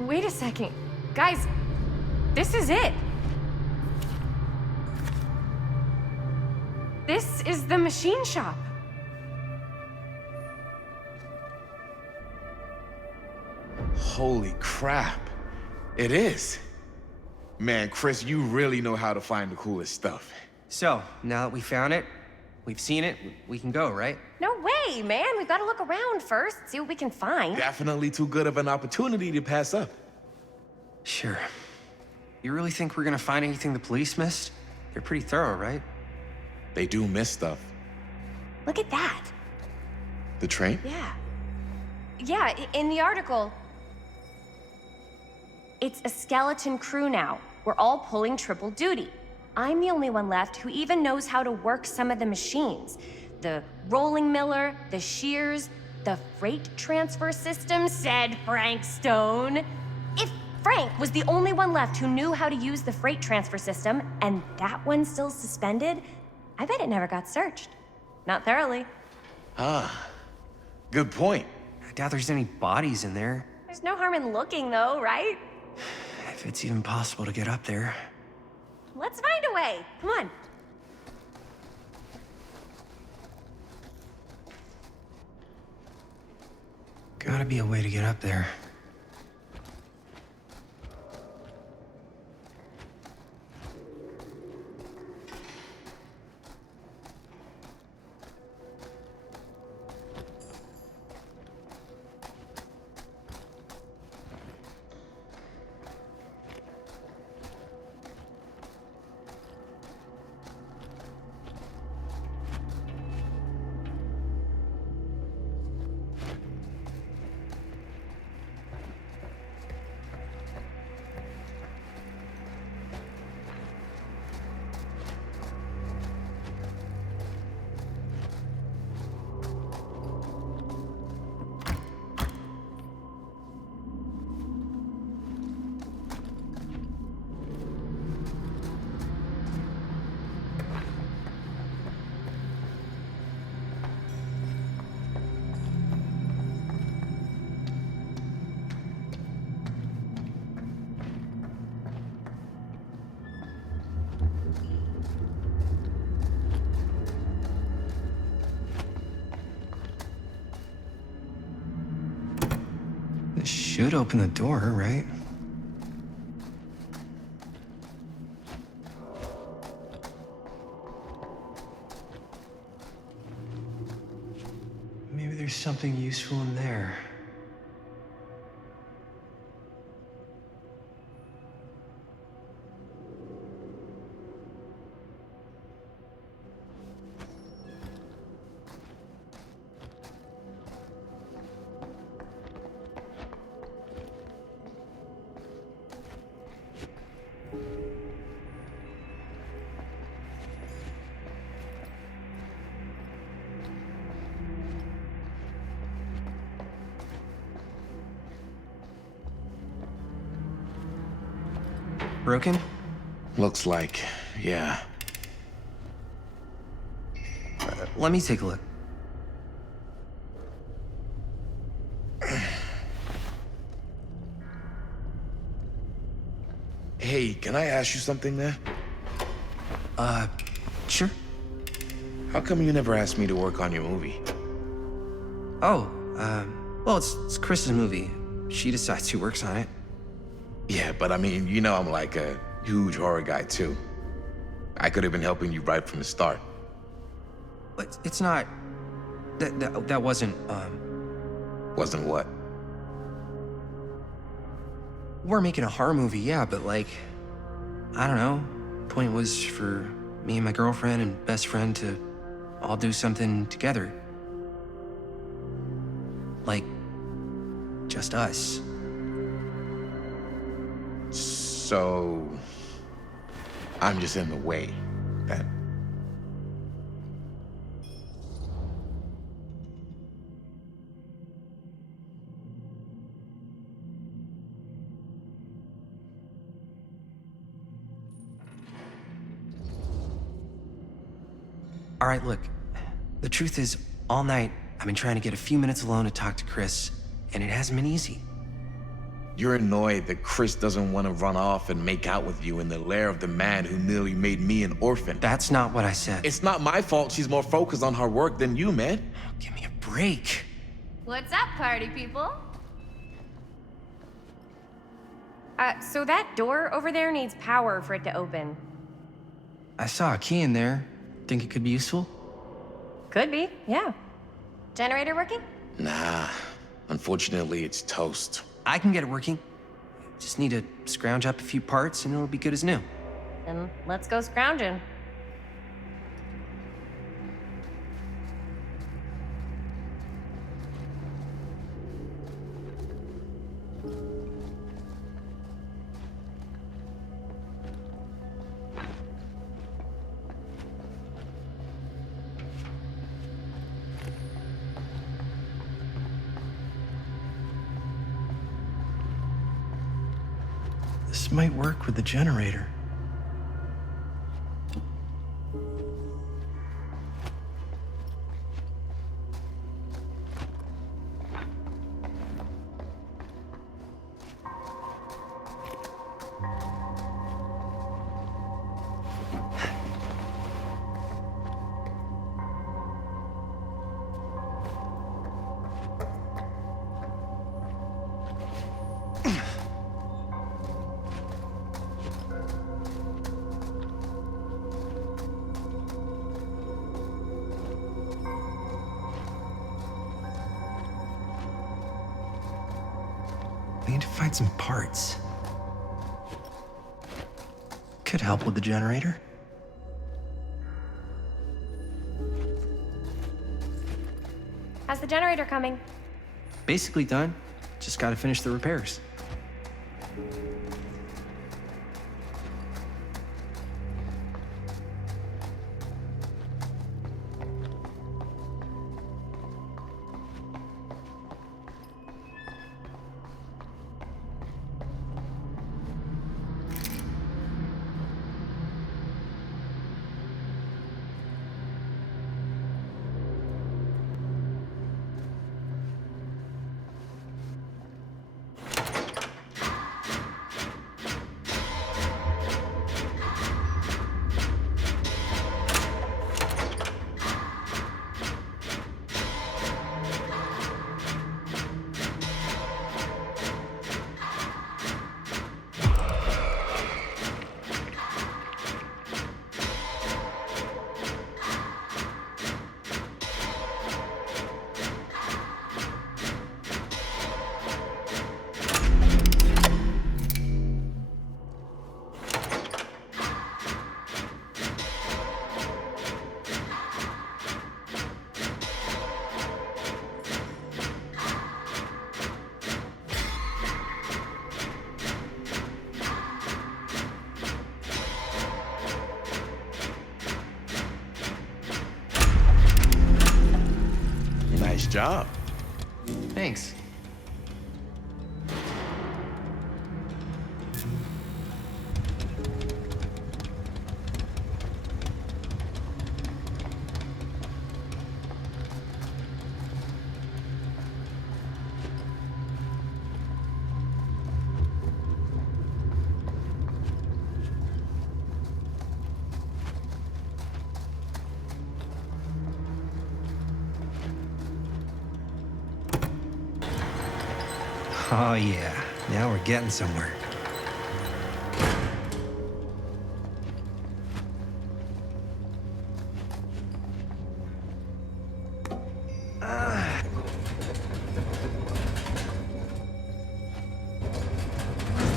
Wait a second. Guys, this is it. This is the machine shop. Holy crap. It is. Man, Chris, you really know how to find the coolest stuff. So, now that we found it, we've seen it, we can go, right? No way, man. We've got to look around first, see what we can find. Definitely too good of an opportunity to pass up. Sure. You really think we're gonna find anything the police missed? They're pretty thorough, right? They do miss stuff. Look at that. The train? Yeah. Yeah, in the article, it's a skeleton crew now. We're all pulling triple duty. I'm the only one left who even knows how to work some of the machines. The rolling miller, the shears, the freight transfer system, said Frank Stone. If Frank was the only one left who knew how to use the freight transfer system, and that one's still suspended, I bet it never got searched. Not thoroughly. Ah, good point. I doubt there's any bodies in there. There's no harm in looking, though, right? If it's even possible to get up there. Let's find a way. Come on. Gotta be a way to get up there. This should open the door, right? Maybe there's something useful in there. Broken? Looks like, yeah. Let me take a look. Hey, can I ask you something there? Sure. How come you never asked me to work on your movie? Oh, well, it's Chris's movie. She decides who works on it. Yeah, but I mean, you know I'm like a huge horror guy too. I could have been helping you right from the start. But it's not... That wasn't, Wasn't what? We're making a horror movie, yeah, but like... I don't know. Point was for me and my girlfriend and best friend to all do something together. Like... just us. So... I'm just in the way, then. All right, look. The truth is, all night, I've been trying to get a few minutes alone to talk to Chris, and it hasn't been easy. You're annoyed that Chris doesn't want to run off and make out with you in the lair of the man who nearly made me an orphan. That's not what I said. It's not my fault she's more focused on her work than you, man. Give me a break. What's up, party people? So that door over there needs power for it to open. I saw a key in there. Think it could be useful? Could be, yeah. Generator working? Nah, unfortunately it's toast. I can get it working. Just need to scrounge up a few parts and it'll be good as new. Then let's go scrounging. This might work with the generator. I need to find some parts. Could help with the generator. How's the generator coming? Basically done. Just gotta finish the repairs. Nice job. Thanks. Oh yeah, now we're getting somewhere.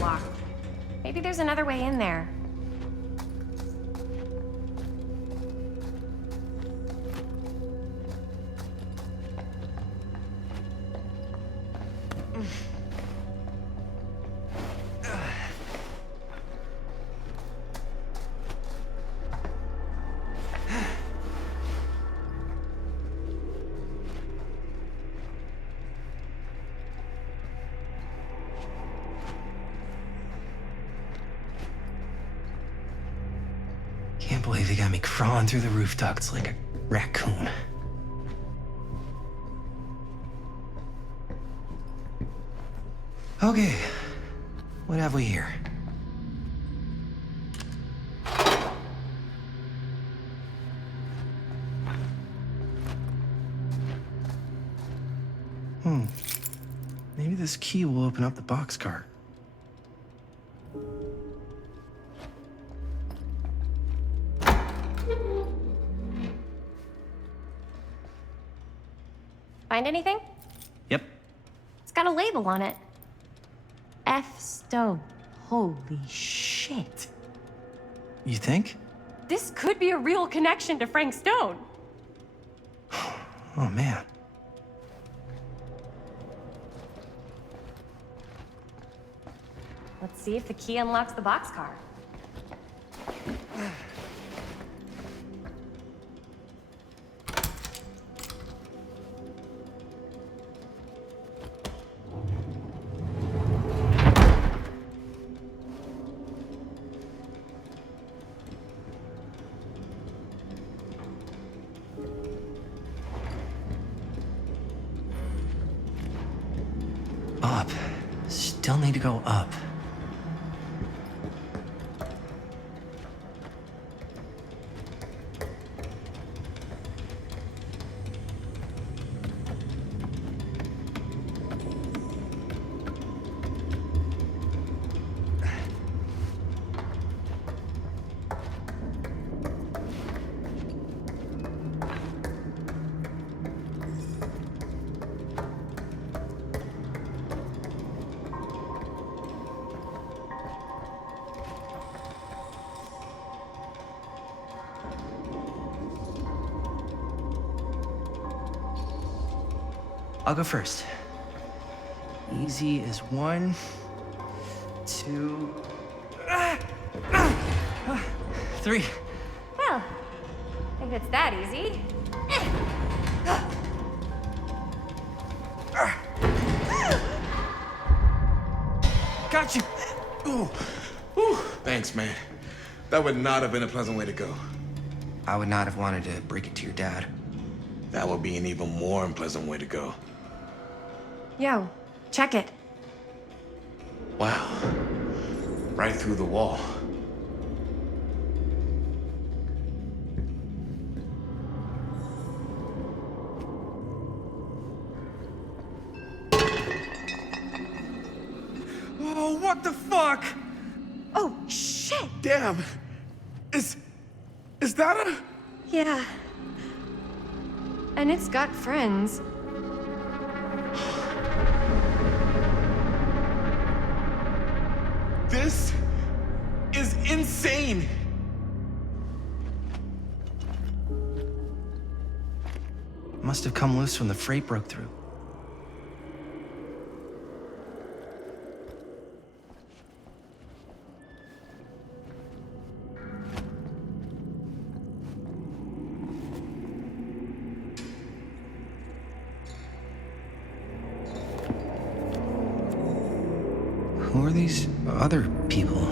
Locked. Maybe there's another way in there. Can't believe they got me crawling through the roof ducts like a raccoon. Okay, What have we here? Maybe this key will open up the boxcar. Find anything? Yep. It's got a label on it. F. Stone. Holy shit. You think? This could be a real connection to Frank Stone. Oh, man. Let's see if the key unlocks the boxcar. Up. Still need to go up. I'll go first. Easy as 1, 2, 3. Well, if it's that easy. Got you! Ooh. Ooh. Thanks, man. That would not have been a pleasant way to go. I would not have wanted to break it to your dad. That would be an even more unpleasant way to go. Yo, check it. Wow. Right through the wall. Oh, what the fuck? Oh, shit! Damn! Is that a... Yeah. And it's got friends. This is insane! Must have come loose when the freight broke through. Who are these other people?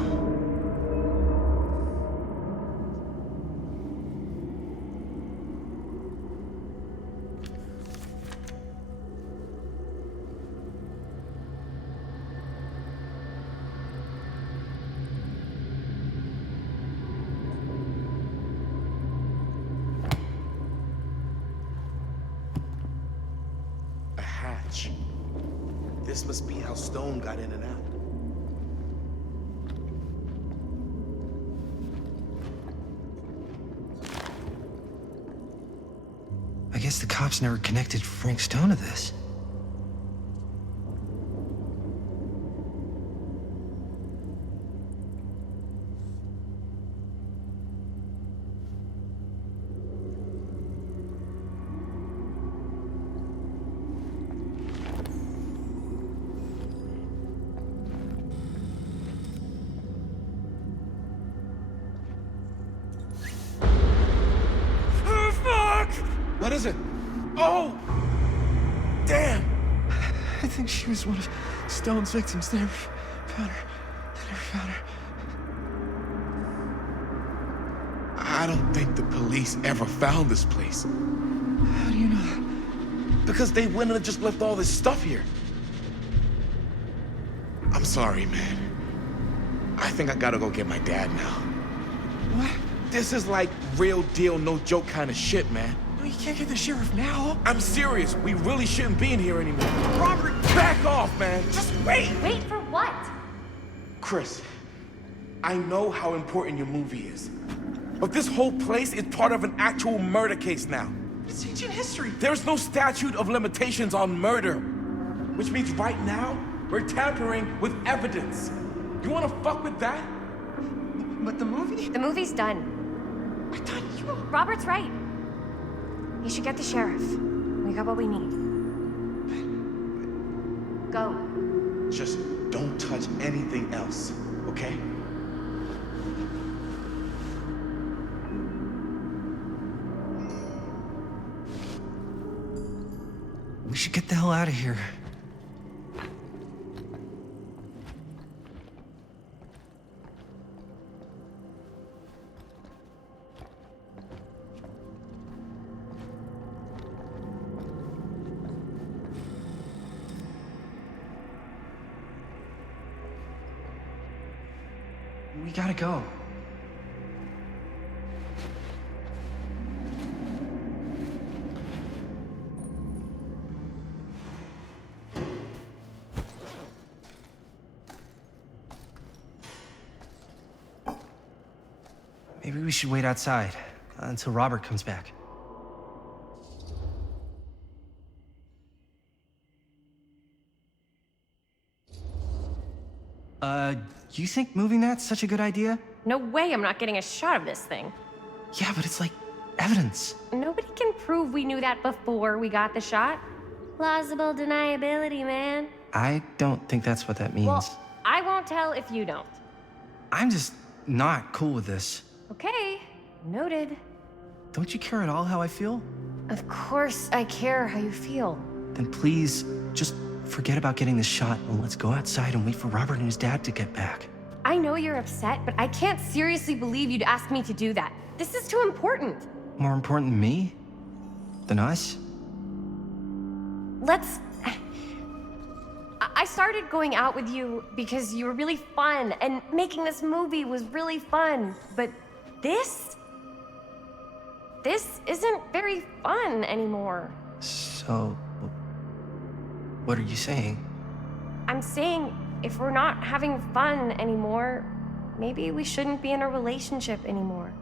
A hatch. This must be how Stone got in and out. I guess the cops never connected Frank Stone to this. What is it? Oh! Damn! I think she was one of Stone's victims. They never found her. I don't think the police ever found this place. How do you know that? Because they wouldn't have just left all this stuff here. I'm sorry, man. I think I gotta go get my dad now. What? This is like real deal, no joke kind of shit, man. No, you can't get the sheriff now. I'm serious. We really shouldn't be in here anymore. Robert, back off, man. Just wait. Wait for what? Chris, I know how important your movie is. But this whole place is part of an actual murder case now. It's ancient history. There's no statute of limitations on murder. Which means right now, we're tampering with evidence. You wanna fuck with that? But the movie? The movie's done. I thought you... Robert's right. You should get the sheriff. We got what we need. Go. Just don't touch anything else, okay? We should get the hell out of here. We gotta go. Maybe we should wait outside until Robert comes back. You think moving that's such a good idea? No way I'm not getting a shot of this thing. Yeah, but it's like evidence. Nobody can prove we knew that before we got the shot. Plausible deniability, man. I don't think that's what that means. Well, I won't tell if you don't. I'm just not cool with this. Okay, noted. Don't you care at all how I feel? Of course I care how you feel. Then please, just forget about getting this shot and let's go outside and wait for Robert and his dad to get back. I know you're upset, but I can't seriously believe you'd ask me to do that. This is too important. More important than me? Than us? I started going out with you because you were really fun, and making this movie was really fun. But this isn't very fun anymore. So, what are you saying? I'm saying if we're not having fun anymore, maybe we shouldn't be in a relationship anymore.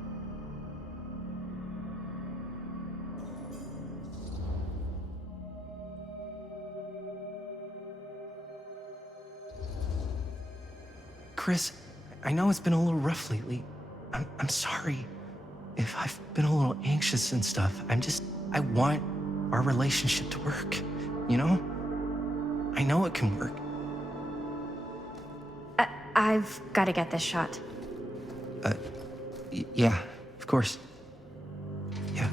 Chris, I know it's been a little rough lately. I'm sorry if I've been a little anxious and stuff. I want our relationship to work, you know? I know it can work. I've got to get this shot. Yeah, of course. Yeah.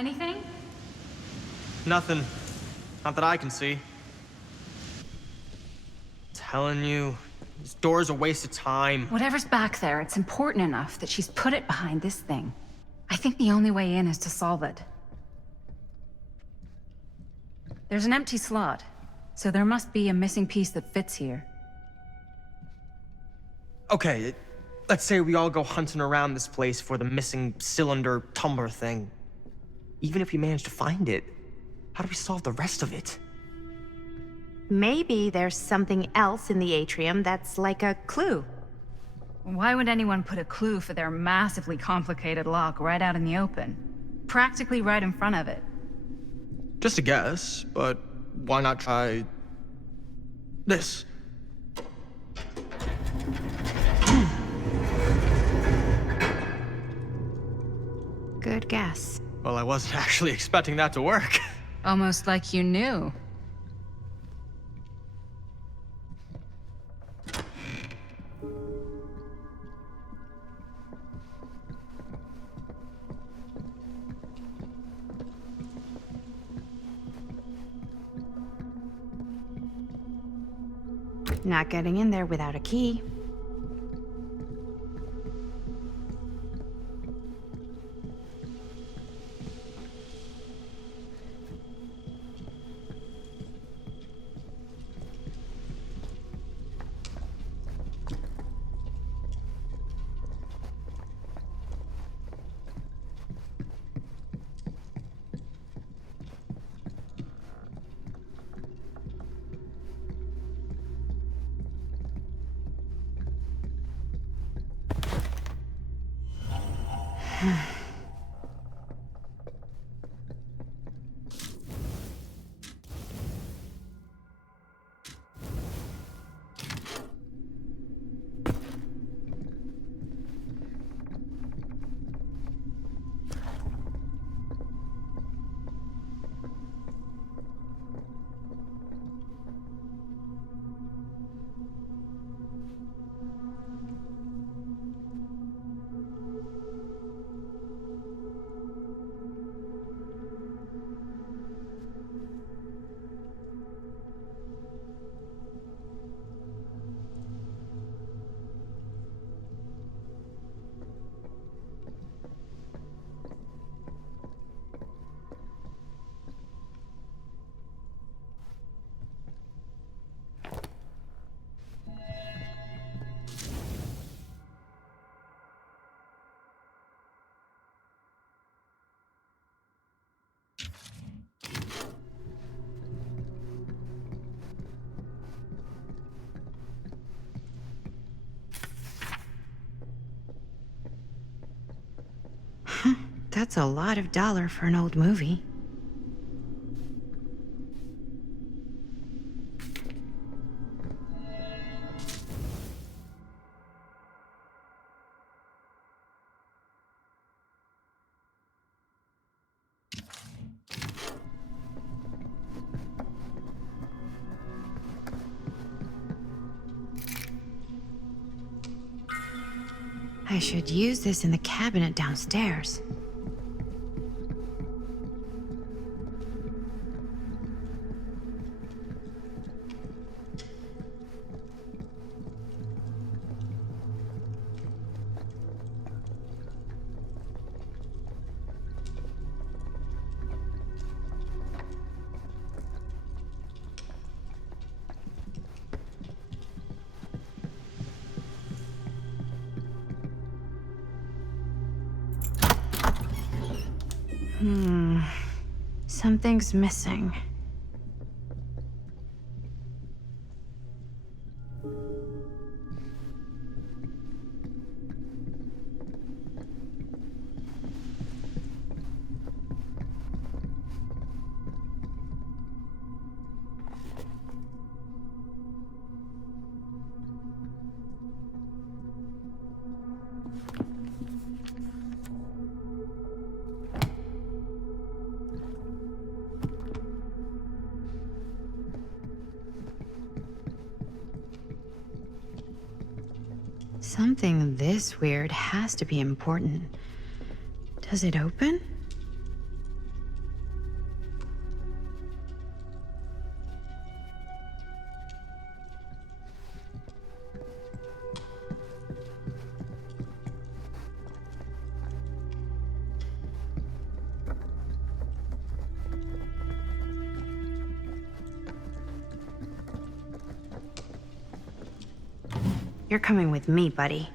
Anything? Nothing. Not that I can see. Telling you, this door's a waste of time. Whatever's back there, it's important enough that she's put it behind this thing. I think the only way in is to solve it. There's an empty slot, so there must be a missing piece that fits here. Okay, let's say we all go hunting around this place for the missing cylinder tumbler thing. Even if we manage to find it, how do we solve the rest of it? Maybe there's something else in the atrium that's like a clue. Why would anyone put a clue for their massively complicated lock right out in the open? Practically right in front of it. Just a guess, but why not try this? Good guess. Well, I wasn't actually expecting that to work. Almost like you knew. Not getting in there without a key. That's a lot of dollar for an old movie. I should use this in the cabinet downstairs. Something's missing. Something this weird has to be important. Does it open? You're coming with me, buddy.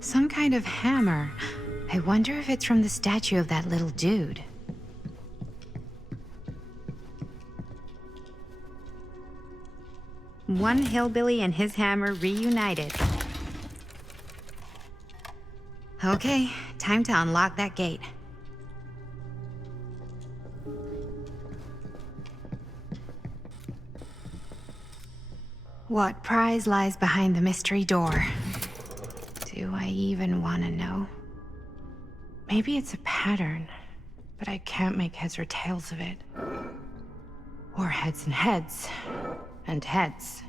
Some kind of hammer. I wonder if it's from the statue of that little dude. One hillbilly and his hammer reunited. Okay, time to unlock that gate. What prize lies behind the mystery door? Do I even want to know? Maybe it's a pattern, but I can't make heads or tails of it. Or heads and heads, and heads.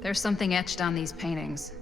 There's something etched on these paintings.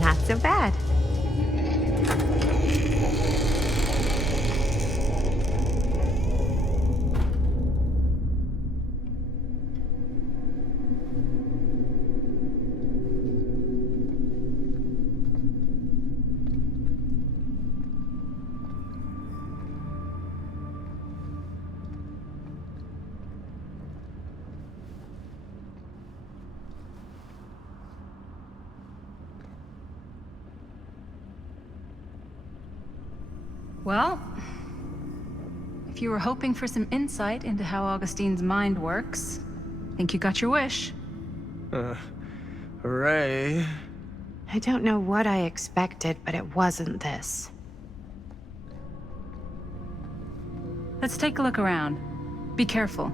Not so bad. Well, if you were hoping for some insight into how Augustine's mind works, I think you got your wish. Hooray. I don't know what I expected, but it wasn't this. Let's take a look around. Be careful.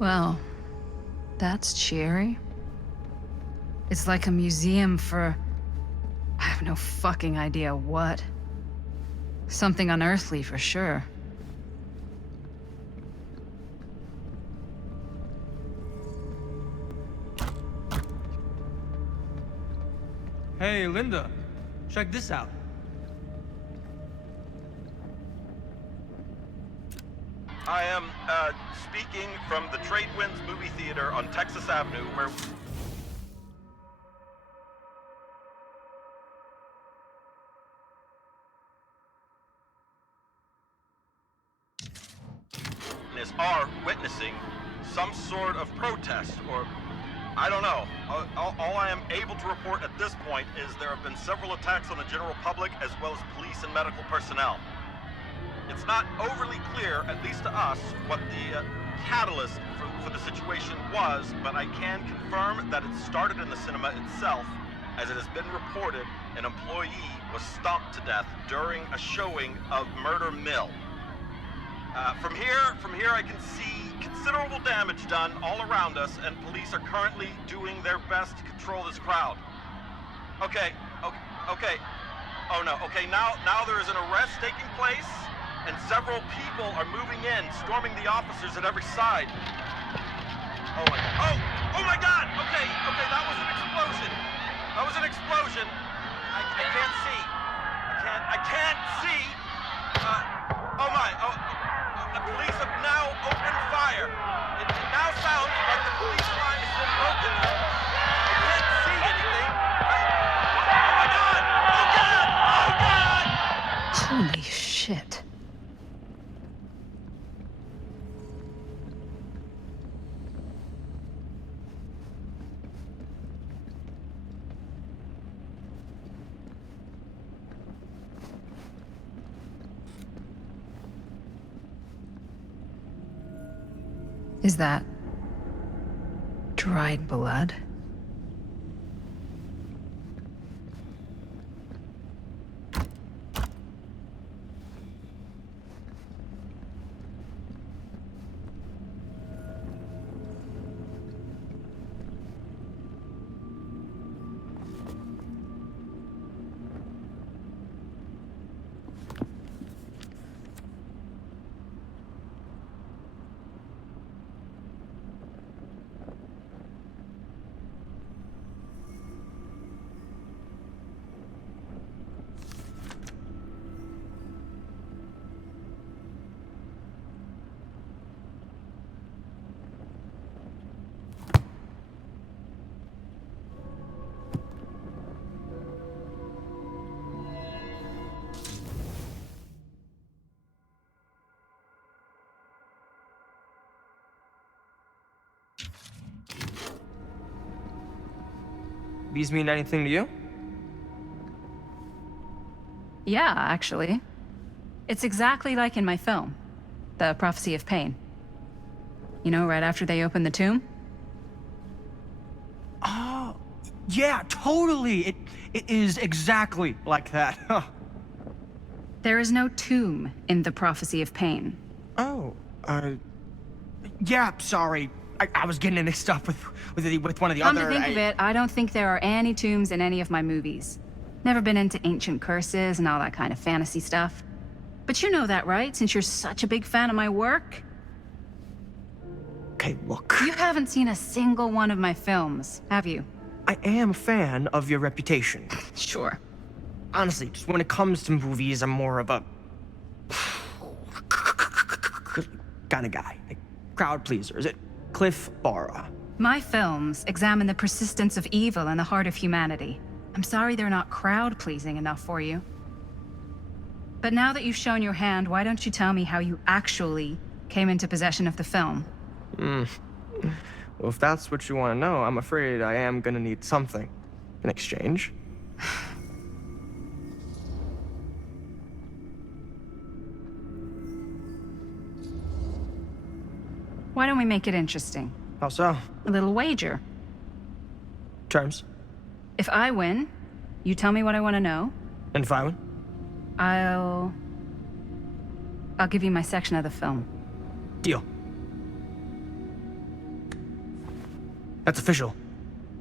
Well, that's cheery. It's like a museum for... I have no fucking idea what. Something unearthly for sure. Hey, Linda, check this out. I am speaking from the Tradewinds movie theater on Texas Avenue, where... are witnessing some sort of protest, or I don't know. All I am able to report at this point is there have been several attacks on the general public as well as police and medical personnel. It's not overly clear, at least to us, what the catalyst for the situation was, but I can confirm that it started in the cinema itself, as it has been reported an employee was stomped to death during a showing of Murder Mill. From here I can see considerable damage done all around us, and police are currently doing their best to control this crowd. Okay. Oh no, okay, now there is an arrest taking place, and several people are moving in, storming the officers at every side. Oh my god! Okay, that was an explosion. I can't see. I can't see. Oh my. Oh, the police have now opened fire. It now sounds like the police line has been broken. I can't see anything. Oh my God! Oh God! Oh God! Holy shit. Is that dried blood? These mean anything to you? Yeah, actually. It's exactly like in my film, The Prophecy of Pain. You know, right after they open the tomb? Oh, yeah, totally. It is exactly like that. Huh. There is no tomb in The Prophecy of Pain. Oh, yeah, sorry. I was getting it mixed up with one of the Come other... to think of it, I don't think there are any tombs in any of my movies. Never been into ancient curses and all that kind of fantasy stuff. But you know that, right? Since you're such a big fan of my work? Okay, look. You haven't seen a single one of my films, have you? I am a fan of your reputation. Sure. Honestly, just when it comes to movies, I'm more of a... kind of guy. Like, crowd pleaser. Is it Cliff Barra? My films examine the persistence of evil in the heart of humanity. I'm sorry they're not crowd-pleasing enough for you. But now that you've shown your hand, why don't you tell me how you actually came into possession of the film? Well, if that's what you want to know, I'm afraid I am gonna need something in exchange. Why don't we make it interesting? How so? A little wager. Terms? If I win, you tell me what I want to know. And if I win? I'll give you my section of the film. Deal. That's official.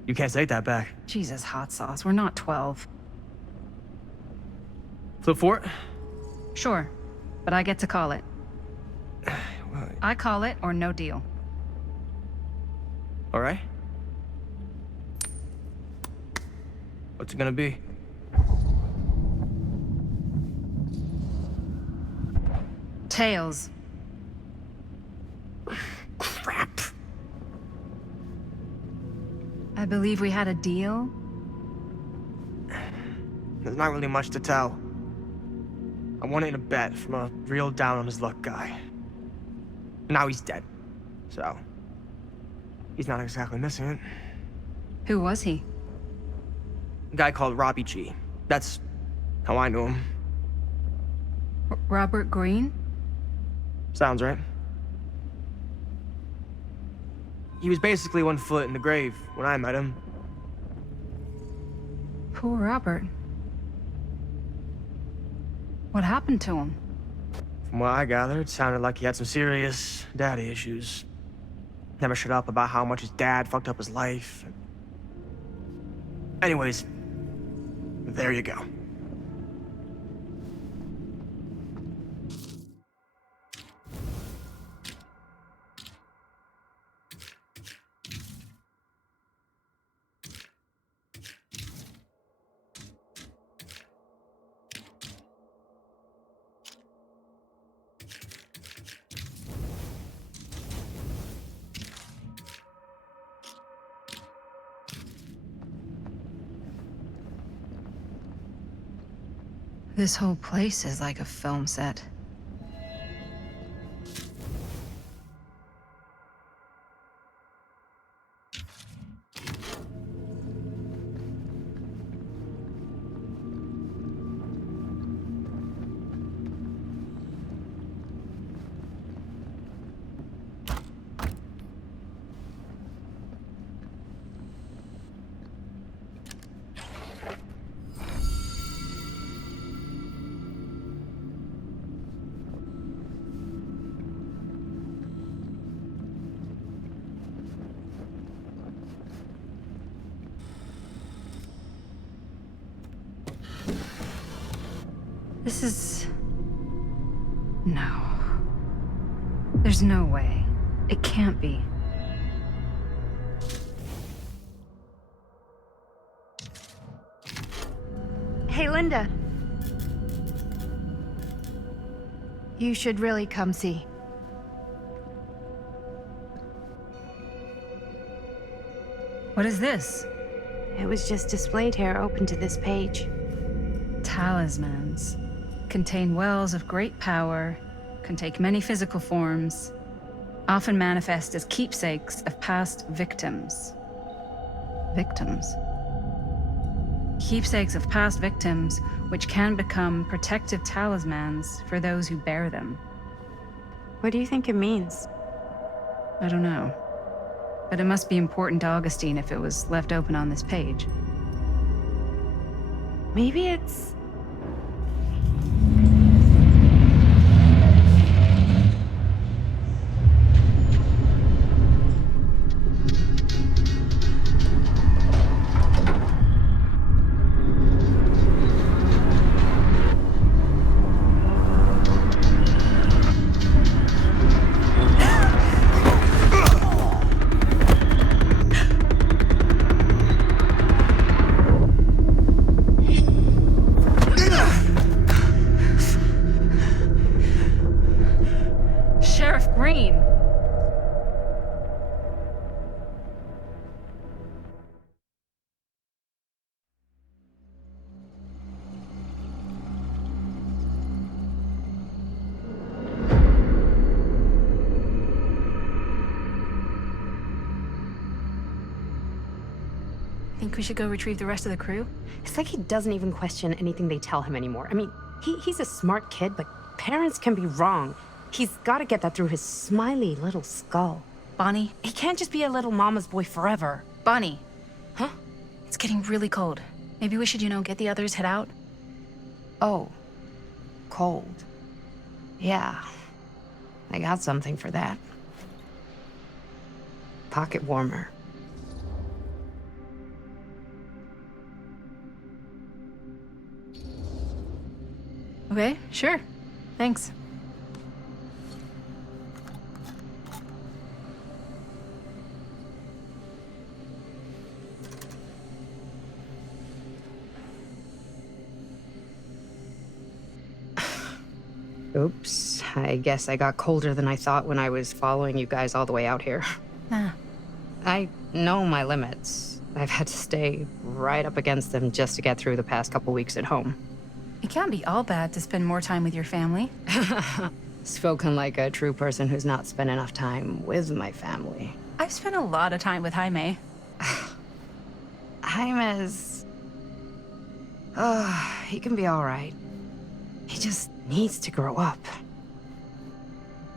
You can't take that back. Jesus, hot sauce. We're not 12. Flip for it? Sure, but I get to call it. I call it or no deal. All right. What's it gonna be? Tails. Crap. I believe we had a deal. There's not really much to tell. I won it in a bet from a real down on his luck guy. Now he's dead. So, he's not exactly missing it. Who was he? A guy called Robbie G. That's how I knew him. Robert Green? Sounds right. He was basically 1 foot in the grave when I met him. Poor Robert. What happened to him? From what I gathered, it sounded like he had some serious daddy issues. Never shut up about how much his dad fucked up his life. Anyways, there you go. This whole place is like a film set. This is... No. There's no way. It can't be. Hey, Linda. You should really come see. What is this? It was just displayed here, open to this page. Talismans. Contain wells of great power, can take many physical forms, often manifest as keepsakes of past victims. Victims? Keepsakes of past victims, which can become protective talismans for those who bear them. What do you think it means? I don't know. But it must be important to Augustine if it was left open on this page. Maybe it's... Sheriff Green! Think we should go retrieve the rest of the crew? It's like he doesn't even question anything they tell him anymore. I mean, he's a smart kid, but parents can be wrong. He's got to get that through his smiley little skull. Bonnie? He can't just be a little mama's boy forever. Bonnie. Huh? It's getting really cold. Maybe we should, get the others, head out? Oh. Cold. Yeah. I got something for that. Pocket warmer. Okay, sure. Thanks. Oops. I guess I got colder than I thought when I was following you guys all the way out here. Nah. I know my limits. I've had to stay right up against them just to get through the past couple weeks at home. It can't be all bad to spend more time with your family. Spoken like a true person who's not spent enough time with my family. I've spent a lot of time with Jaime. Jaime's... he can be all right. He just needs to grow up.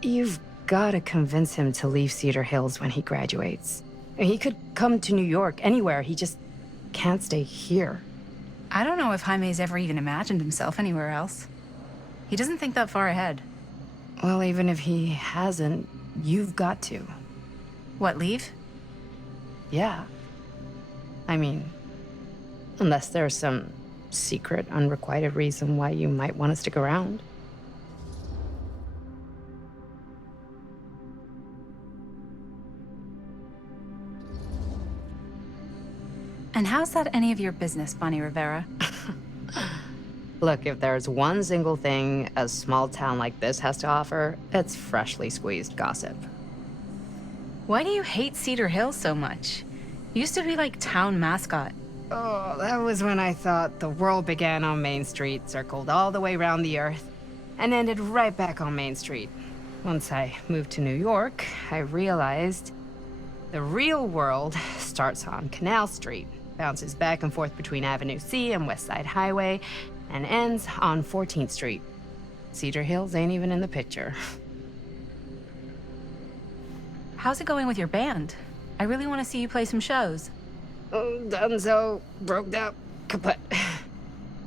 You've got to convince him to leave Cedar Hills when he graduates. He could come to New York, anywhere. He just can't stay here. I don't know if Jaime's ever even imagined himself anywhere else. He doesn't think that far ahead. Well, even if he hasn't, you've got to. What, leave? Yeah. I mean, unless there's some secret, unrequited reason why you might want to stick around. And how's that any of your business, Bonnie Rivera? Look, if there's one single thing a small town like this has to offer, it's freshly squeezed gossip. Why do you hate Cedar Hills so much? You used to be like town mascot. Oh, that was when I thought the world began on Main Street, circled all the way around the Earth, and ended right back on Main Street. Once I moved to New York, I realized the real world starts on Canal Street, bounces back and forth between Avenue C and West Side Highway, and ends on 14th Street. Cedar Hills ain't even in the picture. How's it going with your band? I really want to see you play some shows. Oh, donezo, broke up, kaput.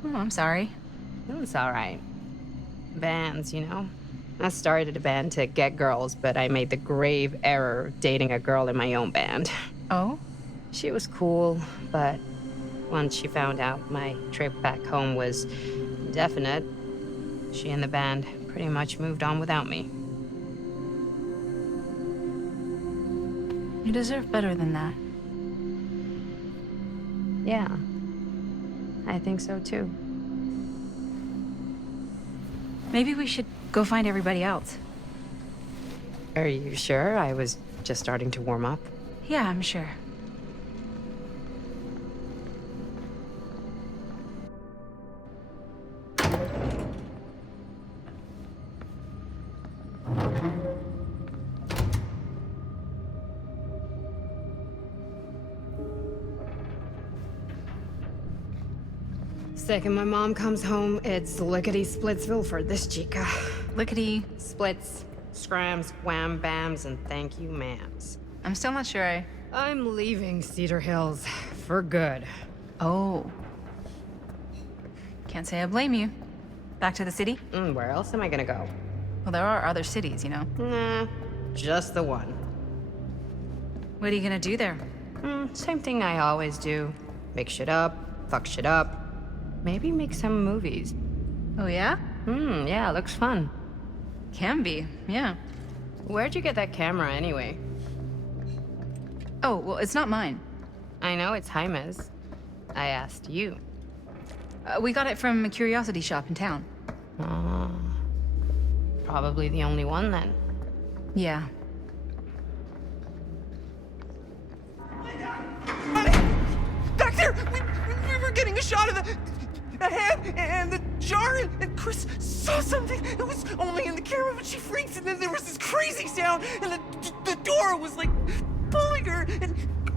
Oh, I'm sorry. It's all right. Bands, you know? I started a band to get girls, but I made the grave error of dating a girl in my own band. Oh? She was cool, but once she found out my trip back home was indefinite, she and the band pretty much moved on without me. You deserve better than that. Yeah, I think so too. Maybe we should go find everybody else. Are you sure? I was just starting to warm up. Yeah, I'm sure. Second my mom comes home, it's lickety-splitsville for this chica. Lickety... Splits, scrams, wham bams, and thank you ma'ams. I'm still not sure I'm leaving Cedar Hills for good. Oh. Can't say I blame you. Back to the city? Where else am I gonna go? Well, there are other cities, you know. Nah, just the one. What are you gonna do there? Same thing I always do. Make shit up, fuck shit up. Maybe make some movies. Oh, yeah? Yeah, looks fun. Can be, yeah. Where'd you get that camera anyway? Oh, well, it's not mine. I know it's Jaime's. I asked you. We got it from a curiosity shop in town. Probably the only one then. Yeah. Back there! We were getting a shot of the hand and the jar, and Chris saw something. It was only in the camera, but she freaks, and then there was this crazy sound, and the door was like pulling her, and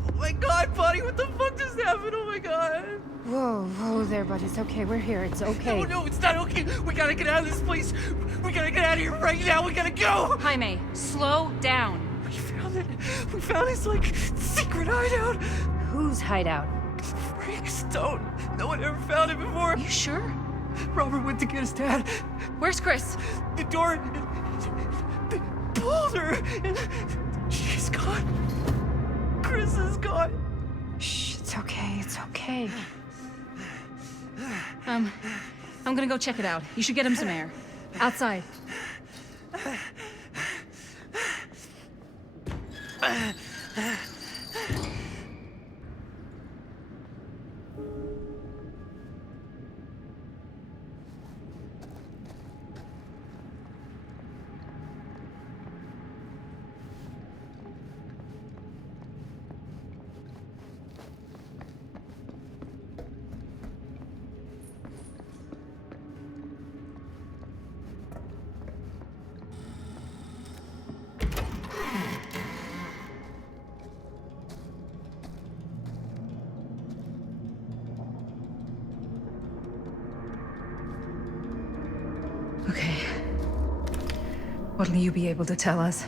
oh my god, buddy, what the fuck just happened? Oh my god. Whoa there, buddy. It's okay. We're here. It's okay. No, it's not okay. We gotta get out of this place. We gotta get out of here right now. We gotta go. Jaime, slow down. We found it. We found his, like, secret hideout. Whose hideout? Frank Stone. No one ever found it before. You sure? Robert went to get his dad. Where's Chris? The door... They pulled her, and she's gone. Chris is gone. Shh, it's okay. It's okay. I'm gonna go check it out. You should get him some air. Outside. Okay. What'll you be able to tell us?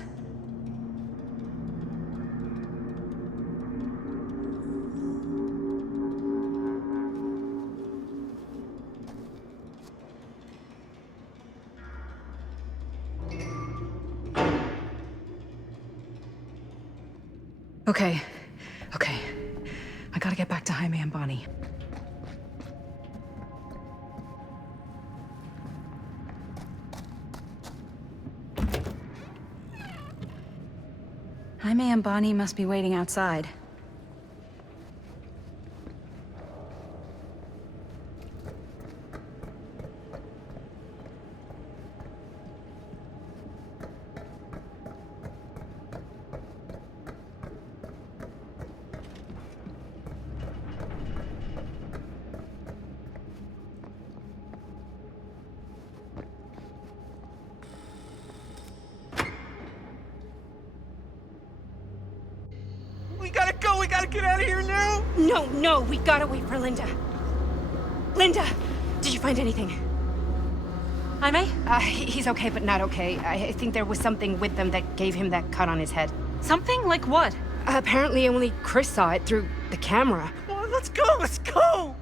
Okay. I gotta get back to Jaime and Bonnie. Jaime and Bonnie must be waiting outside. gotta go. We gotta get out of here now. No, we gotta wait for Linda. Linda, did you find anything? Jaime? He's okay, but not okay. I think there was something with them that gave him that cut on his head. Something? Like what? Apparently only Chris saw it through the camera. Well, let's go.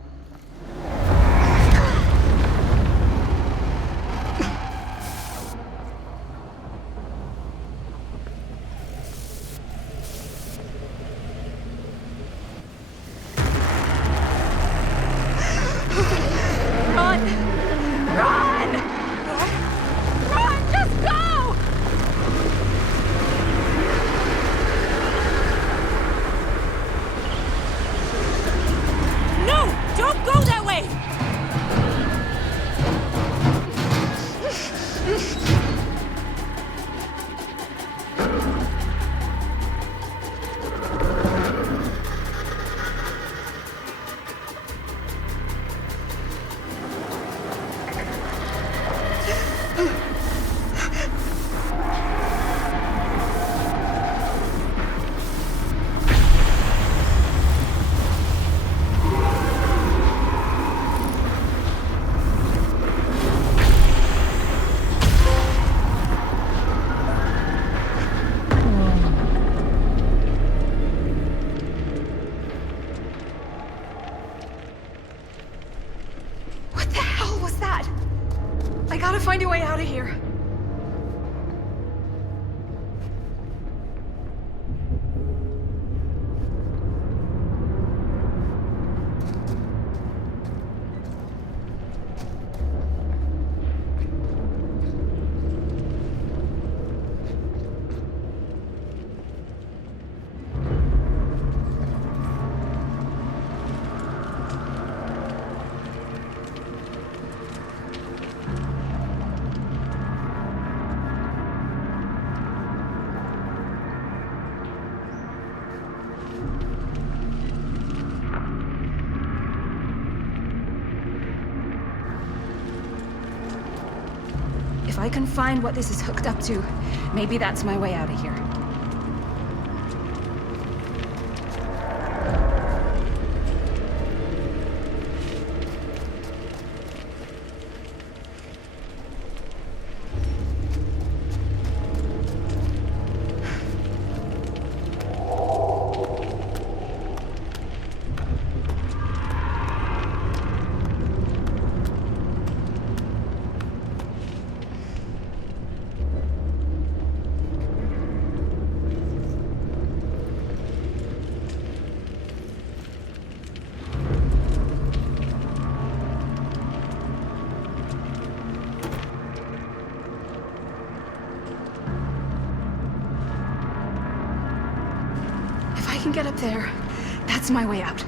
Find a way out of here. If I can find what this is hooked up to, maybe that's my way out of here. Get up there. That's my way out.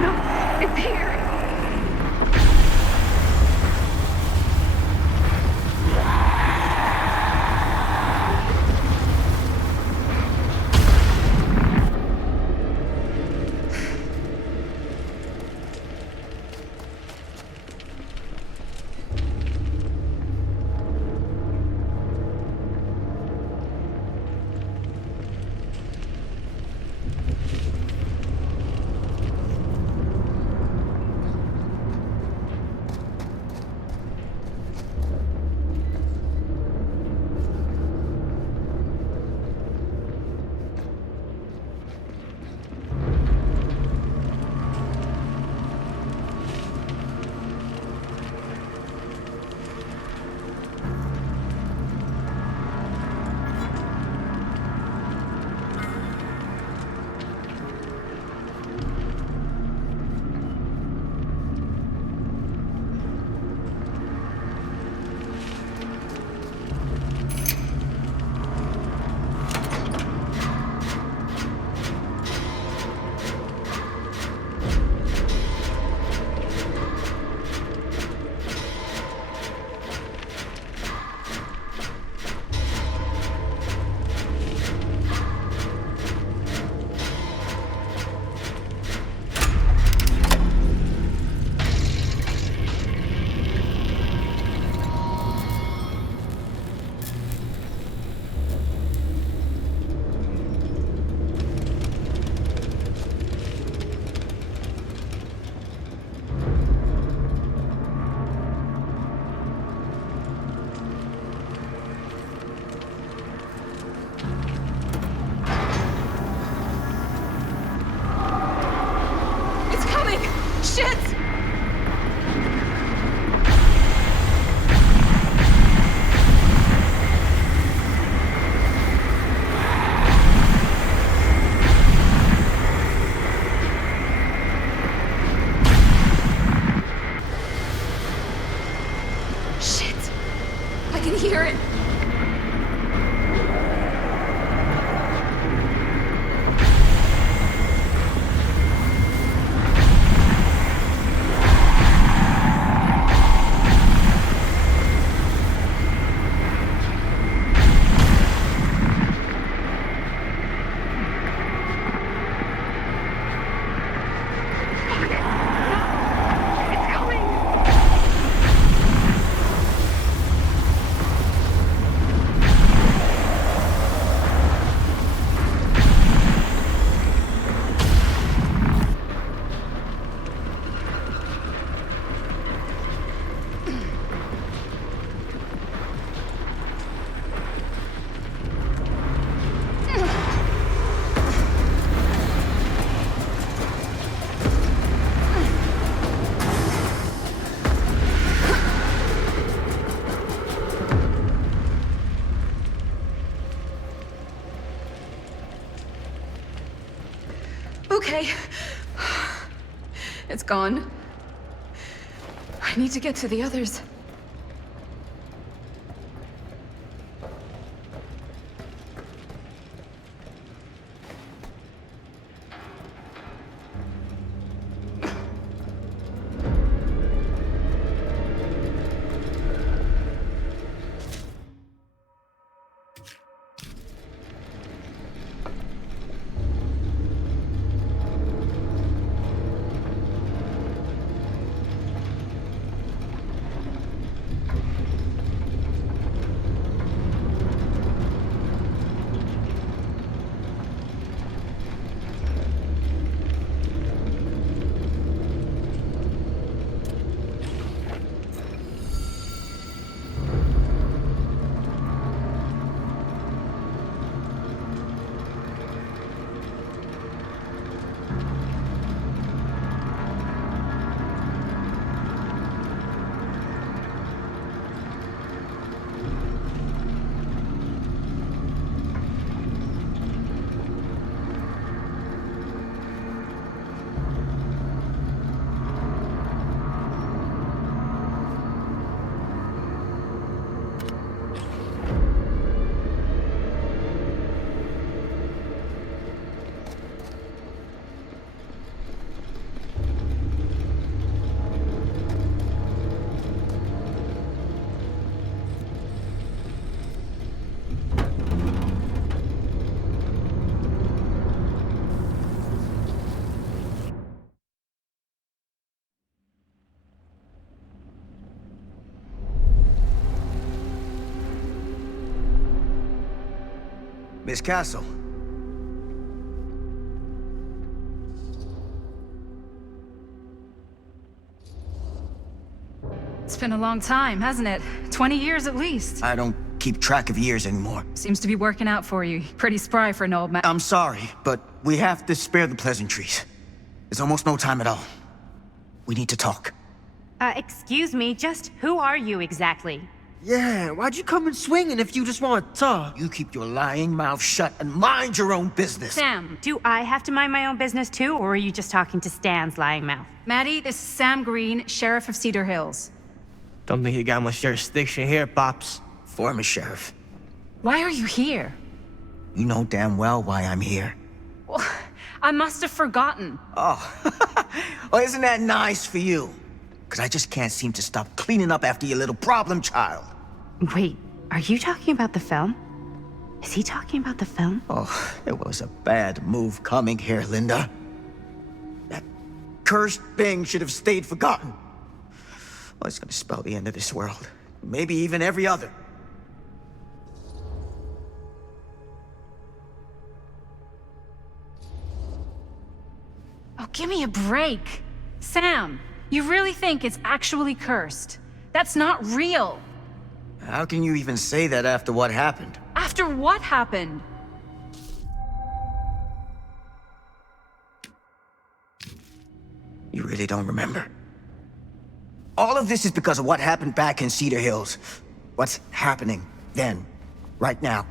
No, it's here. Shit! I can hear it! Okay. It's gone. I need to get to the others. Miss Castle. It's been a long time, hasn't it? 20 years at least. I don't keep track of years anymore. Seems to be working out for you. Pretty spry for an old man. I'm sorry, but we have to spare the pleasantries. There's almost no time at all. We need to talk. Excuse me, just who are you exactly? Yeah, why'd you come in swinging if you just want to talk? You keep your lying mouth shut and mind your own business. Sam. Do I have to mind my own business too, or are you just talking to Stan's lying mouth? Maddie, this is Sam Green, Sheriff of Cedar Hills. Don't think you got much jurisdiction here, Pops. Former sheriff. Why are you here? You know damn well why I'm here. Well, I must have forgotten. Oh, well, isn't that nice for you? Because I just can't seem to stop cleaning up after your little problem child. Wait, are you talking about the film? Is he talking about the film? Oh, it was a bad move coming here, Linda. That cursed thing should have stayed forgotten. Well, it's gonna spell the end of this world. Maybe even every other. Oh, give me a break. Sam, you really think it's actually cursed? That's not real. How can you even say that after what happened? After what happened? You really don't remember? All of this is because of what happened back in Cedar Hills. What's happening then, right now.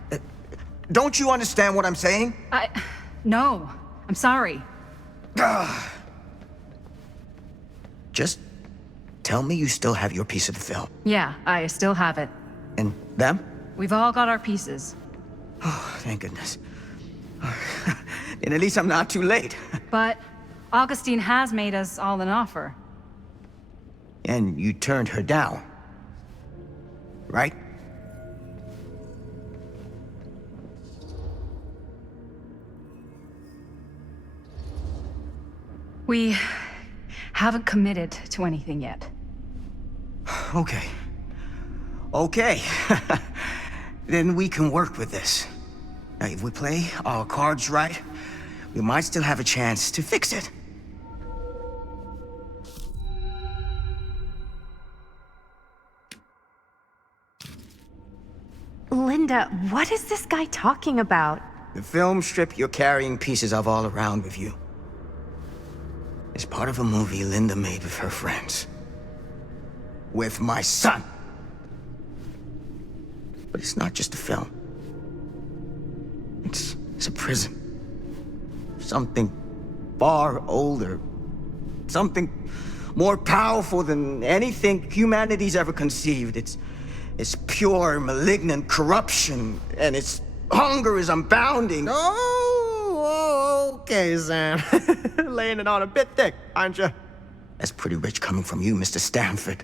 Don't you understand what I'm saying? No. I'm sorry. Just tell me you still have your piece of the film. Yeah, I still have it. And them? We've all got our pieces. Oh, thank goodness. And at least I'm not too late. But Augustine has made us all an offer. And you turned her down, right? We haven't committed to anything yet. Okay. Okay. Then we can work with this. Now, if we play our cards right, we might still have a chance to fix it. Linda, what is this guy talking about? The film strip you're carrying pieces of all around with you is part of a movie Linda made with her friends. With my son. But it's not just a film. It's a prison. Something far older. Something more powerful than anything humanity's ever conceived. It's pure, malignant corruption, and its hunger is unbounding. Oh, okay, Sam. Laying it on a bit thick, aren't you? That's pretty rich coming from you, Mr. Stanford.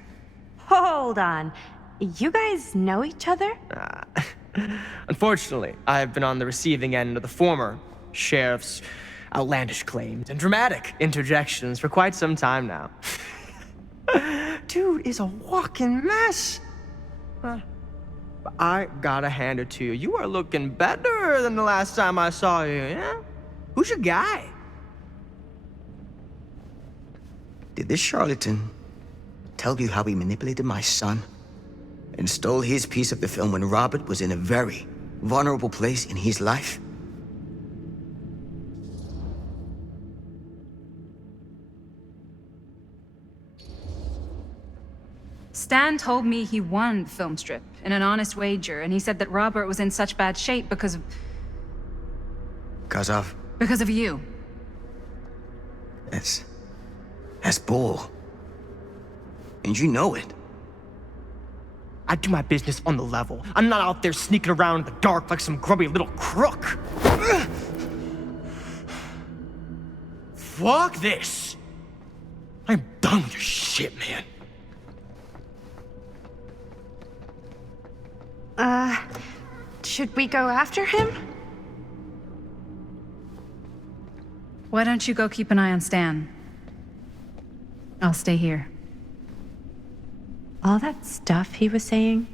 Hold on. You guys know each other? Unfortunately, I've been on the receiving end of the former sheriff's outlandish claims and dramatic interjections for quite some time now. Dude is a walking mess. I gotta hand it to you. You are looking better than the last time I saw you, yeah? Who's your guy? Did this charlatan tell you how he manipulated my son and stole his piece of the film when Robert was in a very vulnerable place in his life? Stan told me he won the film strip in an honest wager, and he said that Robert was in such bad shape because of... Because of you. That's bull. And you know it. I do my business on the level. I'm not out there sneaking around in the dark like some grubby little crook. Fuck this. I'm done with your shit, man. Should we go after him? Why don't you go keep an eye on Stan? I'll stay here. All that stuff he was saying,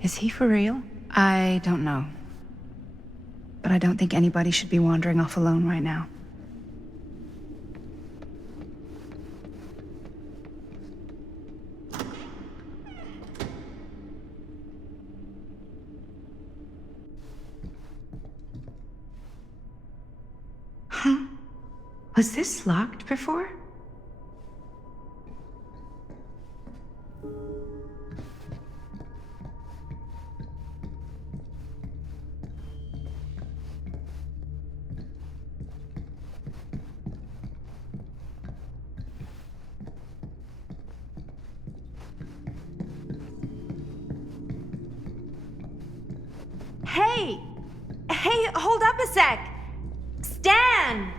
is he for real? I don't know. But I don't think anybody should be wandering off alone right now. Huh? Was this locked before? Hey! Hey, hold up a sec! Stan!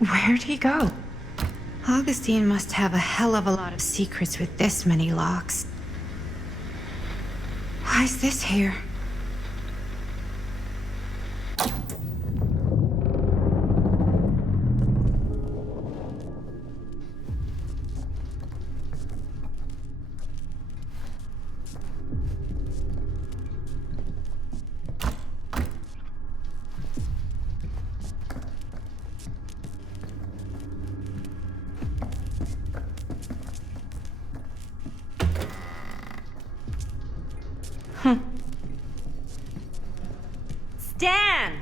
Where'd he go? Augustine must have a hell of a lot of secrets with this many locks. Why is this here? Dan!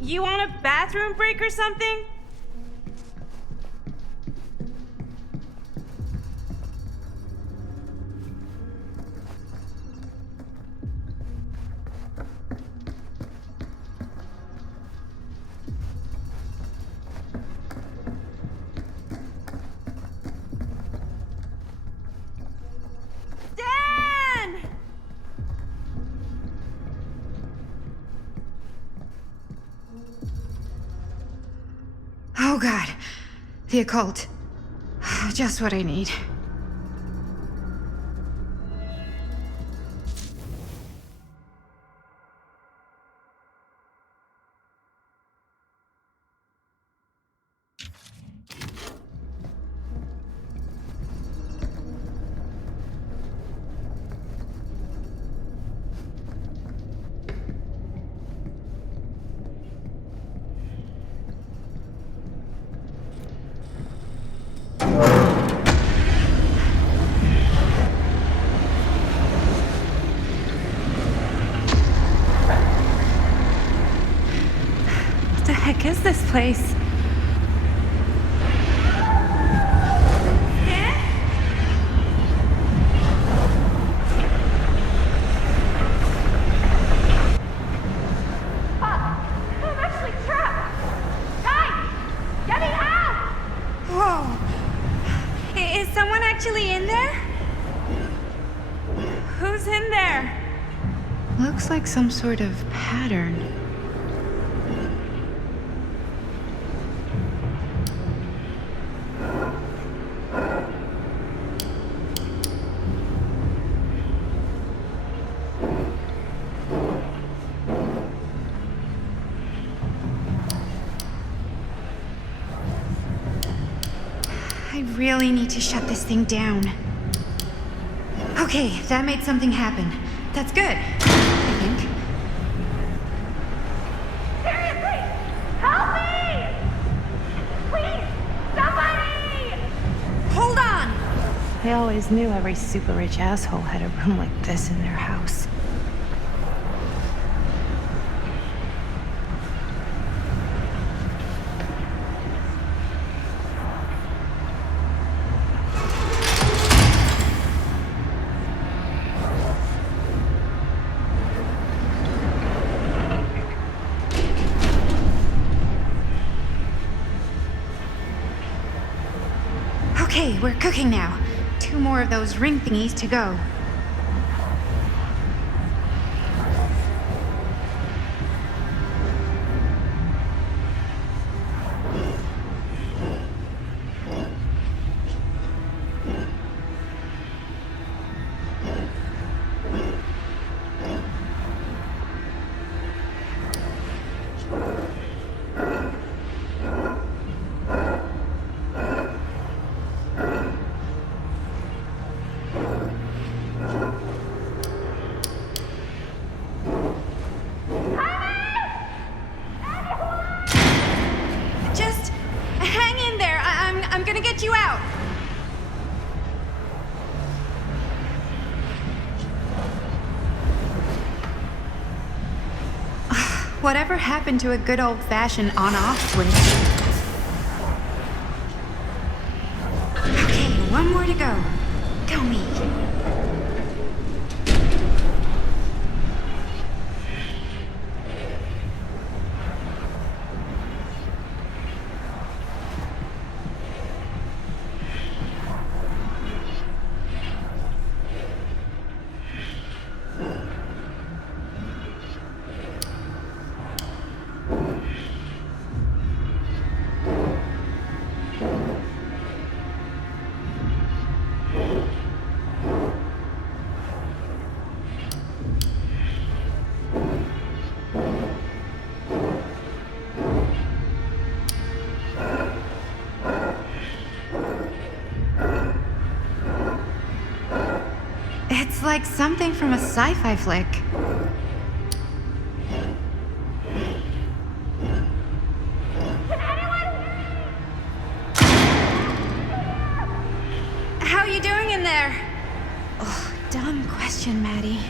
You want a bathroom break or something? Dan! Oh god. The occult. Just what I need. What the heck is this place? I'm actually trapped! Guys! Get me out! Whoa! Is someone actually in there? Who's in there? Looks like some sort of pattern. I really need to shut this thing down. Okay, that made something happen. That's good, I think. Seriously! Help me! Please! Somebody! Hold on! I always knew every super rich asshole had a room like this in their house. Okay, we're cooking now. 2 more of those ring thingies to go. Just hang in there. I'm gonna get you out. Whatever happened to a good old-fashioned on-off switch? Okay, 1 more to go. Go me. It's like something from a sci-fi flick. How you doing in there? Oh, dumb question, Maddie.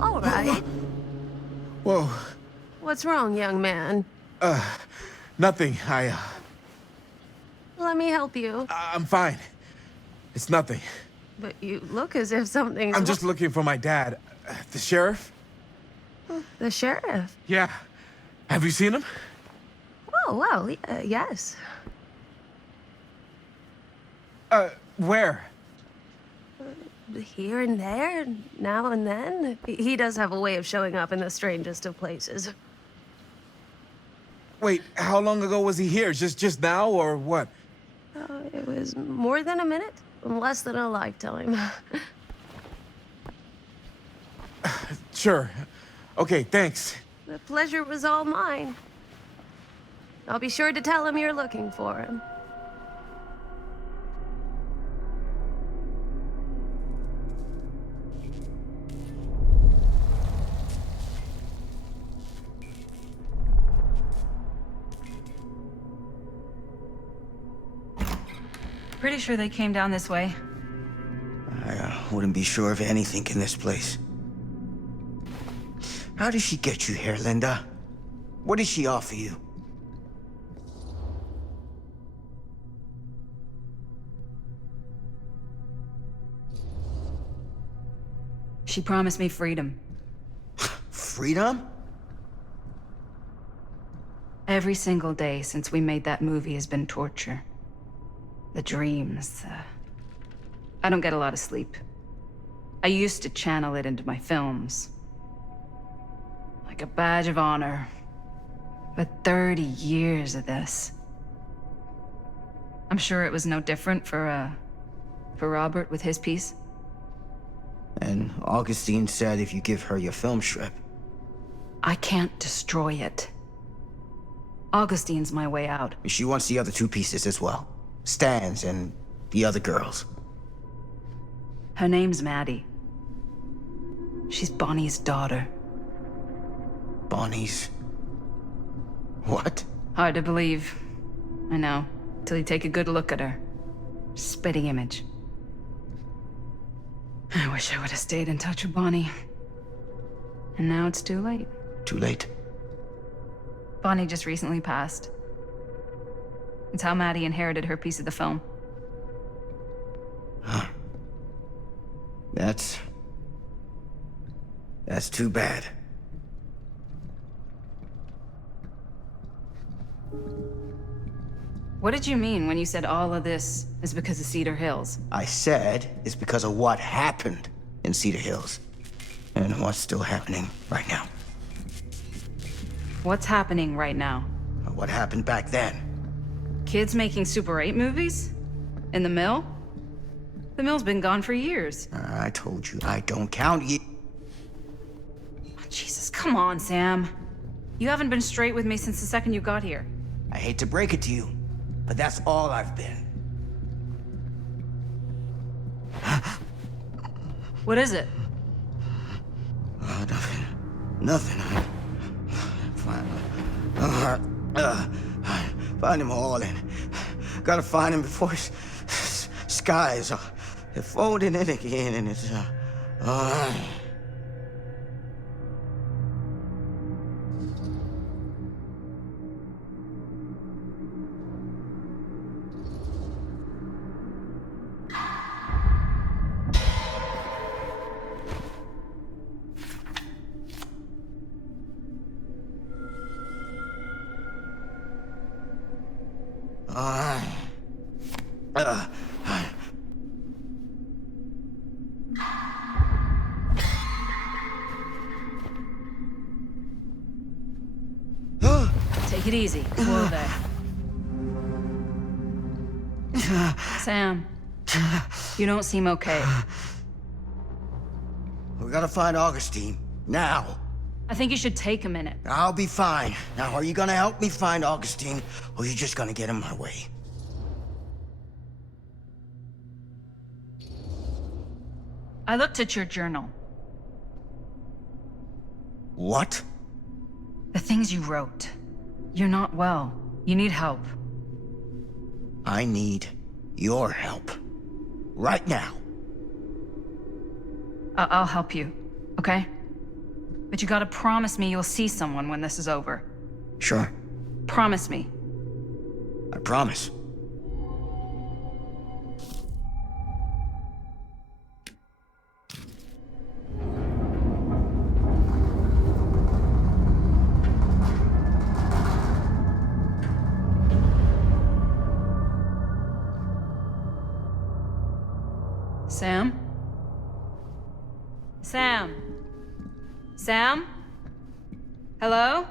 all right? Whoa. What's wrong, young man? Nothing. Let me help you. I'm fine. It's nothing. But you look as if something's I'm just looking for my dad. The sheriff? The sheriff? Yeah. Have you seen him? Oh, well, yes. Where? Here and there, now and then. He does have a way of showing up in the strangest of places. Wait, how long ago was he here? Just now, or what? It was more than a minute, less than a lifetime. Sure. Okay, thanks. The pleasure was all mine. I'll be sure to tell him you're looking for him. Pretty sure they came down this way. I wouldn't be sure of anything in this place. How did she get you here, Linda? What did she offer you? She promised me freedom. Freedom? Every single day since we made that movie has been torture. The dreams, I don't get a lot of sleep. I used to channel it into my films. Like a badge of honor. But 30 years of this. I'm sure it was no different for Robert with his piece. And Augustine said if you give her your film strip. I can't destroy it. Augustine's my way out. She wants the other two pieces as well. Stan's and the other girls. Her name's Maddie. She's Bonnie's daughter. Bonnie's... what? Hard to believe. I know, till you take a good look at her. Spitting image. I wish I would have stayed in touch with Bonnie. And now it's too late. Too late? Bonnie just recently passed. It's how Maddie inherited her piece of the film. Huh. That's too bad. What did you mean when you said all of this is because of Cedar Hills? I said it's because of what happened in Cedar Hills. And what's still happening right now. What's happening right now? What happened back then? Kids making Super 8 movies? In the mill? The mill's been gone for years. I told you, I don't count you. Oh, Jesus, come on, Sam. You haven't been straight with me since the second you got here. I hate to break it to you, but that's all I've been. What is it? Nothing. Nothing. Find him all and gotta find him before his skies are folding in again and it's Take it easy. Whoa there. Sam, you don't seem okay. We gotta find Augustine. Now. I think you should take a minute. I'll be fine. Now, are you gonna help me find Augustine, or are you just gonna get in my way? I looked at your journal. What? The things you wrote. You're not well. You need help. I need your help. Right now. I'll help you, okay? But you gotta promise me you'll see someone when this is over. Sure, Promise me. I promise. Sam? Sam? Sam? Hello?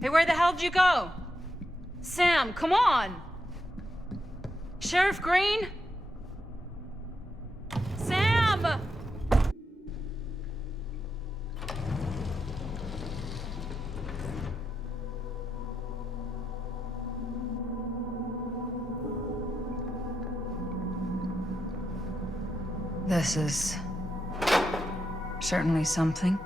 Hey, where the hell did you go? Sam, come on! Sheriff Green? Sam! This is certainly something.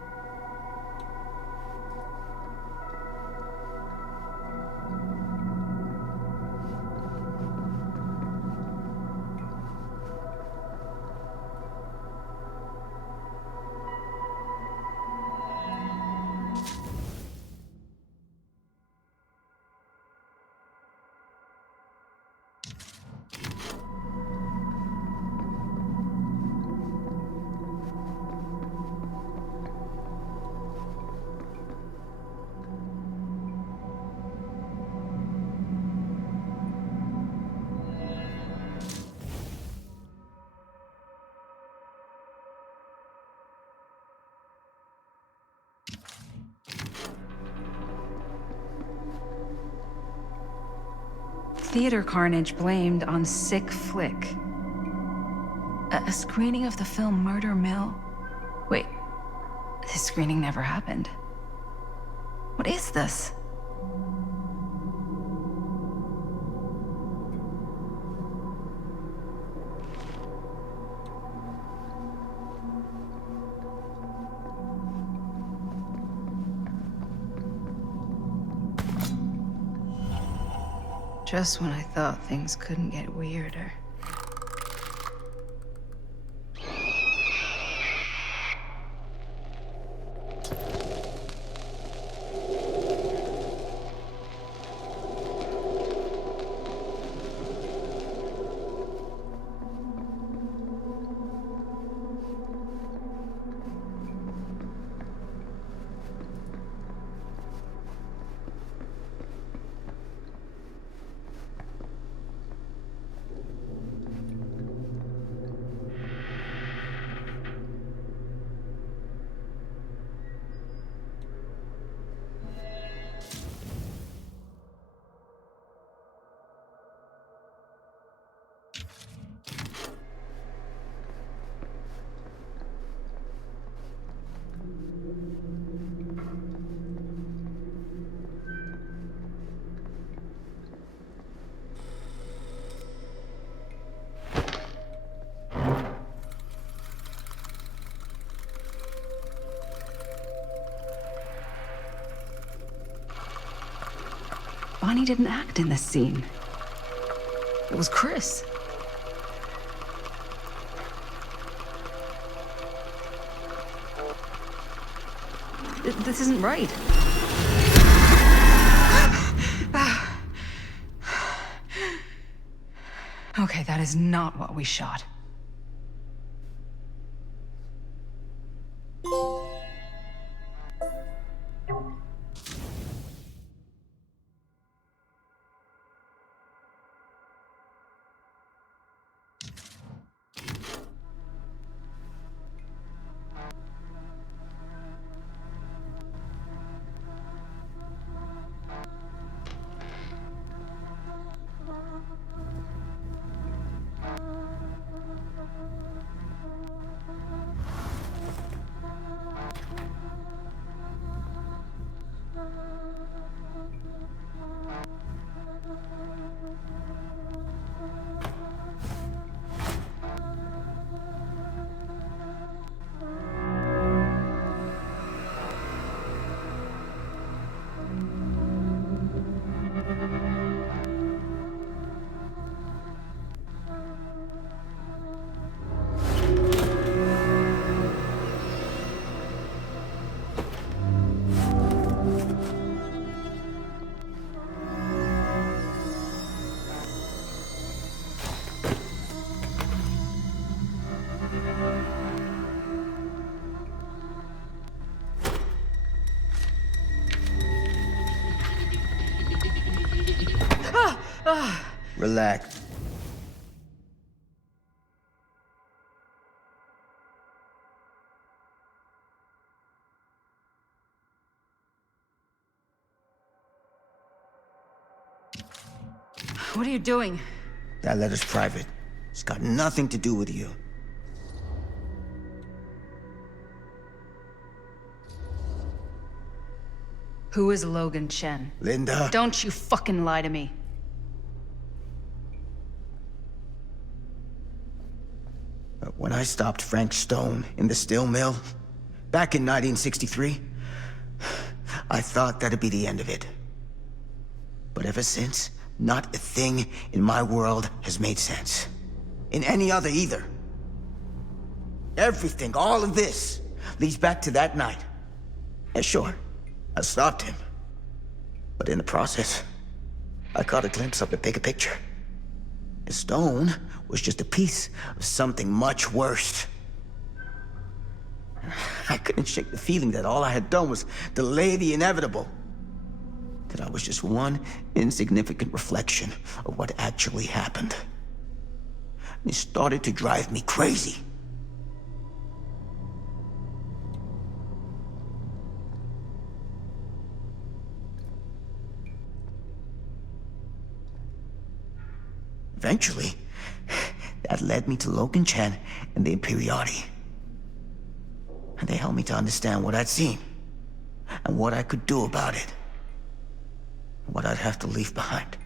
Theater carnage blamed on sick flick. A screening of the film Murder Mill? Wait, this screening never happened. What is this? Just when I thought things couldn't get weirder. Bonnie didn't act in this scene. It was Chris. This isn't right. Okay, that is not what we shot. Relax. What are you doing? That letter's private. It's got nothing to do with you. Who is Logan Chen? Linda. Don't you fucking lie to me. When I stopped Frank Stone in the steel mill, back in 1963, I thought that'd be the end of it. But ever since, not a thing in my world has made sense. In any other either. Everything, all of this, leads back to that night. And sure, I stopped him. But in the process, I caught a glimpse of the bigger picture. And Stone was just a piece of something much worse. I couldn't shake the feeling that all I had done was delay the inevitable. That I was just one insignificant reflection of what actually happened. It started to drive me crazy. Eventually, that led me to Logan Chen and the Imperiati. And they helped me to understand what I'd seen, and what I could do about it, and what I'd have to leave behind.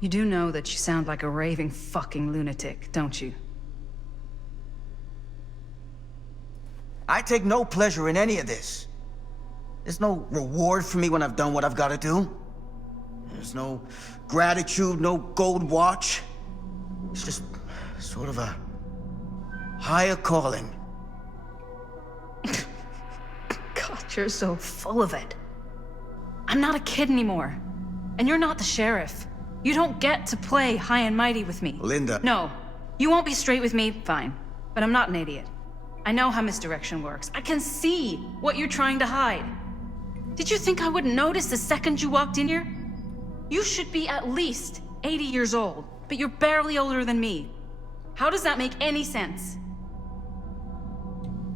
You do know that you sound like a raving fucking lunatic, don't you? I take no pleasure in any of this. There's no reward for me when I've done what I've got to do. There's no gratitude, no gold watch. It's just sort of a higher calling. God, you're so full of it. I'm not a kid anymore. And you're not the sheriff. You don't get to play high and mighty with me. Linda. No. You won't be straight with me, fine. But I'm not an idiot. I know how misdirection works. I can see what you're trying to hide. Did you think I wouldn't notice the second you walked in here? You should be at least 80 years old, but you're barely older than me. How does that make any sense?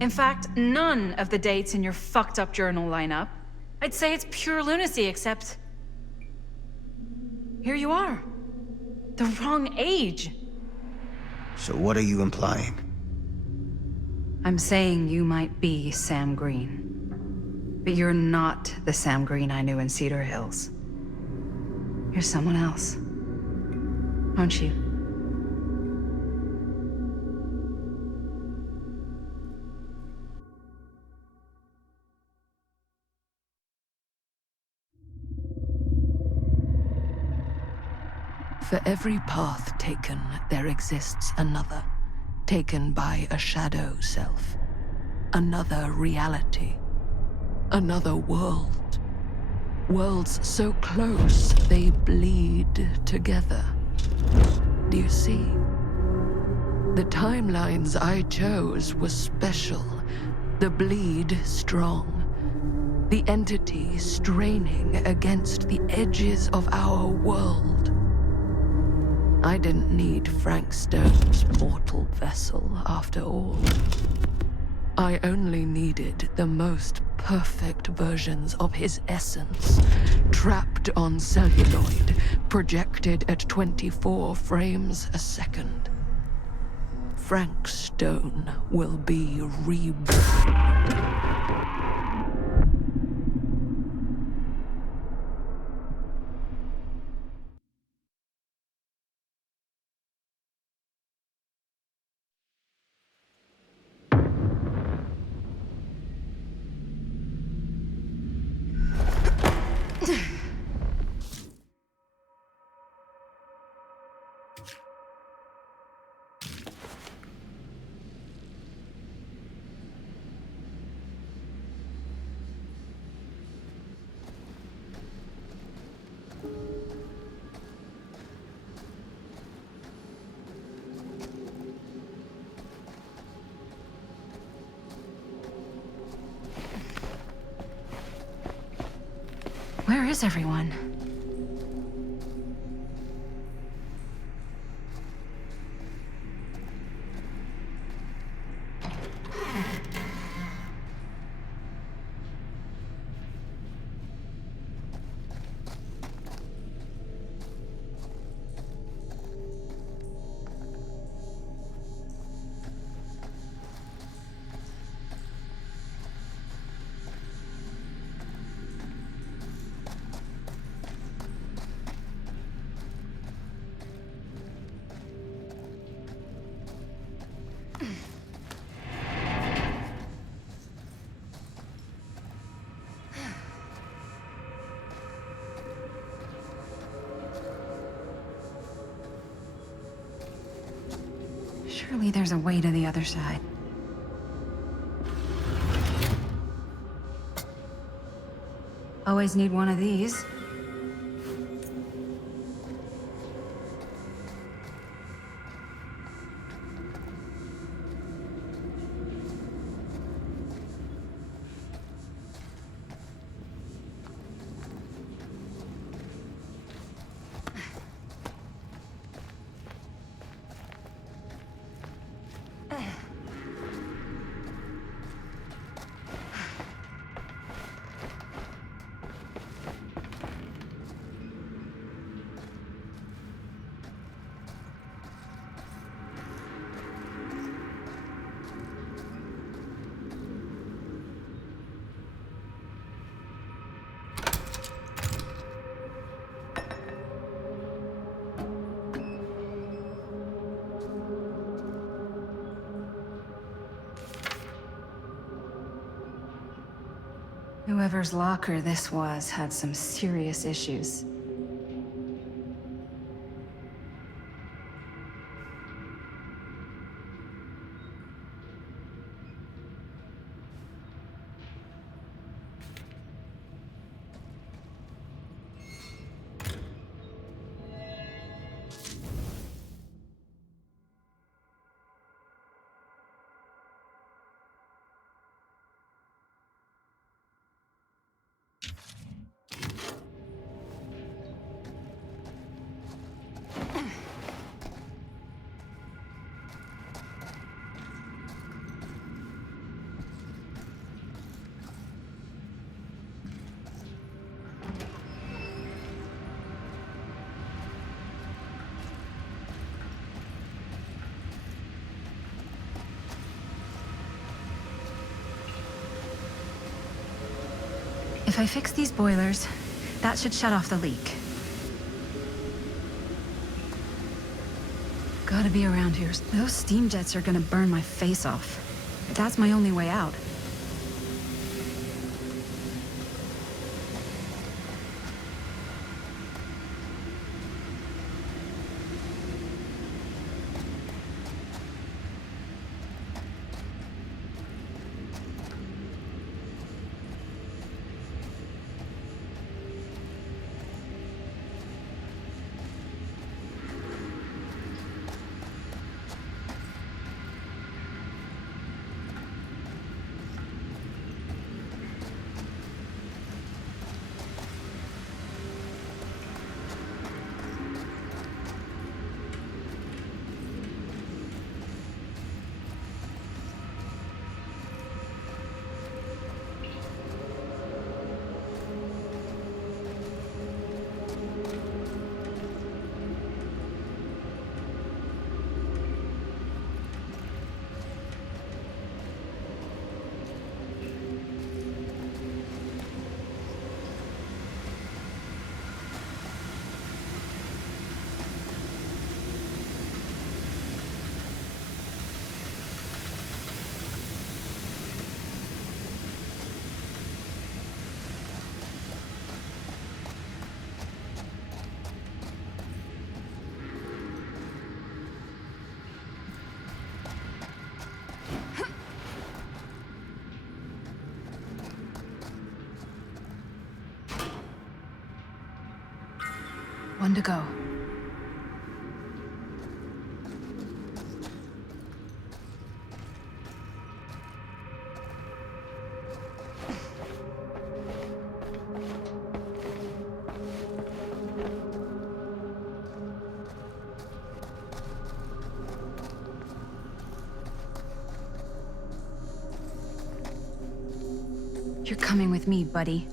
In fact, none of the dates in your fucked up journal line up. I'd say it's pure lunacy, except... here you are. The wrong age. So what are you implying? I'm saying you might be Sam Green. But you're not the Sam Green I knew in Cedar Hills. You're someone else. Aren't you? For every path taken, there exists another, taken by a shadow self. Another reality. Another world. Worlds so close, they bleed together. Do you see? The timelines I chose were special. The bleed strong. The entity straining against the edges of our world. I didn't need Frank Stone's mortal vessel, after all. I only needed the most perfect versions of his essence, trapped on celluloid, projected at 24 frames a second. Frank Stone will be reborn. Where is everyone? Surely there's a way to the other side. Always need one of these. Whoever's locker this was had some serious issues. If I fix these boilers, that should shut off the leak. Gotta be around here. Those steam jets are gonna burn my face off. That's my only way out. One to go. You're coming with me, buddy.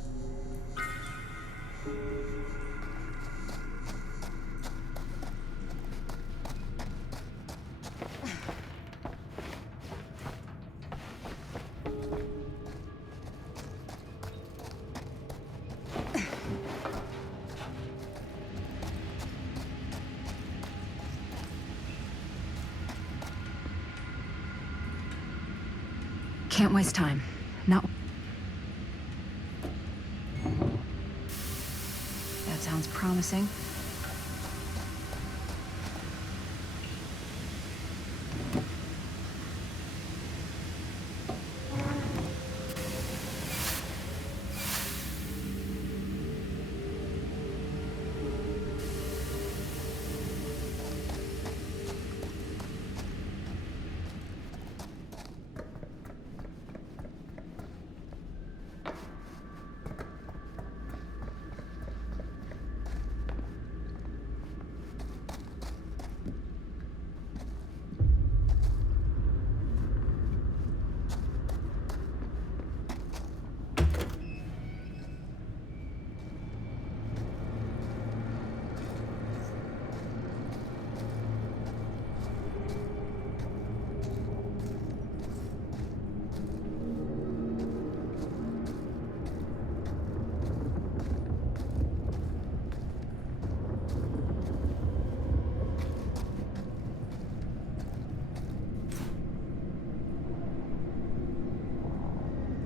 Can't waste time. Not. That sounds promising.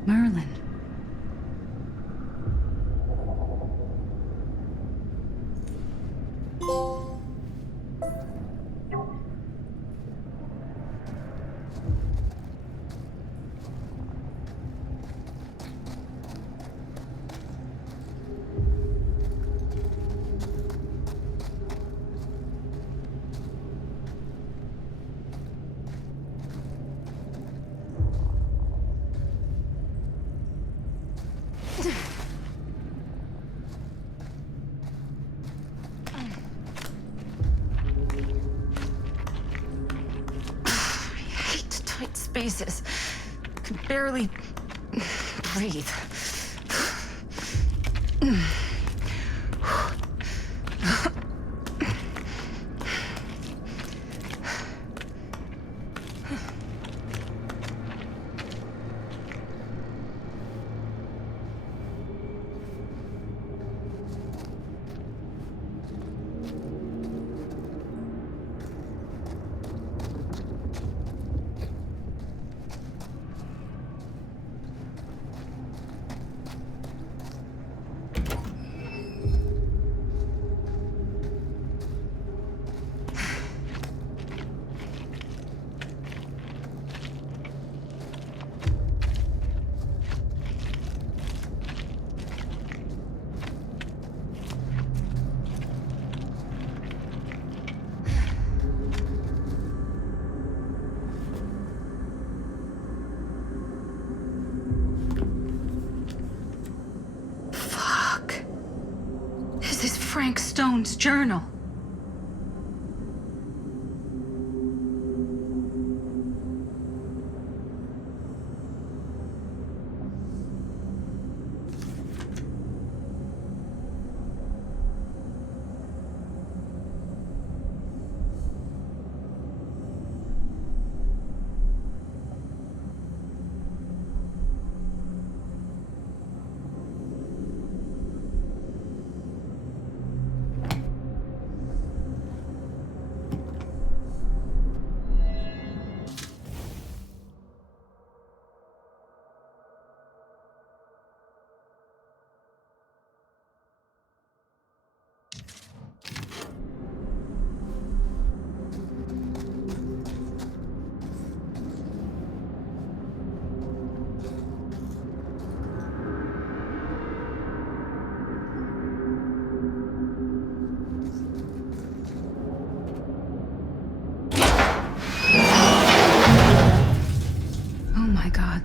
Merlin. Spaces. Can barely breathe. This is Frank Stone's journal.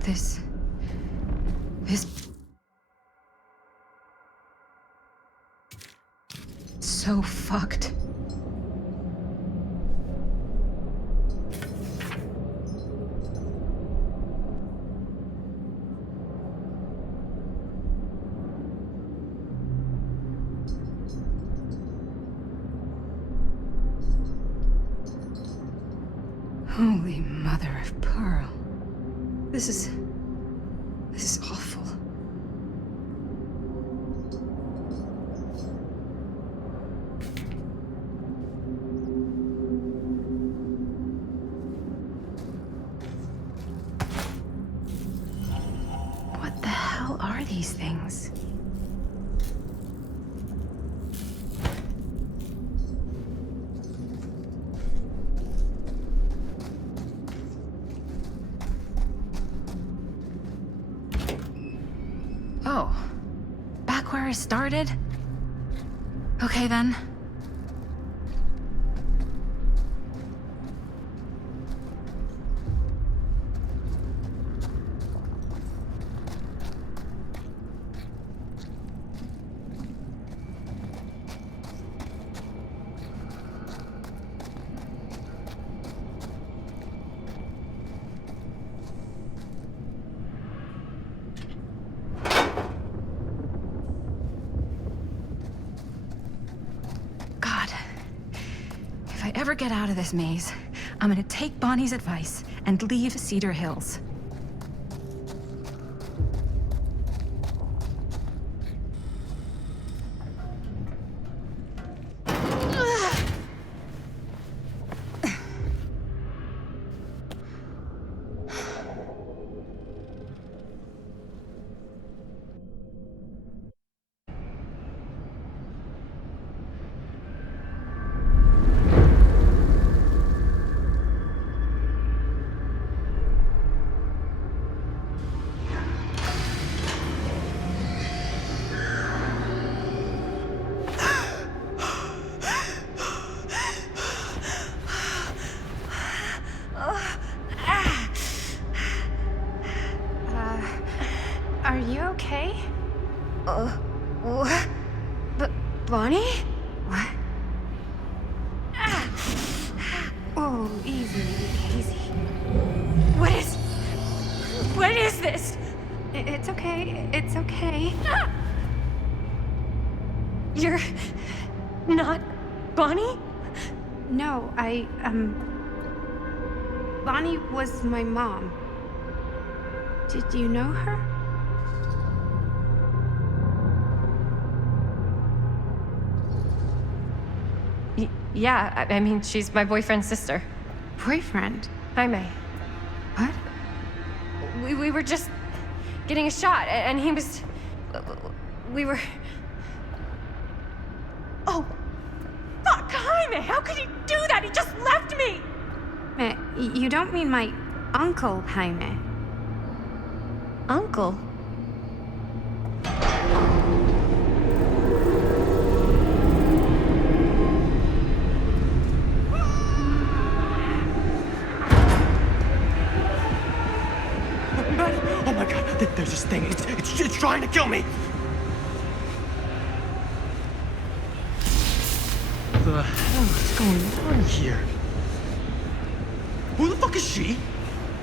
This so fucked. Holy mother of pearl. This is awful. What the hell are these things? Oh, back where I started? Okay then. If I ever get out of this maze, I'm gonna take Bonnie's advice and leave Cedar Hills. Are you okay? What? Bonnie? What? Oh, easy, easy. What is this? It's okay, it's okay. You're not Bonnie? No, Bonnie was my mom. Did you know her? Yeah, I mean, she's my boyfriend's sister. Boyfriend? Jaime. What? We were just getting a shot, and he was... We were... Oh! Fuck, Jaime! How could he do that? He just left me! You don't mean my uncle, Jaime? Uncle? Oh my god, there's this thing. It's trying to kill me. What the hell is going on here? Who the fuck is she?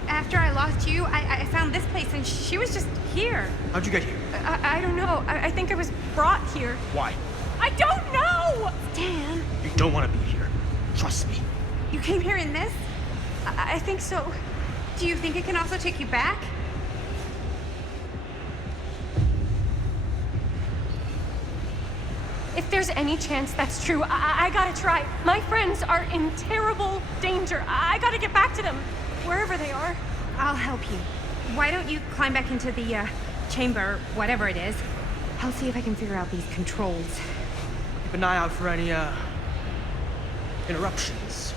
After I lost you, I found this place and she was just here. How'd you get here? I don't know. I think I was brought here. Why? I don't know! Dan. You don't want to be here. Trust me. You came here in this? I think so. Do you think it can also take you back? If there's any chance that's true, I gotta try. My friends are in terrible danger. I gotta get back to them, wherever they are. I'll help you. Why don't you climb back into the, chamber, whatever it is. I'll see if I can figure out these controls. Keep an eye out for any, interruptions.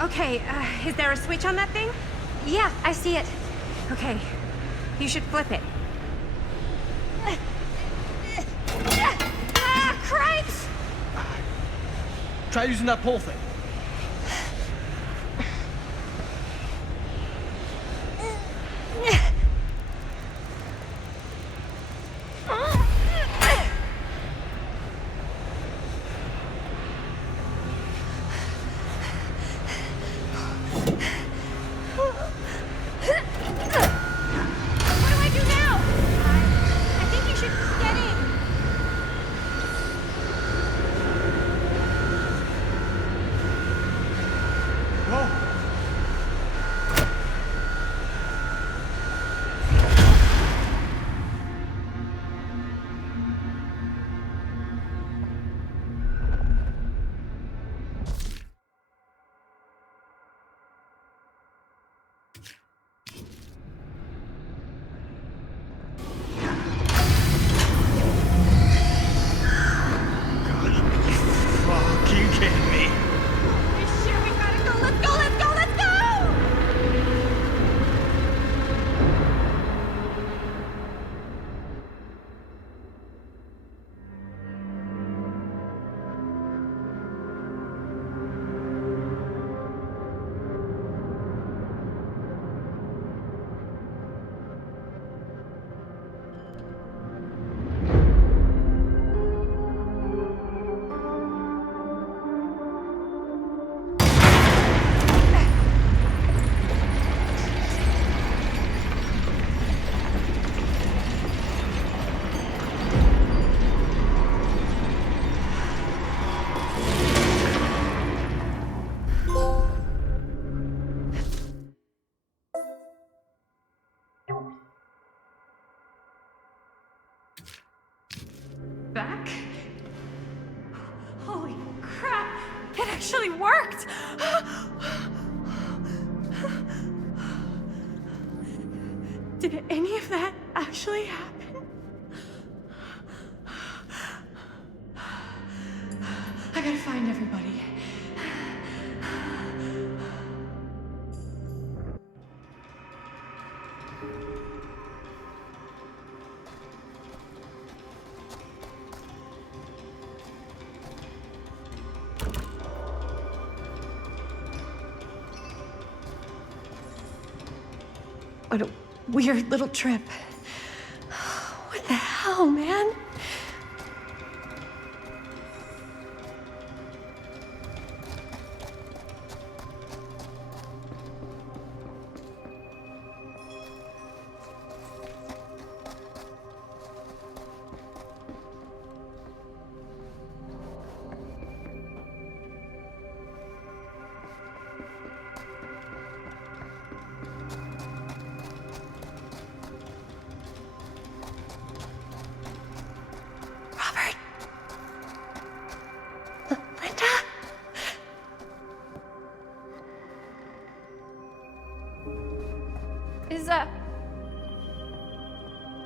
Okay, is there a switch on that thing? Yeah, I see it. Okay, you should flip it. Cripes! Try using that pole thing. back? Holy crap! It actually worked! Did any of that actually happen? I gotta find everybody. What a weird little trip. What the hell, man?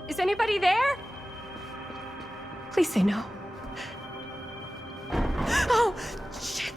Is anybody there? Please say no. Oh, shit.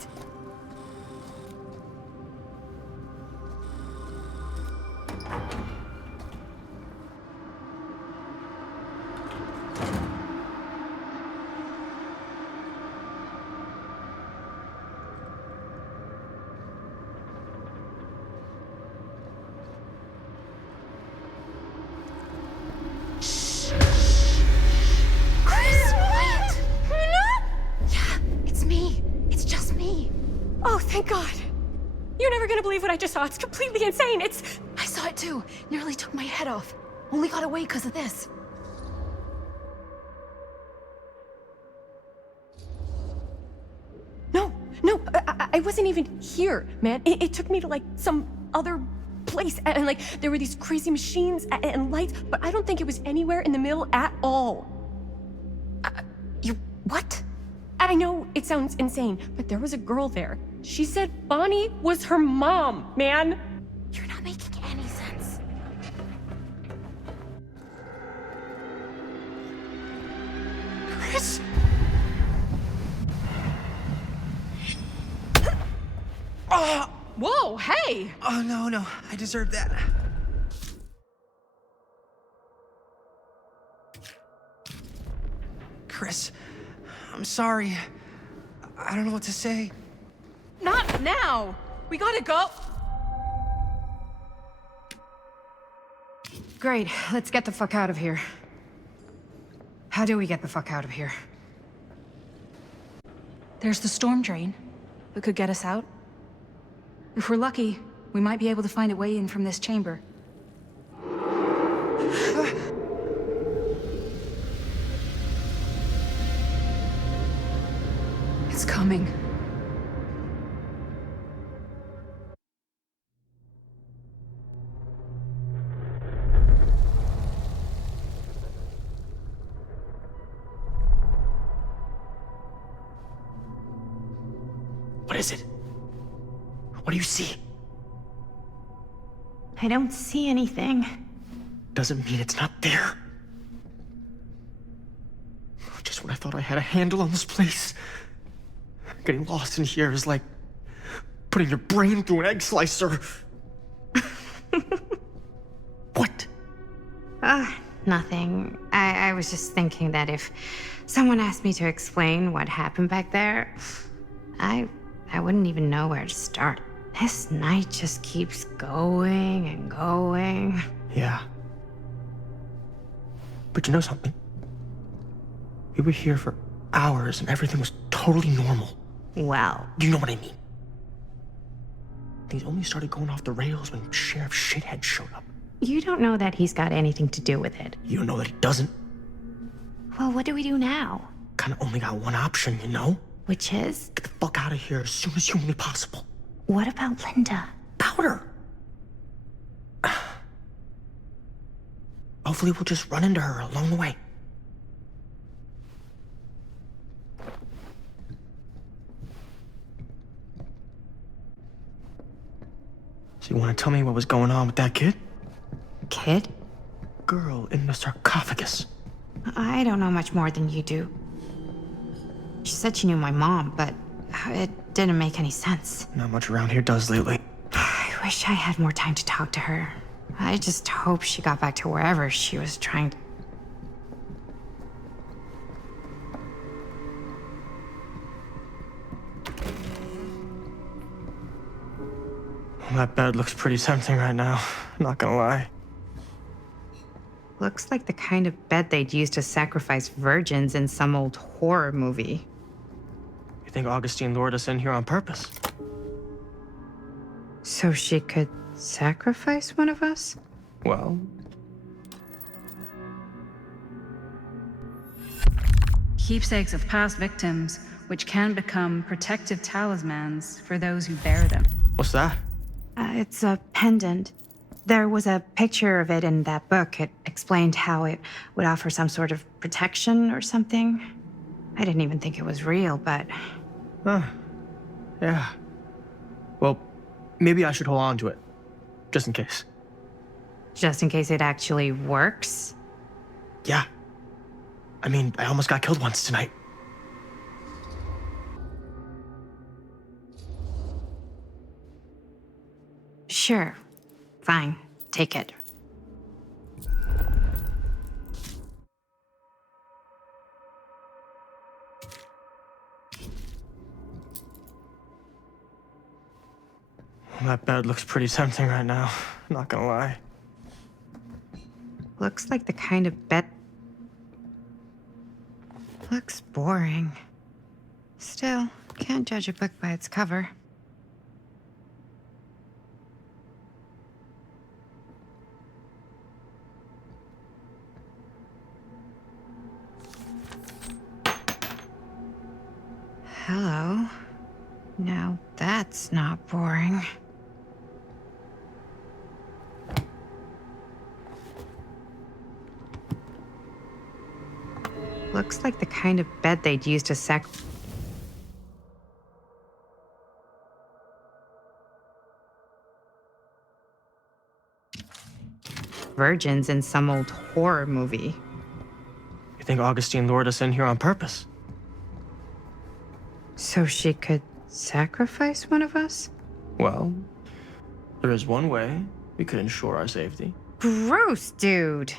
Thank God. You're never gonna believe what I just saw. It's completely insane. I saw it too. Nearly took my head off. Only got away because of this. No, I wasn't even here, man. It took me to like some other place, and like there were these crazy machines and lights, but I don't think it was anywhere in the middle at all. You what? I know it sounds insane, but there was a girl there. She said Bonnie was her mom, man. You're not making any sense. Chris? Oh! Whoa, hey! Oh, no, I deserve that. Chris, I'm sorry. I don't know what to say. Not now! We gotta go! Great, let's get the fuck out of here. How do we get the fuck out of here? There's the storm drain that could get us out. If we're lucky, we might be able to find a way in from this chamber. It's coming. What is it? What do you see? I don't see anything. Doesn't mean it's not there. Just when I thought I had a handle on this place. Getting lost in here is like putting your brain through an egg slicer. What? Nothing. I was just thinking that if someone asked me to explain what happened back there, I wouldn't even know where to start. This night just keeps going and going. Yeah. But you know something? We were here for hours and everything was totally normal. Well. You know what I mean? Things only started going off the rails when Sheriff Shithead showed up. You don't know that he's got anything to do with it. You don't know that he doesn't? Well, what do we do now? Kinda only got one option, you know? Which is? Get the fuck out of here as soon as humanly possible. What about Linda? Powder! Hopefully we'll just run into her along the way. So you want to tell me what was going on with that kid? Kid? Girl in the sarcophagus. I don't know much more than you do. She said she knew my mom, but it didn't make any sense. Not much around here does lately. I wish I had more time to talk to her. I just hope she got back to wherever she was trying to. Well, that bed looks pretty tempting right now. Not gonna lie. Looks like the kind of bed they'd use to sacrifice virgins in some old horror movie. You think Augustine lured us in here on purpose? So she could sacrifice one of us? Well, Keepsakes of past victims, which can become protective talismans for those who bear them. what's that? It's a pendant. There was a picture of it in that book. It explained how it would offer some sort of protection or something. I didn't even think it was real, but... Huh. Yeah. Well, maybe I should hold on to it. Just in case. Just in case it actually works? Yeah. I mean, I almost got killed once tonight. Sure. Fine. Take it. Well, that bed looks pretty tempting right now. Not gonna lie. Looks like the kind of bed... Looks boring. Still, can't judge a book by its cover. Hello. Now that's not boring. Looks like the kind of bed they'd use to virgins in some old horror movie. You think Augustine lured us in here on purpose? So she could sacrifice one of us? Well, there is one way we could ensure our safety. Gross, dude.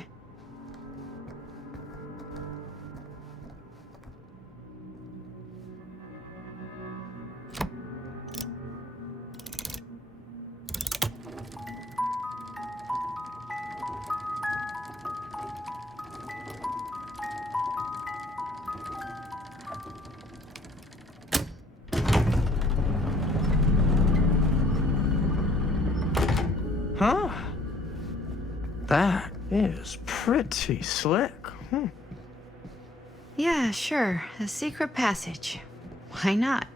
Huh? That is pretty slick. Yeah, sure. A secret passage. Why not?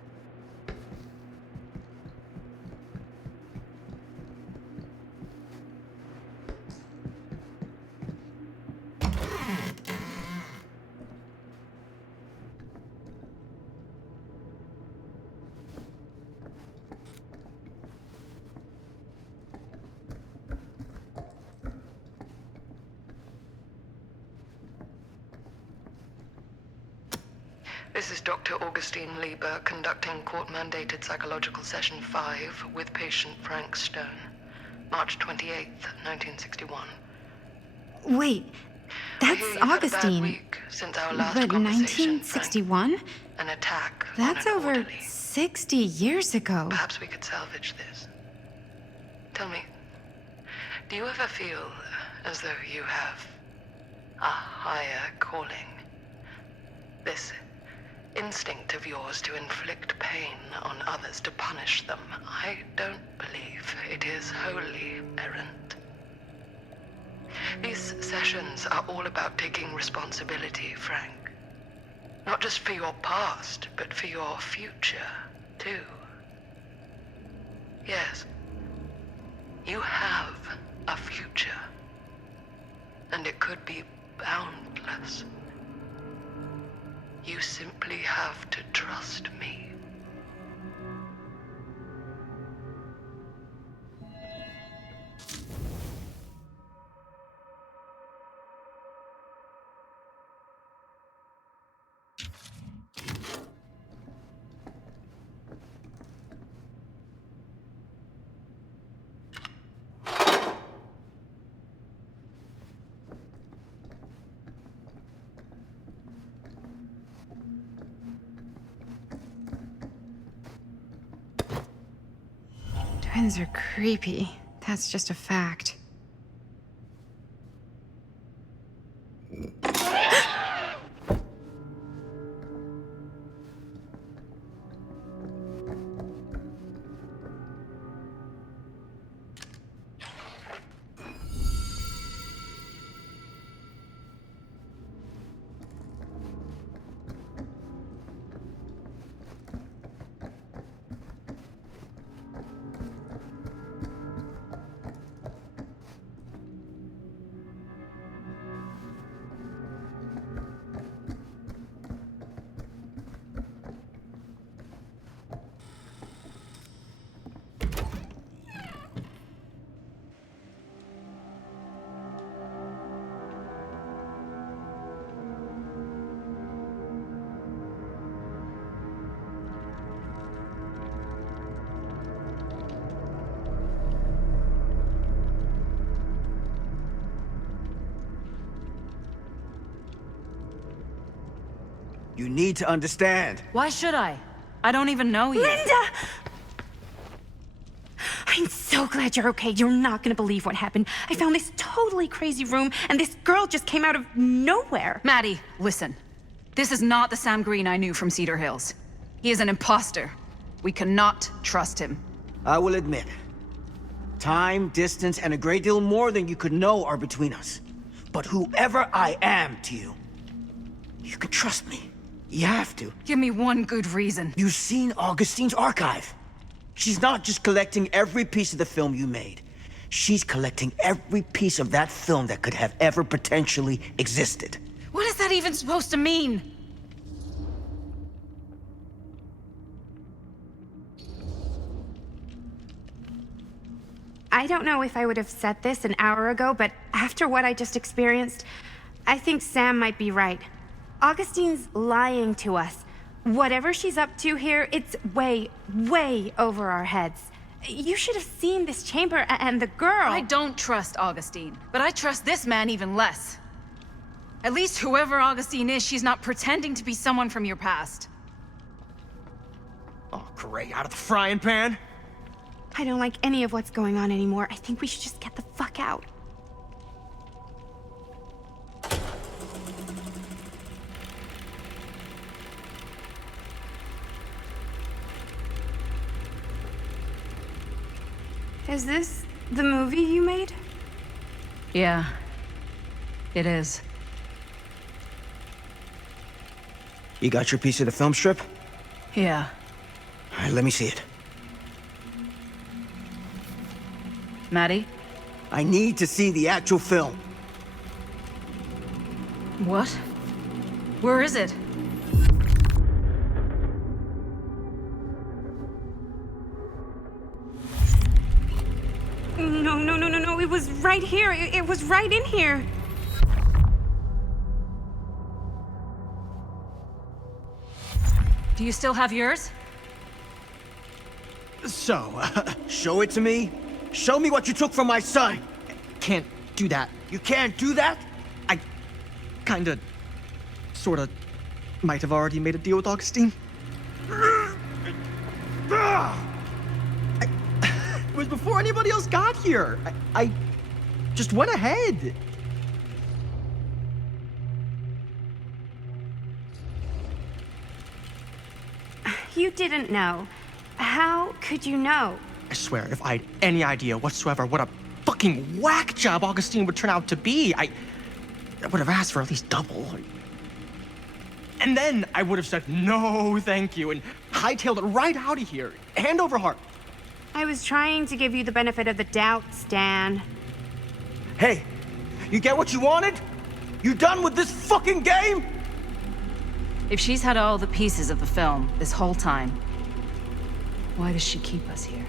This is Dr. Augustine Lieber conducting court-mandated psychological session 5 with patient Frank Stone. March 28th, 1961. Wait, that's Augustine. Since our last But conversation, 1961? an attack. That's on an over orderly. 60 years ago. Perhaps we could salvage this. Tell me, do you ever feel as though you have a higher calling? This instinct of yours to inflict pain on others, to punish them, I don't believe it is wholly errant. These sessions are all about taking responsibility, Frank. Not just for your past, but for your future, too. Yes, you have a future, and it could be boundless. You simply have to trust me. Twins are creepy. That's just a fact. You need to understand. Why should I? I don't even know you. Linda! I'm so glad you're okay. You're not gonna believe what happened. I found this totally crazy room, and this girl just came out of nowhere. Maddie, listen. This is not the Sam Green I knew from Cedar Hills. He is an imposter. We cannot trust him. I will admit, time, distance, and a great deal more than you could know are between us. But whoever I am to you, you can trust me. You have to. Give me one good reason. You've seen Augustine's archive. She's not just collecting every piece of the film you made. She's collecting every piece of that film that could have ever potentially existed. What is that even supposed to mean? I don't know if I would have said this an hour ago, but after what I just experienced, I think Sam might be right. Augustine's lying to us. Whatever she's up to here, it's way, way over our heads. You should have seen this chamber and the girl. I don't trust Augustine, but I trust this man even less. At least whoever Augustine is, she's not pretending to be someone from your past. Oh, great. Out of the frying pan? I don't like any of what's going on anymore. I think we should just get the fuck out. Is this the movie you made? Yeah, it is. You got your piece of the film strip? Yeah. All right, let me see it. Maddie? I need to see the actual film. What? Where is it? No. It was right here. It was right in here. Do you still have yours? So, show it to me. Show me what you took from my son. Can't do that. You can't do that? I kinda, sorta, might have already made a deal with Augustine. It was before anybody else got here. I just went ahead. You didn't know. How could you know? I swear, if I had any idea whatsoever what a fucking whack job Augustine would turn out to be, I would have asked for at least double. And then I would have said no thank you and hightailed it right out of here, hand over heart. I was trying to give you the benefit of the doubt, Stan. Hey, you get what you wanted? You done with this fucking game? If she's had all the pieces of the film this whole time, why does she keep us here?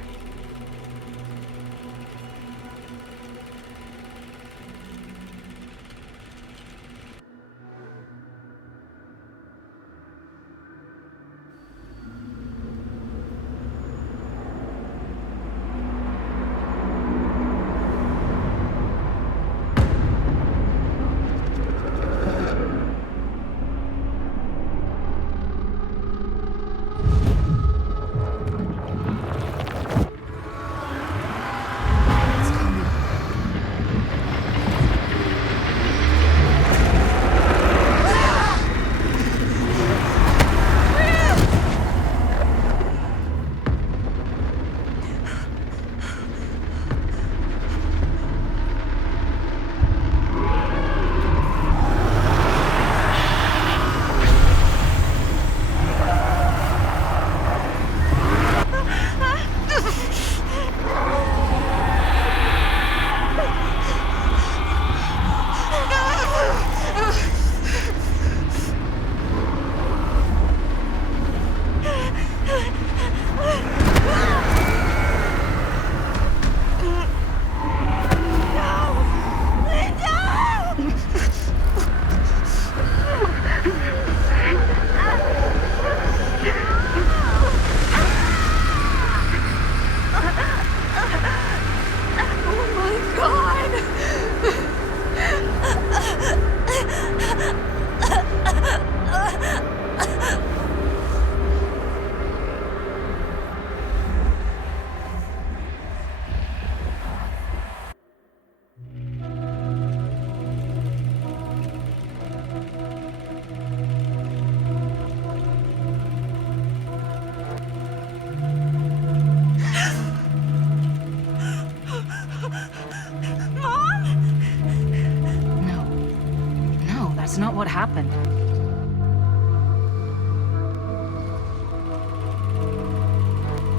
what happened.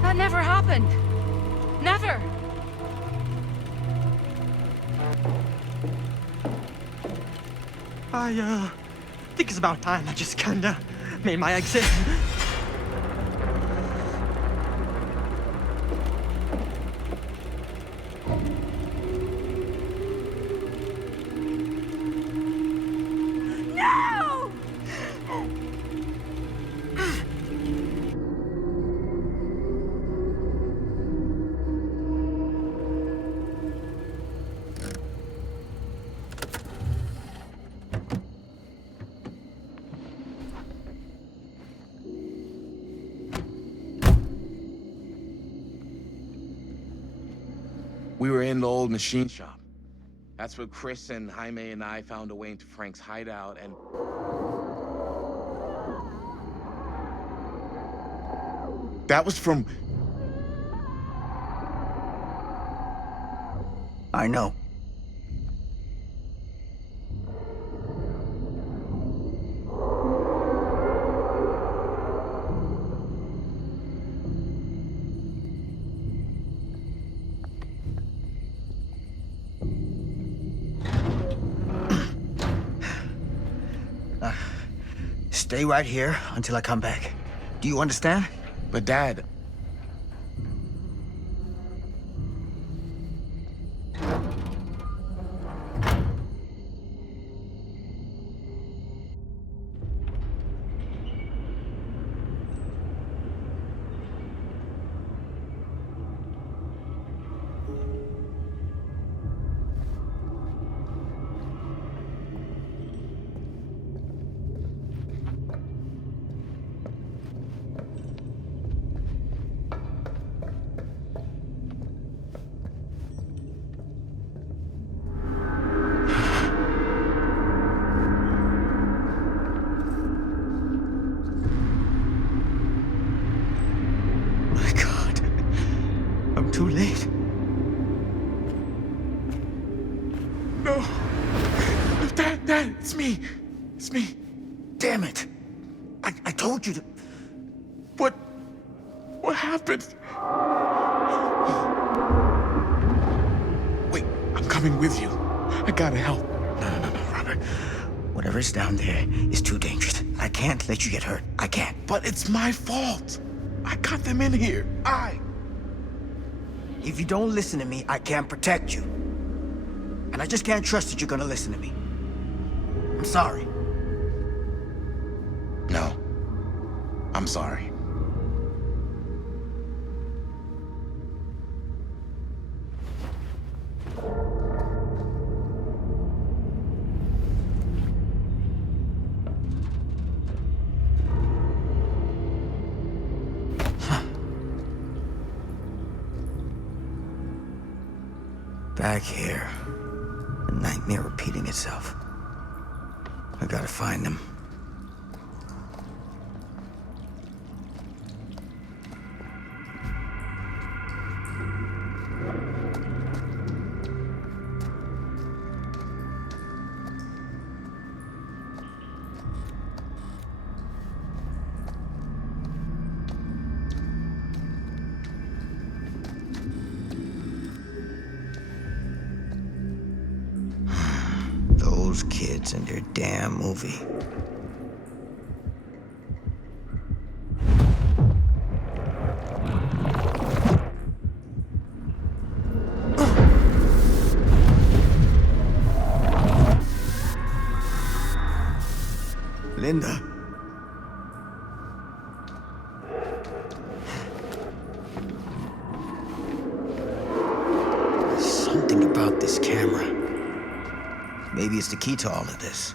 That never happened. Never. I think it's about time I just kinda made my exit. No! We were in the old machine shop. That's where Chris and Jaime and I found a way into Frank's hideout, and that was from... I know. Stay right here until I come back. Do you understand? But Dad... Too late. No. Dad, it's me. It's me. Damn it. I told you to... What happened? Wait, I'm coming with you. I gotta help. No, Robert. Whatever's down there is too dangerous. I can't let you get hurt. I can't. But it's my fault. I got them in here. If you don't listen to me, I can't protect you. And I just can't trust that you're gonna listen to me. I'm sorry. No. I'm sorry. Back here. A nightmare repeating itself. I gotta find them. Those kids and their damn movie. Linda. Something about this camera. Maybe it's the key to all of this.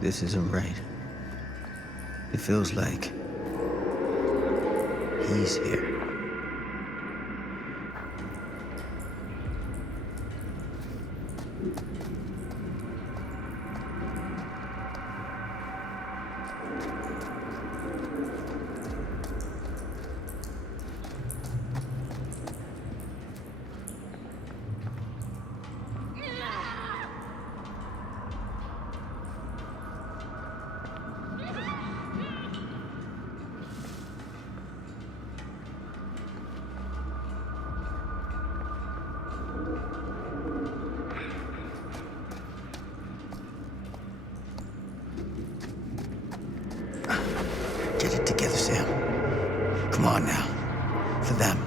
This isn't right. It feels like he's here. Come on now. For them.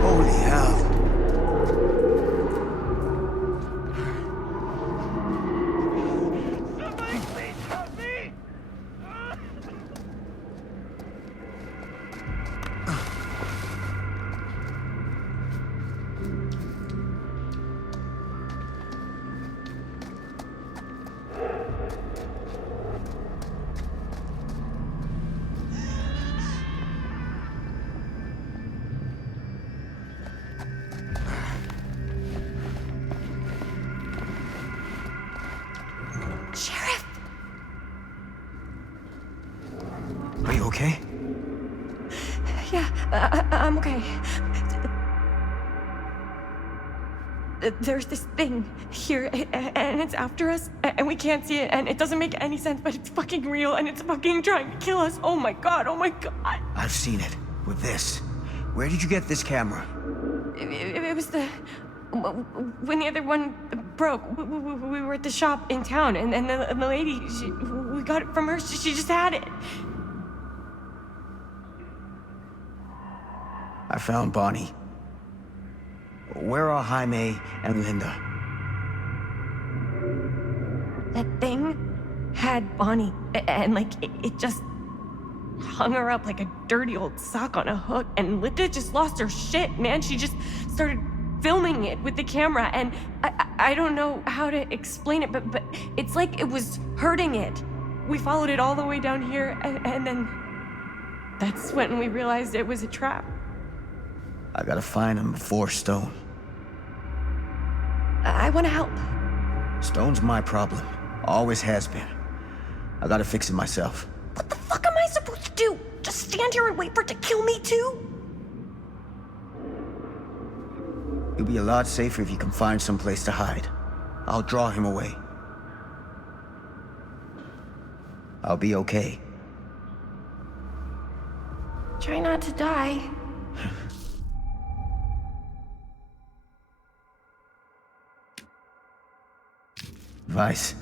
Holy hell. Sheriff! Are you okay? Yeah, I'm okay. There's this thing here, and it's after us, and we can't see it, and it doesn't make any sense, but it's fucking real, and it's fucking trying to kill us. Oh my god, oh my god. I've seen it. With this. Where did you get this camera? It was when the other one broke, we were at the shop in town, and the lady, we got it from her, she just had it. I found Bonnie. Where are Jaime and Linda? That thing had Bonnie, and like, it just hung her up like a dirty old sock on a hook, and Linda just lost her shit, man. She just started filming it with the camera, and I don't know how to explain it, but it's like it was hurting it. We followed it all the way down here, and then that's when we realized it was a trap. I gotta find him before Stone. I want to help. Stone's my problem. Always has been. I gotta fix it myself. What the fuck am I supposed to do? Just stand here and wait for it to kill me too? You'll be a lot safer if you can find some place to hide. I'll draw him away. I'll be okay. Try not to die. Vice.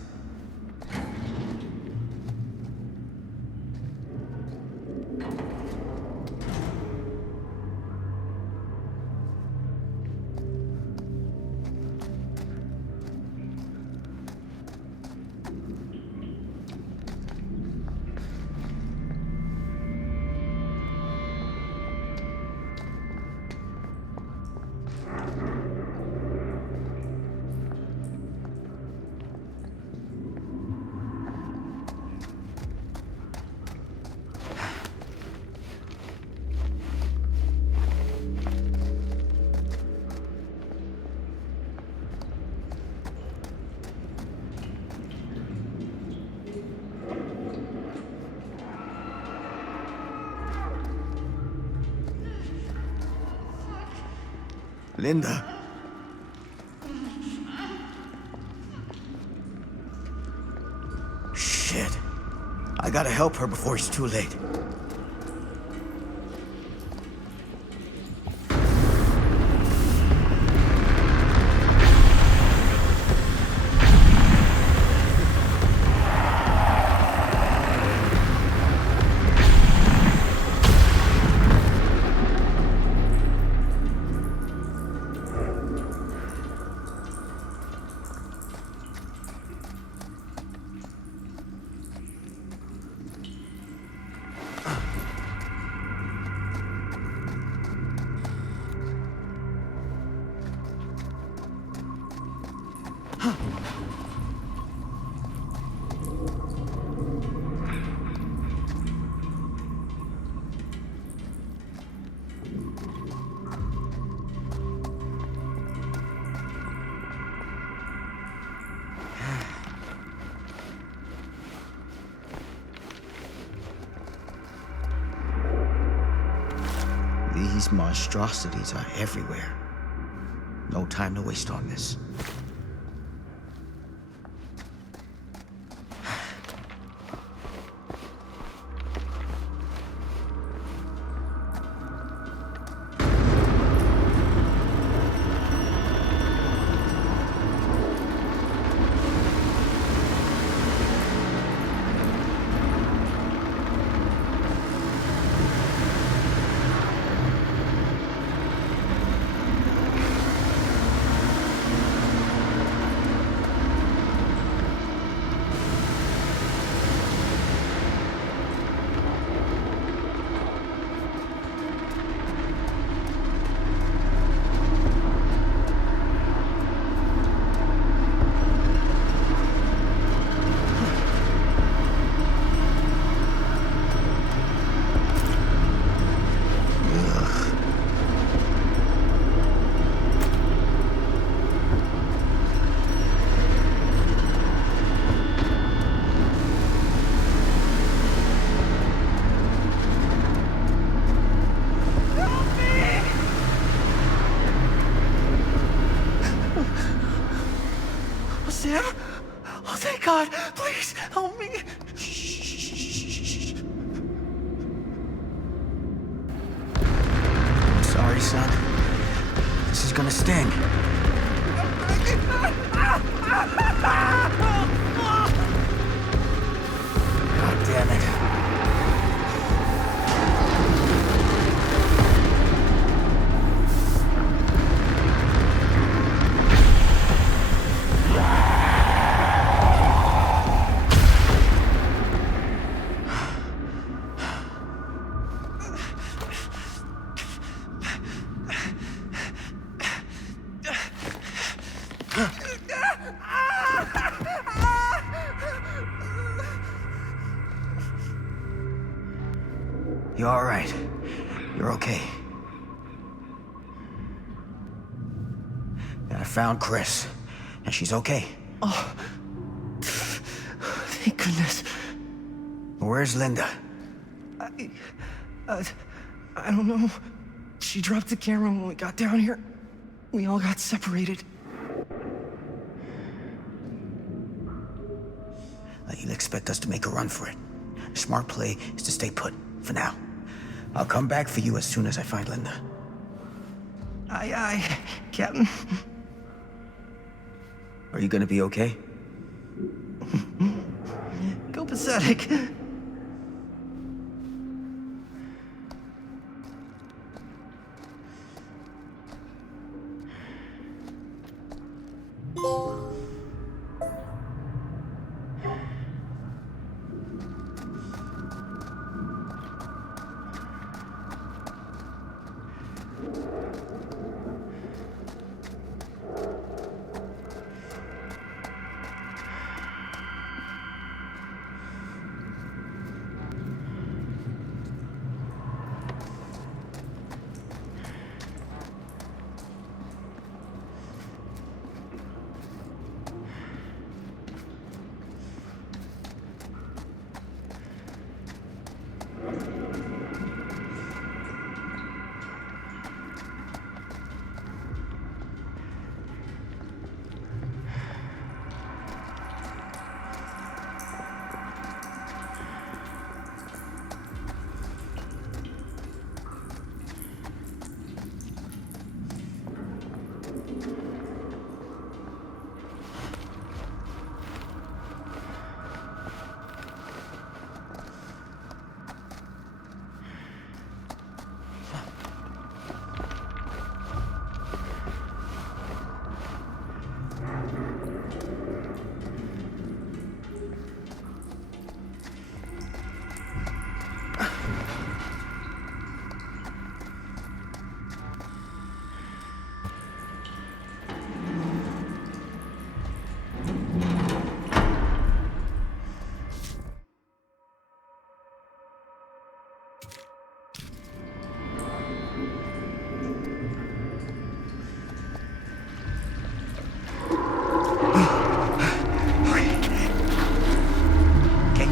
Linda. Shit. I gotta help her before it's too late. These monstrosities are everywhere. No time to waste on this. Sam? Oh, thank God. Please, help me. I'm sorry, son. This is gonna sting. God damn it. You're all right. You're okay. And I found Chris, and she's okay. Oh, thank goodness. Where's Linda? I don't know. She dropped the camera when we got down here. We all got separated. You'll expect us to make a run for it. The smart play is to stay put, for now. I'll come back for you as soon as I find Linda. Aye, aye, Captain. Are you gonna be okay? Go pathetic.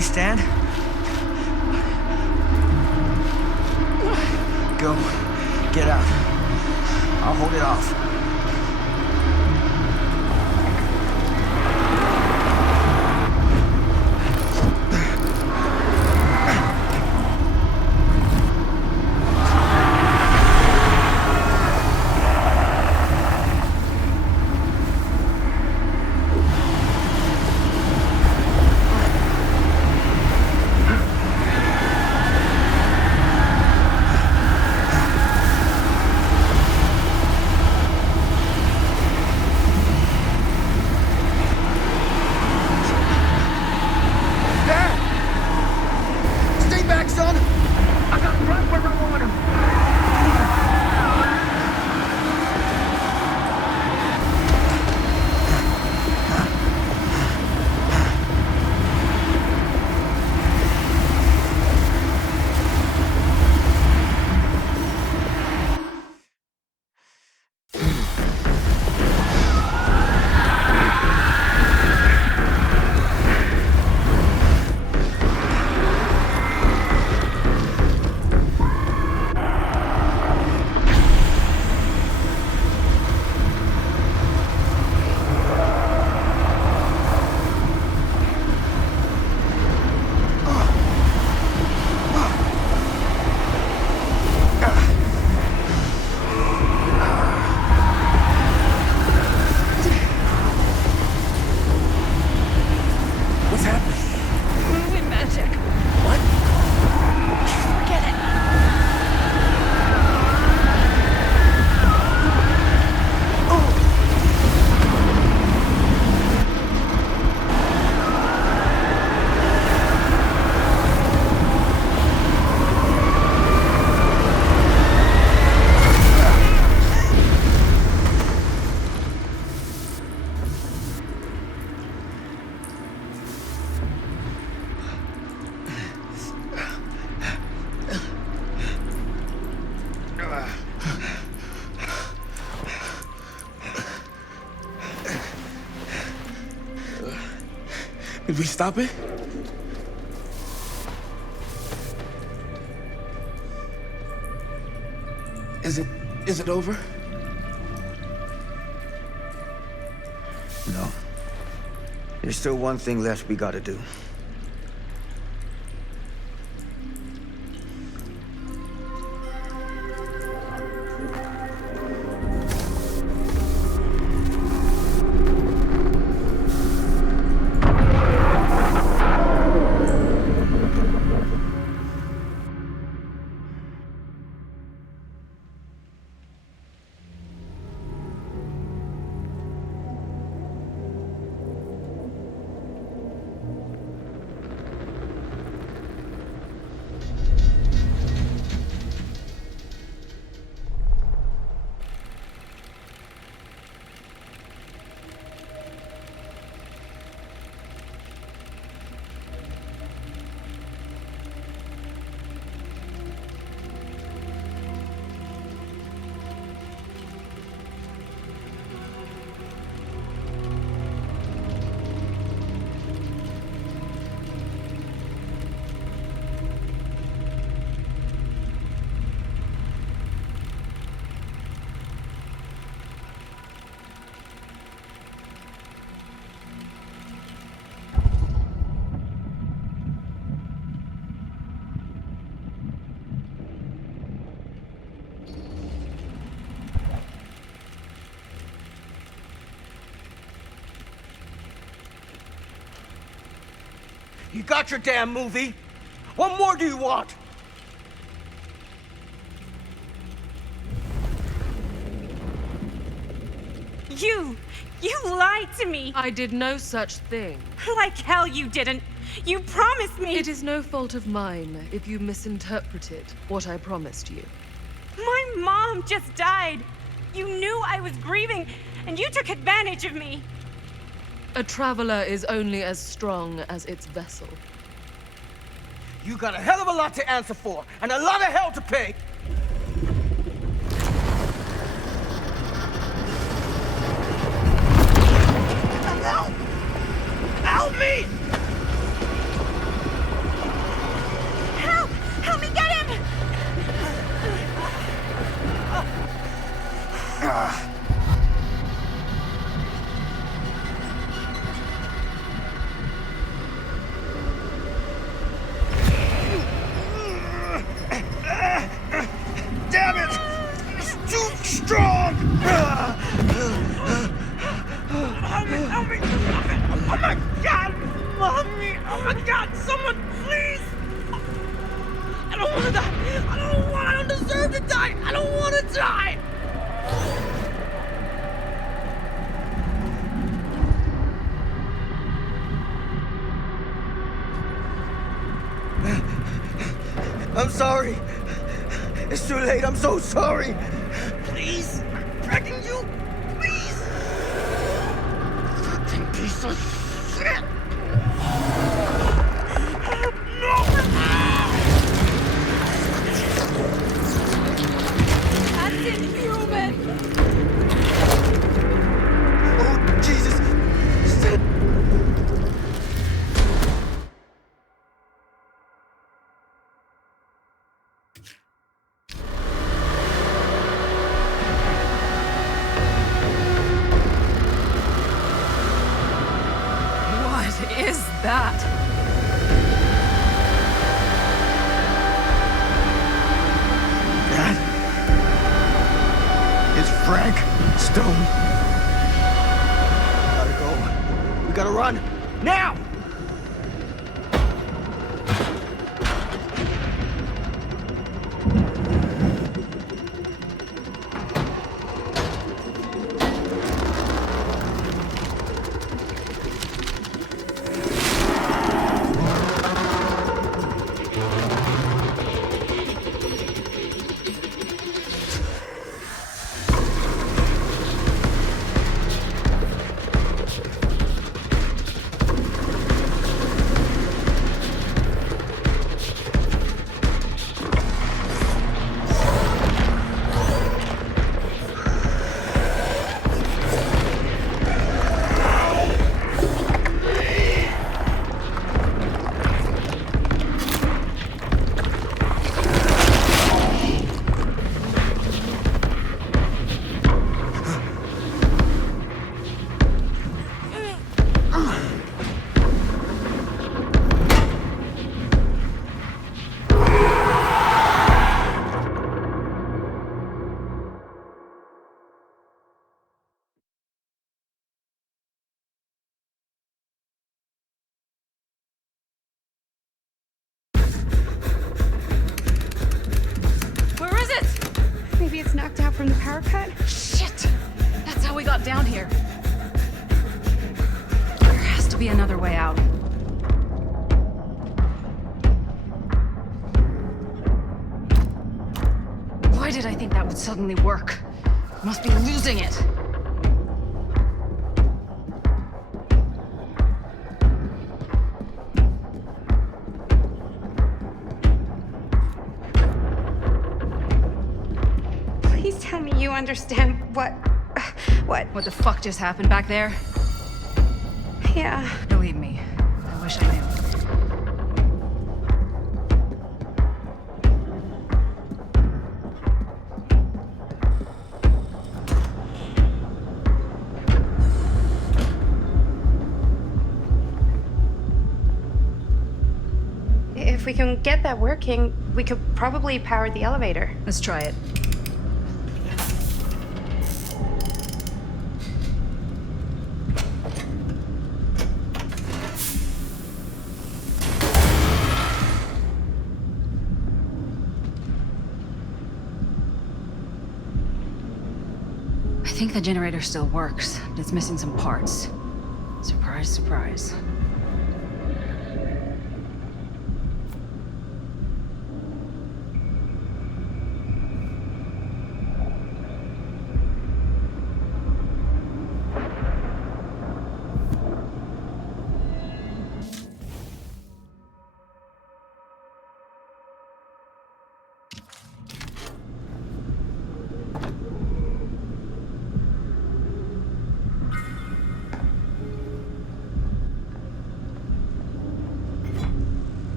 Stand? Go. Get out. I'll hold it off. Did we stop it? Is it over? No. There's still one thing left we gotta do. You got your damn movie. What more do you want? You lied to me. I did no such thing. Like hell you didn't. You promised me. It is no fault of mine if you misinterpreted what I promised you. My mom just died. You knew I was grieving, and you took advantage of me. A traveler is only as strong as its vessel. You got a hell of a lot to answer for, and a lot of hell to pay. Help! Help me! Help! Help me get him! Damn it! It's too strong! Help me! Oh my God! Mommy! Oh my God! Someone, please! I don't want to die! I don't deserve to die! I don't want to die! I'm sorry. It's too late. I'm so sorry. Please. I'm begging you. Please. Fucking piece of shit. No. That's inhuman. Oh, Jesus. Shit. What is that? It's Frank Stone. Gotta go. We gotta run. Now! be another way out. Why did I think that would suddenly work? Must be losing it. Please tell me you understand what... What the fuck just happened back there? Yeah. Believe me, I wish I knew. If we can get that working, we could probably power the elevator. Let's try it. I think the generator still works, but it's missing some parts. Surprise, surprise.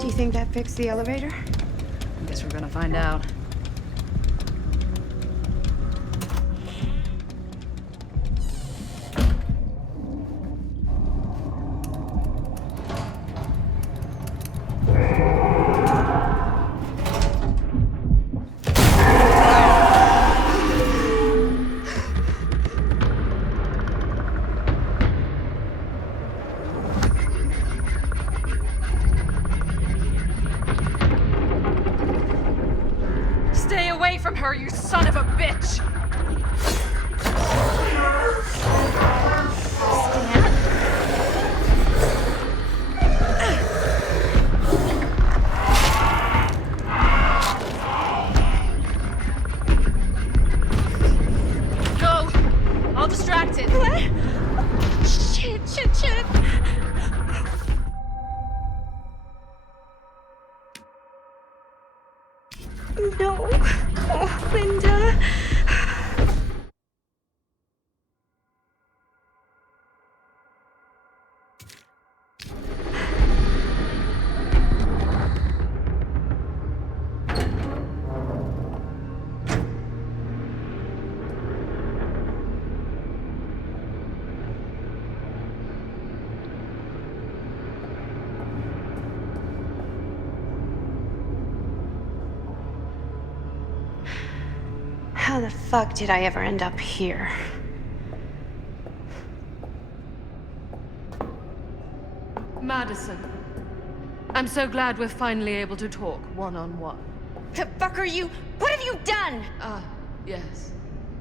Do you think that fixed the elevator? I guess we're gonna find out. Stay away from her, you son of a bitch! Go! I'll distract it. What? Shit. No. Oh, Linda. How the fuck did I ever end up here? Madison, I'm so glad we're finally able to talk one-on-one. The fuck are you? What have you done? Ah, yes.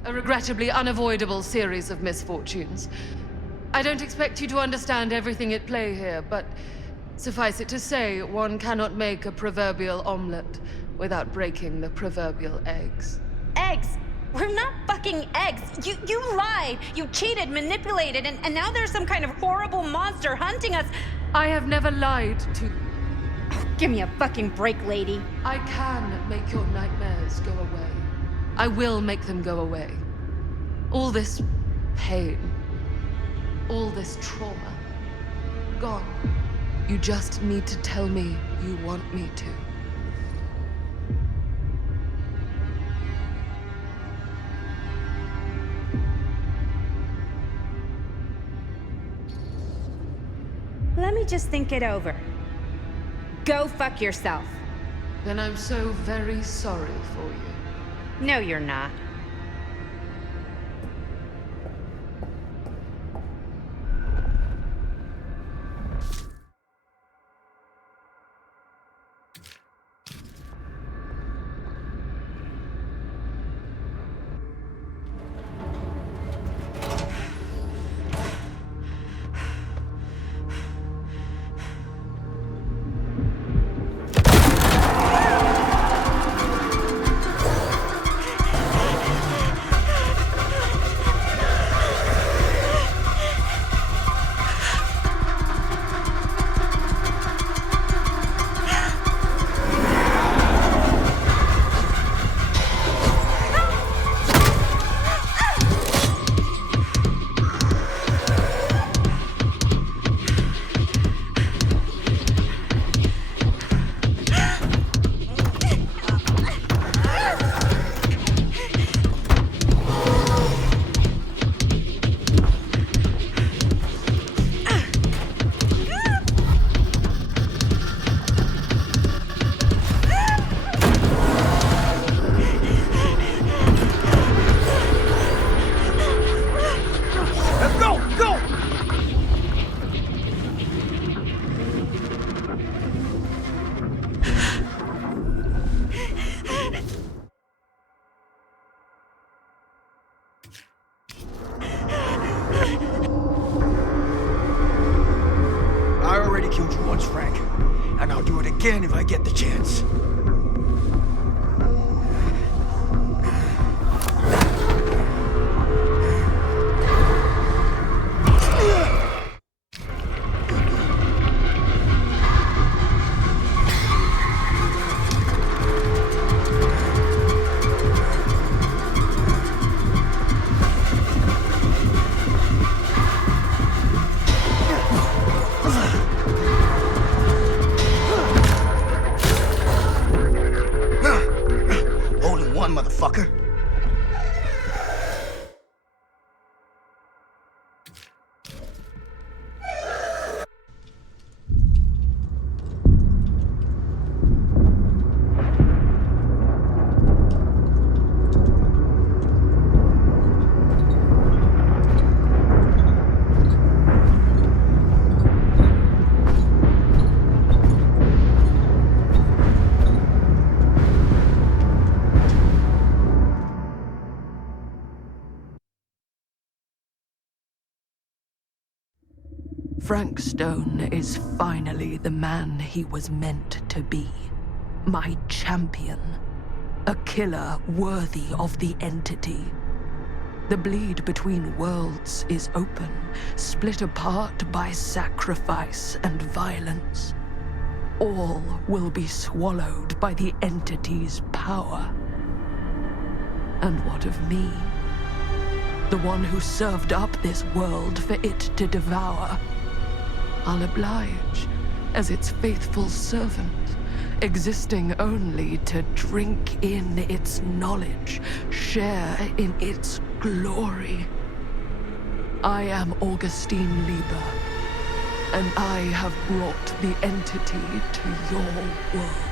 A regrettably unavoidable series of misfortunes. I don't expect you to understand everything at play here, but Suffice it to say, one cannot make a proverbial omelet without breaking the proverbial eggs. Eggs? We're not fucking eggs. You lied. You cheated, manipulated, and now there's some kind of horrible monster hunting us. I have never lied to you. Oh, give me a fucking break, lady. I can make your nightmares go away. I will make them go away. All this pain, all this trauma, gone. You just need to tell me you want me to. Let me just think it over. Go fuck yourself. Then I'm so very sorry for you. No, you're not. Again if I get the chance. Motherfucker. Frank Stone is finally the man he was meant to be. My champion. A killer worthy of the entity. The bleed between worlds is open, split apart by sacrifice and violence. All will be swallowed by the entity's power. And what of me? The one who served up this world for it to devour. I'll oblige as its faithful servant, existing only to drink in its knowledge, share in its glory. I am Augustine Lieber, and I have brought the entity to your world.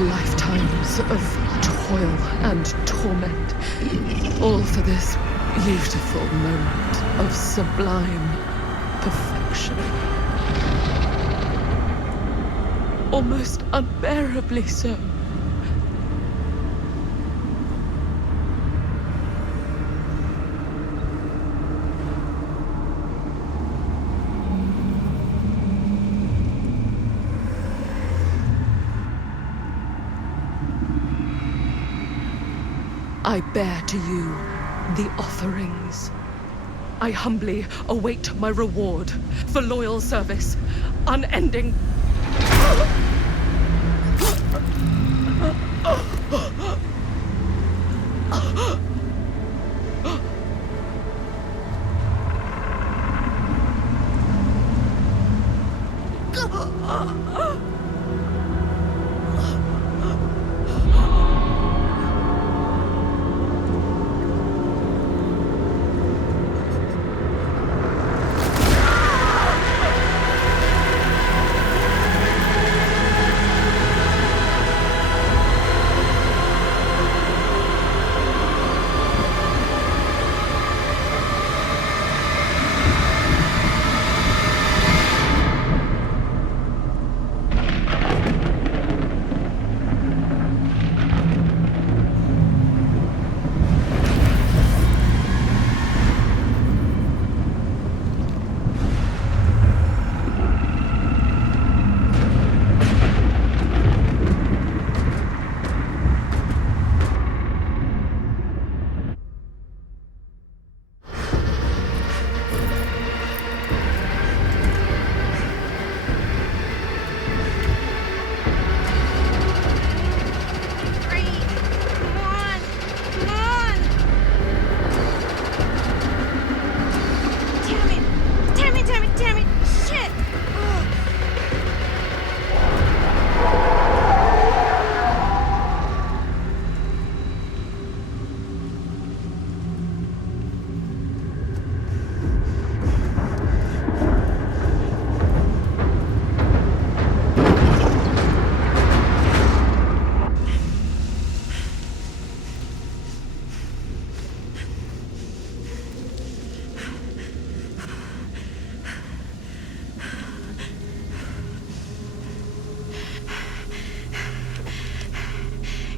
lifetimes of toil and torment, all for this beautiful moment of sublime perfection. Almost unbearably so. I bear to you the offerings. I humbly await my reward for loyal service, unending.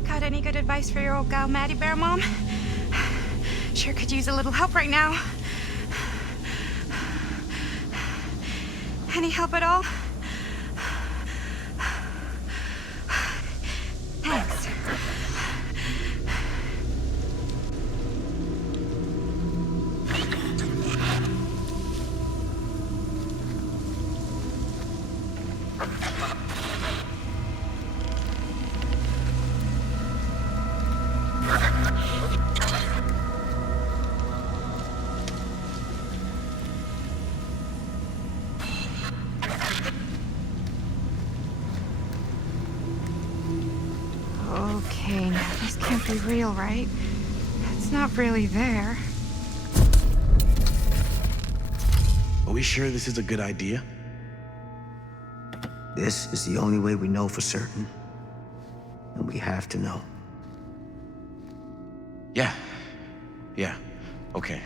Got any good advice for your old gal Maddie Bear, Mom? Sure could use a little help right now. Any help at all? Thanks. Okay, now this can't be real, right? It's not really there. Are we sure this is a good idea? This is the only way we know for certain. And we have to know. Yeah, okay.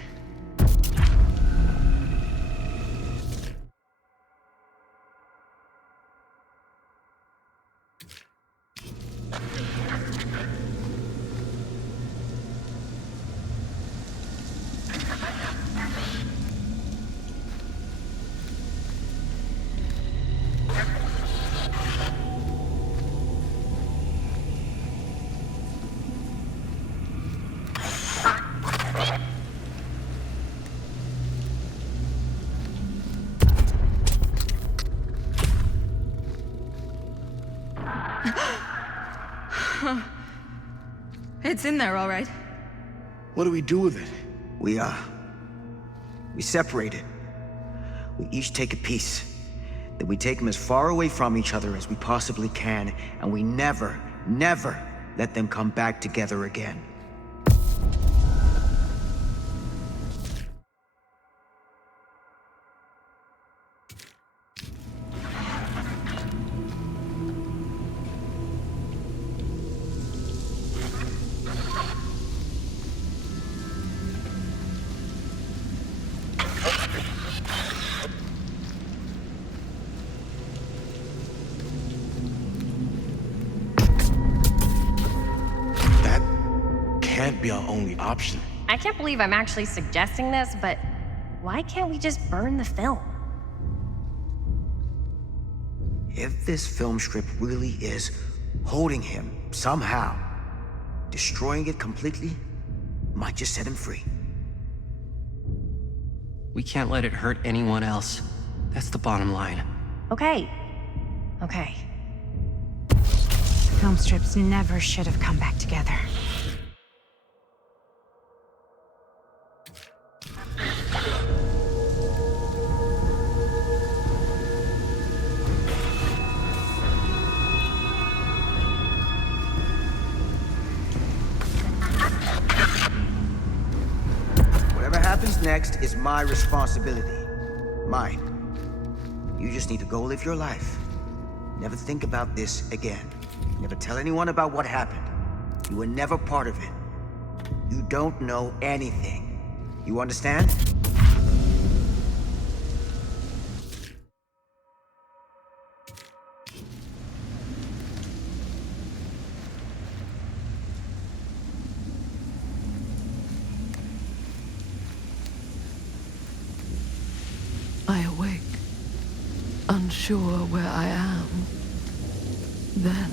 It's in there, all right. What do we do with it? We separate it. We each take a piece. Then we take them as far away from each other as we possibly can, and we never, never let them come back together again. That can't be our only option. I can't believe I'm actually suggesting this, but why can't we just burn the film? If this film strip really is holding him somehow, destroying it completely might just set him free. We can't let it hurt anyone else. That's the bottom line. Okay. Okay. Film strips never should have come back together. Whatever happens next is my responsibility. Mine. You just need to go live your life. Never think about this again. Never tell anyone about what happened. You were never part of it. You don't know anything. You understand? I awake, unsure where I am. Then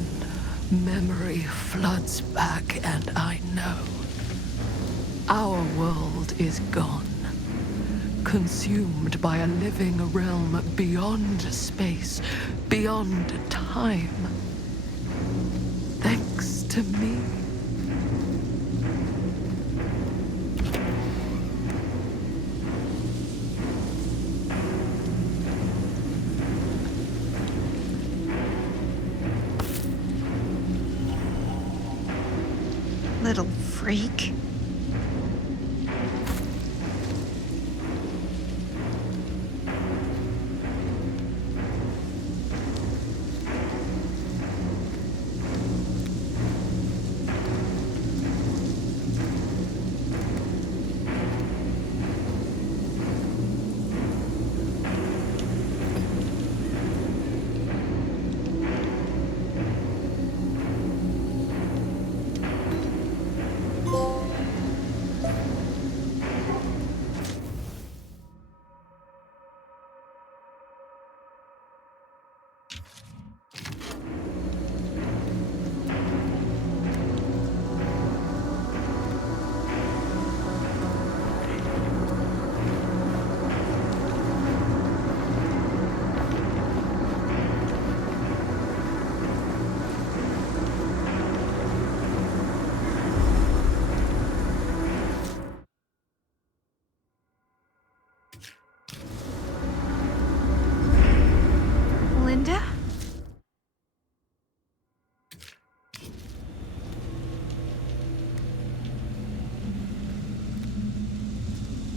memory floods back and I know. Our world is gone, consumed by a living realm beyond space, beyond time. Thanks to me. Little freak. Linda?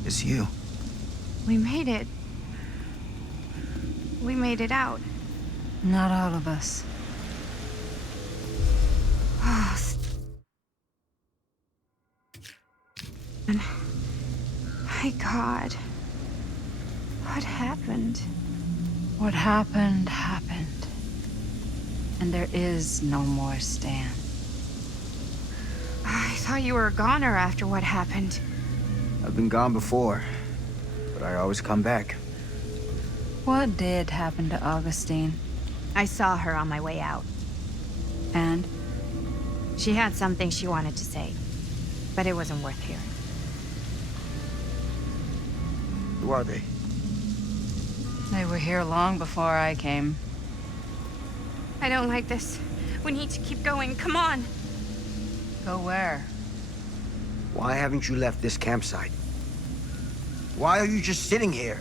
It's you. We made it. We made it out. Not all of us. Oh, my God. What happened? What happened, happened. And there is no more Stan. I thought you were a goner after what happened. I've been gone before, but I always come back. What did happen to Augustine? I saw her on my way out. And? She had something she wanted to say, but it wasn't worth hearing. Who are they? They were here long before I came. I don't like this. We need to keep going. Come on. Go where? Why haven't you left this campsite? Why are you just sitting here?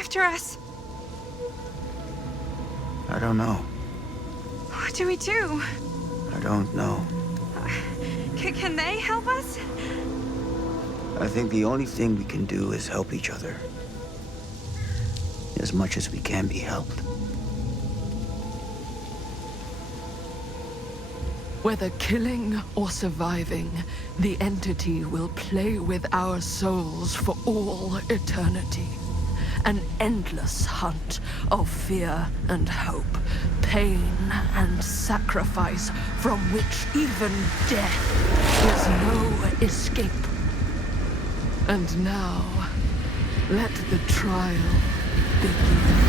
after us? I don't know. What do we do? I don't know. Can they help us? I think the only thing we can do is help each other. As much as we can be helped. Whether killing or surviving, the entity will play with our souls for all eternity. An endless hunt of fear and hope, pain and sacrifice, from which even death is no escape. And now, let the trial begin.